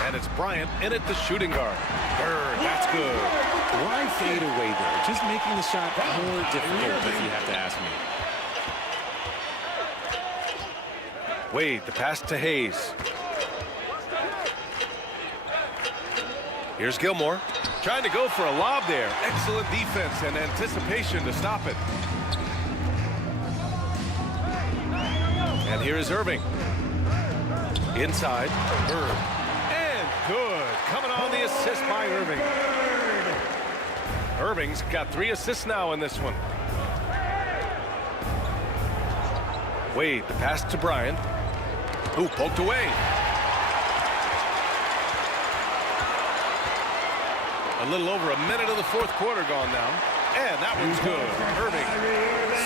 And it's Bryant in at the shooting guard. Bird, that's good. Why fade away there? Just making the shot more difficult, if you have to ask me. Wade, the pass to Hayes. Here's Gilmore. Trying to go for a lob there. Excellent defense and anticipation to stop it. And here is Irving. Inside. Bird. And good. Coming on the assist by Irving. Irving's got 3 assists now in this one. Wade, the pass to Bryant. Ooh, poked away. A little over a minute of the fourth quarter gone now. And that one's good. Irving.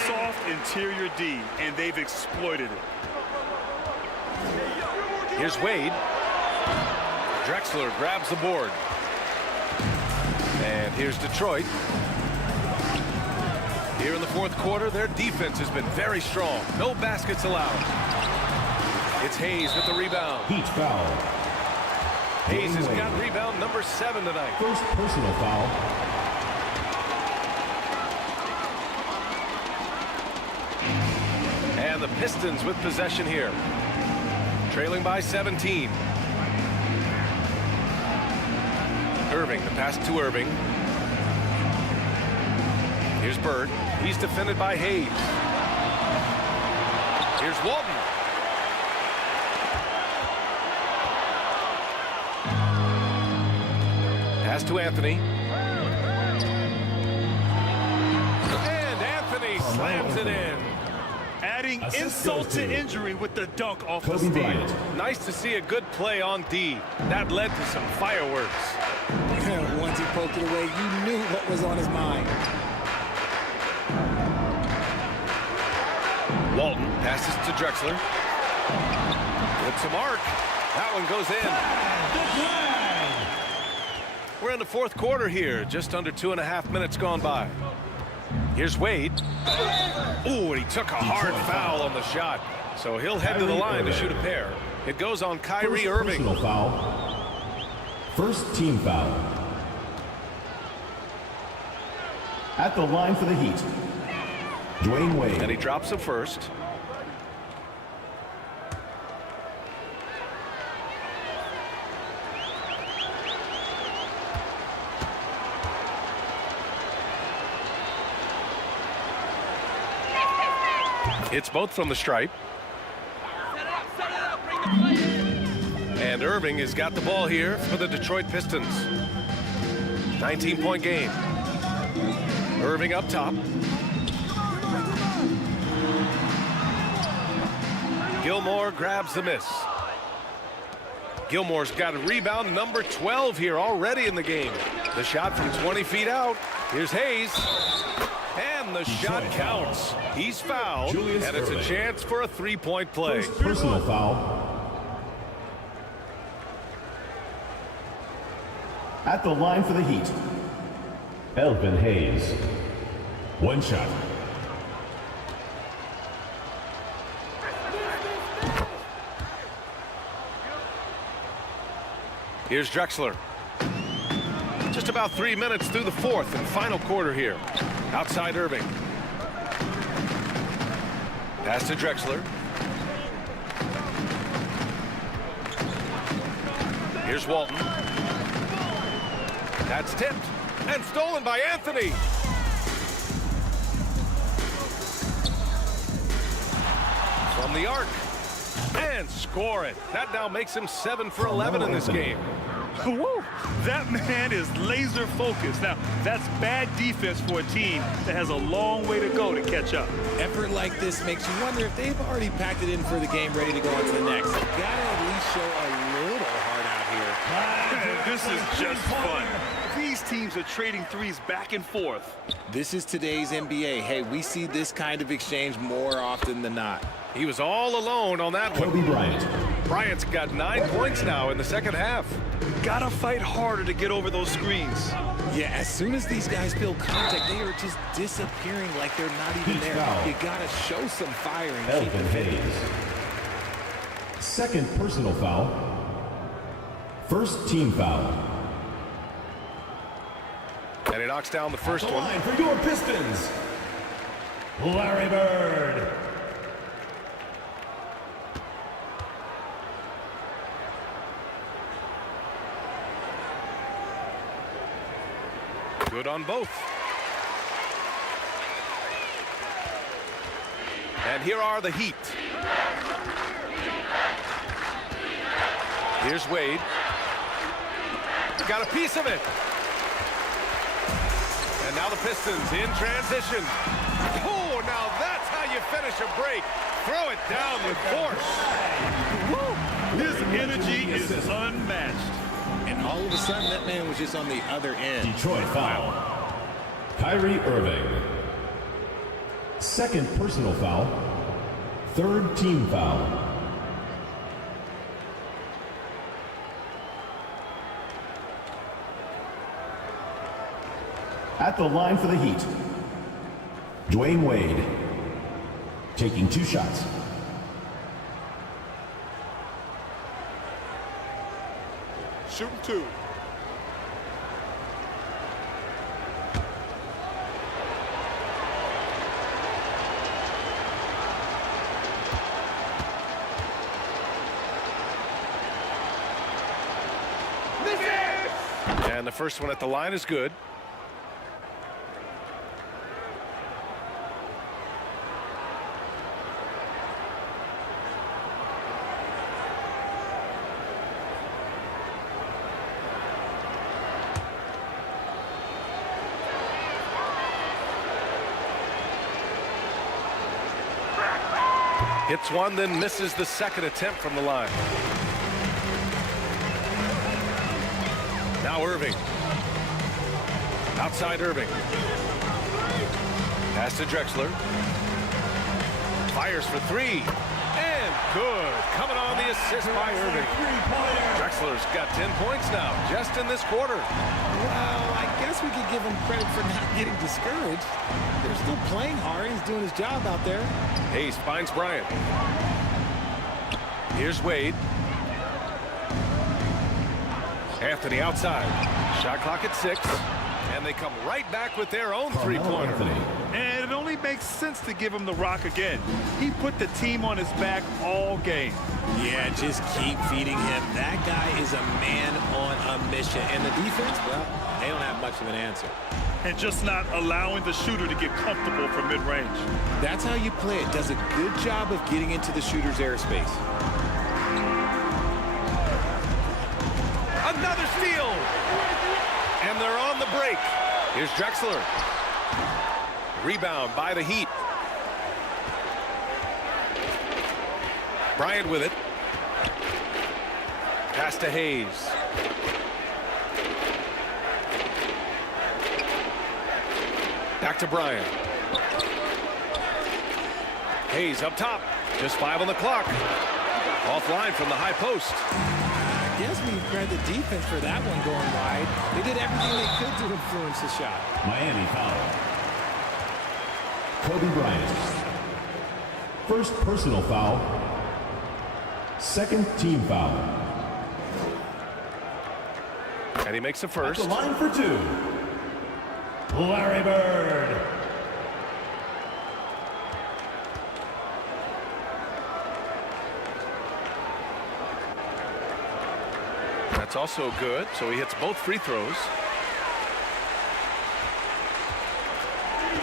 Soft interior D, and they've exploited it. Here's Wade. Drexler grabs the board. And here's Detroit. Here in the fourth quarter, their defense has been very strong. No baskets allowed. It's Hayes with the rebound. Heat foul. Hayes has got rebound number 7 tonight. First personal foul. And the Pistons with possession here. Trailing by 17. Irving, the pass to Irving. Here's Bird. He's defended by Hayes. Here's Walton. Pass to Anthony. And Anthony slams it in. Adding insult to injury with the dunk off the Kobe steal. Bryant. Nice to see a good play on D. That led to some fireworks. Once he poked it away, you knew what was on his mind. Walton passes to Drexler. It's a mark. That one goes in. We're in the fourth quarter here. Just under 2.5 minutes gone by. Here's Wade. Ooh, and he took a hard foul on the shot. So he'll head to the line to shoot a pair. It goes on Kyrie Irving. Personal foul. First team foul. At the line for the Heat, Dwayne Wade. And he drops it first. It's both from the stripe. And Irving has got the ball here for the Detroit Pistons. 19-point game. Irving up top. Gilmore grabs the miss. Gilmore's got a rebound, number 12 here already in the game. The shot from 20 feet out. Here's Hayes. And the shot counts. He's fouled, and it's a chance for a three-point play. Personal foul. At the line for the Heat, Elvin Hayes. One shot. Here's Drexler. Just about 3 minutes through the fourth and final quarter here. Outside Irving. Pass to Drexler. Here's Walton. That's tipped and stolen by Anthony. From the arc. And score it. That now makes him 7 for 11 in this game. Woo! That man is laser focused. Now, that's bad defense for a team that has a long way to go to catch up. Effort like this makes you wonder if they've already packed it in for the game, ready to go on to the next. Gotta at least show a little heart out here. This is just fun. These teams are trading threes back and forth. This is today's NBA. Hey, we see this kind of exchange more often than not. He was all alone on that one. Kobe Bryant. Bryant's got 9 points now in the second half. Gotta fight harder to get over those screens. Yeah, as soon as these guys feel contact, they are just disappearing like they're not even there. Foul. You gotta show some fire and keep Elvin it fit. Hayes. Second personal foul. First team foul. And he knocks down the first one. Line for your Pistons, Larry Bird. Good on both. And here are the Heat. Here's Wade. Got a piece of it. And now the Pistons in transition. Oh, now that's how you finish a break. Throw it down with force. Woo! His energy is unmatched. And all of a sudden, that man was just on the other end. Detroit foul. Kyrie Irving. Second personal foul. Third team foul. At the line for the Heat, Dwayne Wade, taking 2 shots. Shooting 2. And the first one at the line is good. Hits one, then misses the second attempt from the line. Now Irving. Outside Irving. Pass to Drexler. Fires for 3. And good. Coming on the assist by Irving. Drexler's got 10 points now, just in this quarter. Well, I guess we could give him credit for not getting discouraged. They're still playing hard. He's doing his job out there. Hayes finds Bryant. Here's Wade. Anthony outside. Shot clock at 6. And they come right back with their own three-pointer. And it only makes sense to give him the rock again. He put the team on his back all game. Yeah, just keep feeding him. That guy is a man on a mission. And the defense, well, they don't have much of an answer. and just not allowing the shooter to get comfortable from mid-range. That's how you play it. Does a good job of getting into the shooter's airspace. Another steal. And they're on the break. Here's Drexler. Rebound by the Heat. Bryant with it. Pass to Hayes. Back to Bryant. Hayes up top. Just 5 on the clock. Offline from the high post. I guess we credit the defense for that one going wide. They did everything they could to influence the shot. Miami foul. Kobe Bryant. First personal foul. Second team foul. And he makes the first. At the line for 2. Larry Bird. That's also good, so he hits both free throws.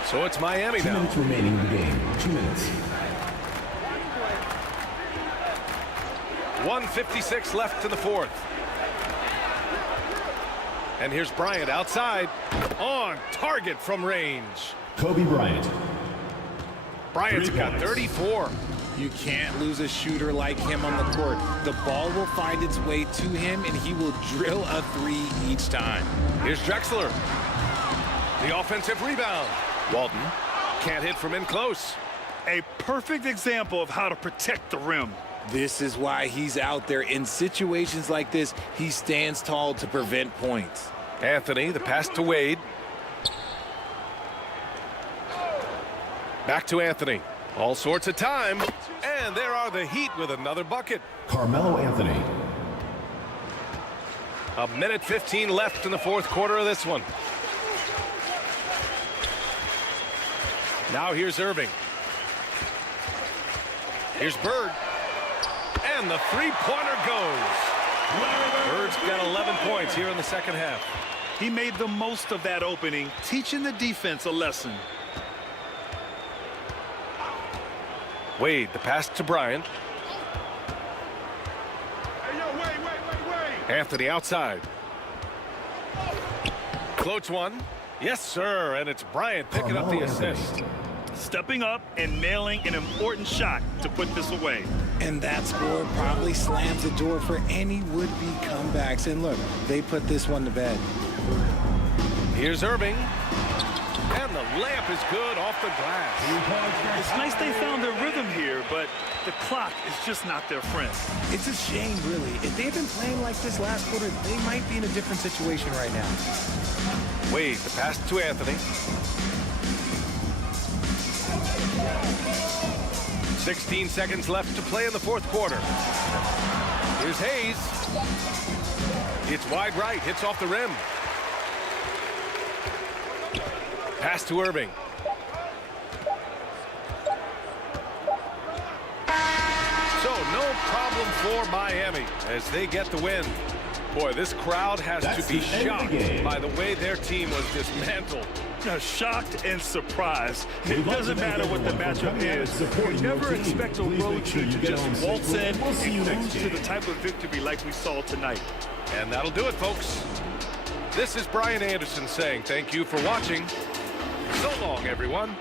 So it's Miami now. 2 minutes remaining in the game. 2 minutes. 1:56 left to the fourth. And here's Bryant outside. On target from range. Kobe Bryant. Bryant's got 34. You can't lose a shooter like him on the court. The ball will find its way to him, and he will drill a 3 each time. Here's Drexler. The offensive rebound. Walton can't hit from in close. A perfect example of how to protect the rim. This is why he's out there. In situations like this, he stands tall to prevent points. Anthony, the pass to Wade. Back to Anthony. All sorts of time. And there are the Heat with another bucket. Carmelo Anthony. 1:15 left in the fourth quarter of this one. Now here's Irving. Here's Bird. And the three-pointer goes. Bird's got 11 points here in the second half. He made the most of that opening, teaching the defense a lesson. Wade, the pass to Bryant. Anthony outside. Floats one. Yes, sir. And it's Bryant picking up the assist. Stepping up and nailing an important shot to put this away. And that score probably slams the door for any would-be comebacks. And look, they put this one to bed. Here's Irving. And the layup is good off the glass. It's nice they found their rhythm here, but the clock is just not their friend. It's a shame, really. If they had been playing like this last quarter, they might be in a different situation right now. Wade, the pass to Anthony. 16 seconds left to play in the fourth quarter. Here's Hayes. It's wide right, hits off the rim. Pass to Irving. So no problem for Miami as they get the win. Boy, this crowd has to be shocked by the way their team was dismantled. Shocked and surprised. It doesn't matter what the matchup is. You never expect a road team to just waltz in and cruise to the type of victory like we saw tonight. And that'll do it, folks. This is Brian Anderson saying thank you for watching. So long, everyone.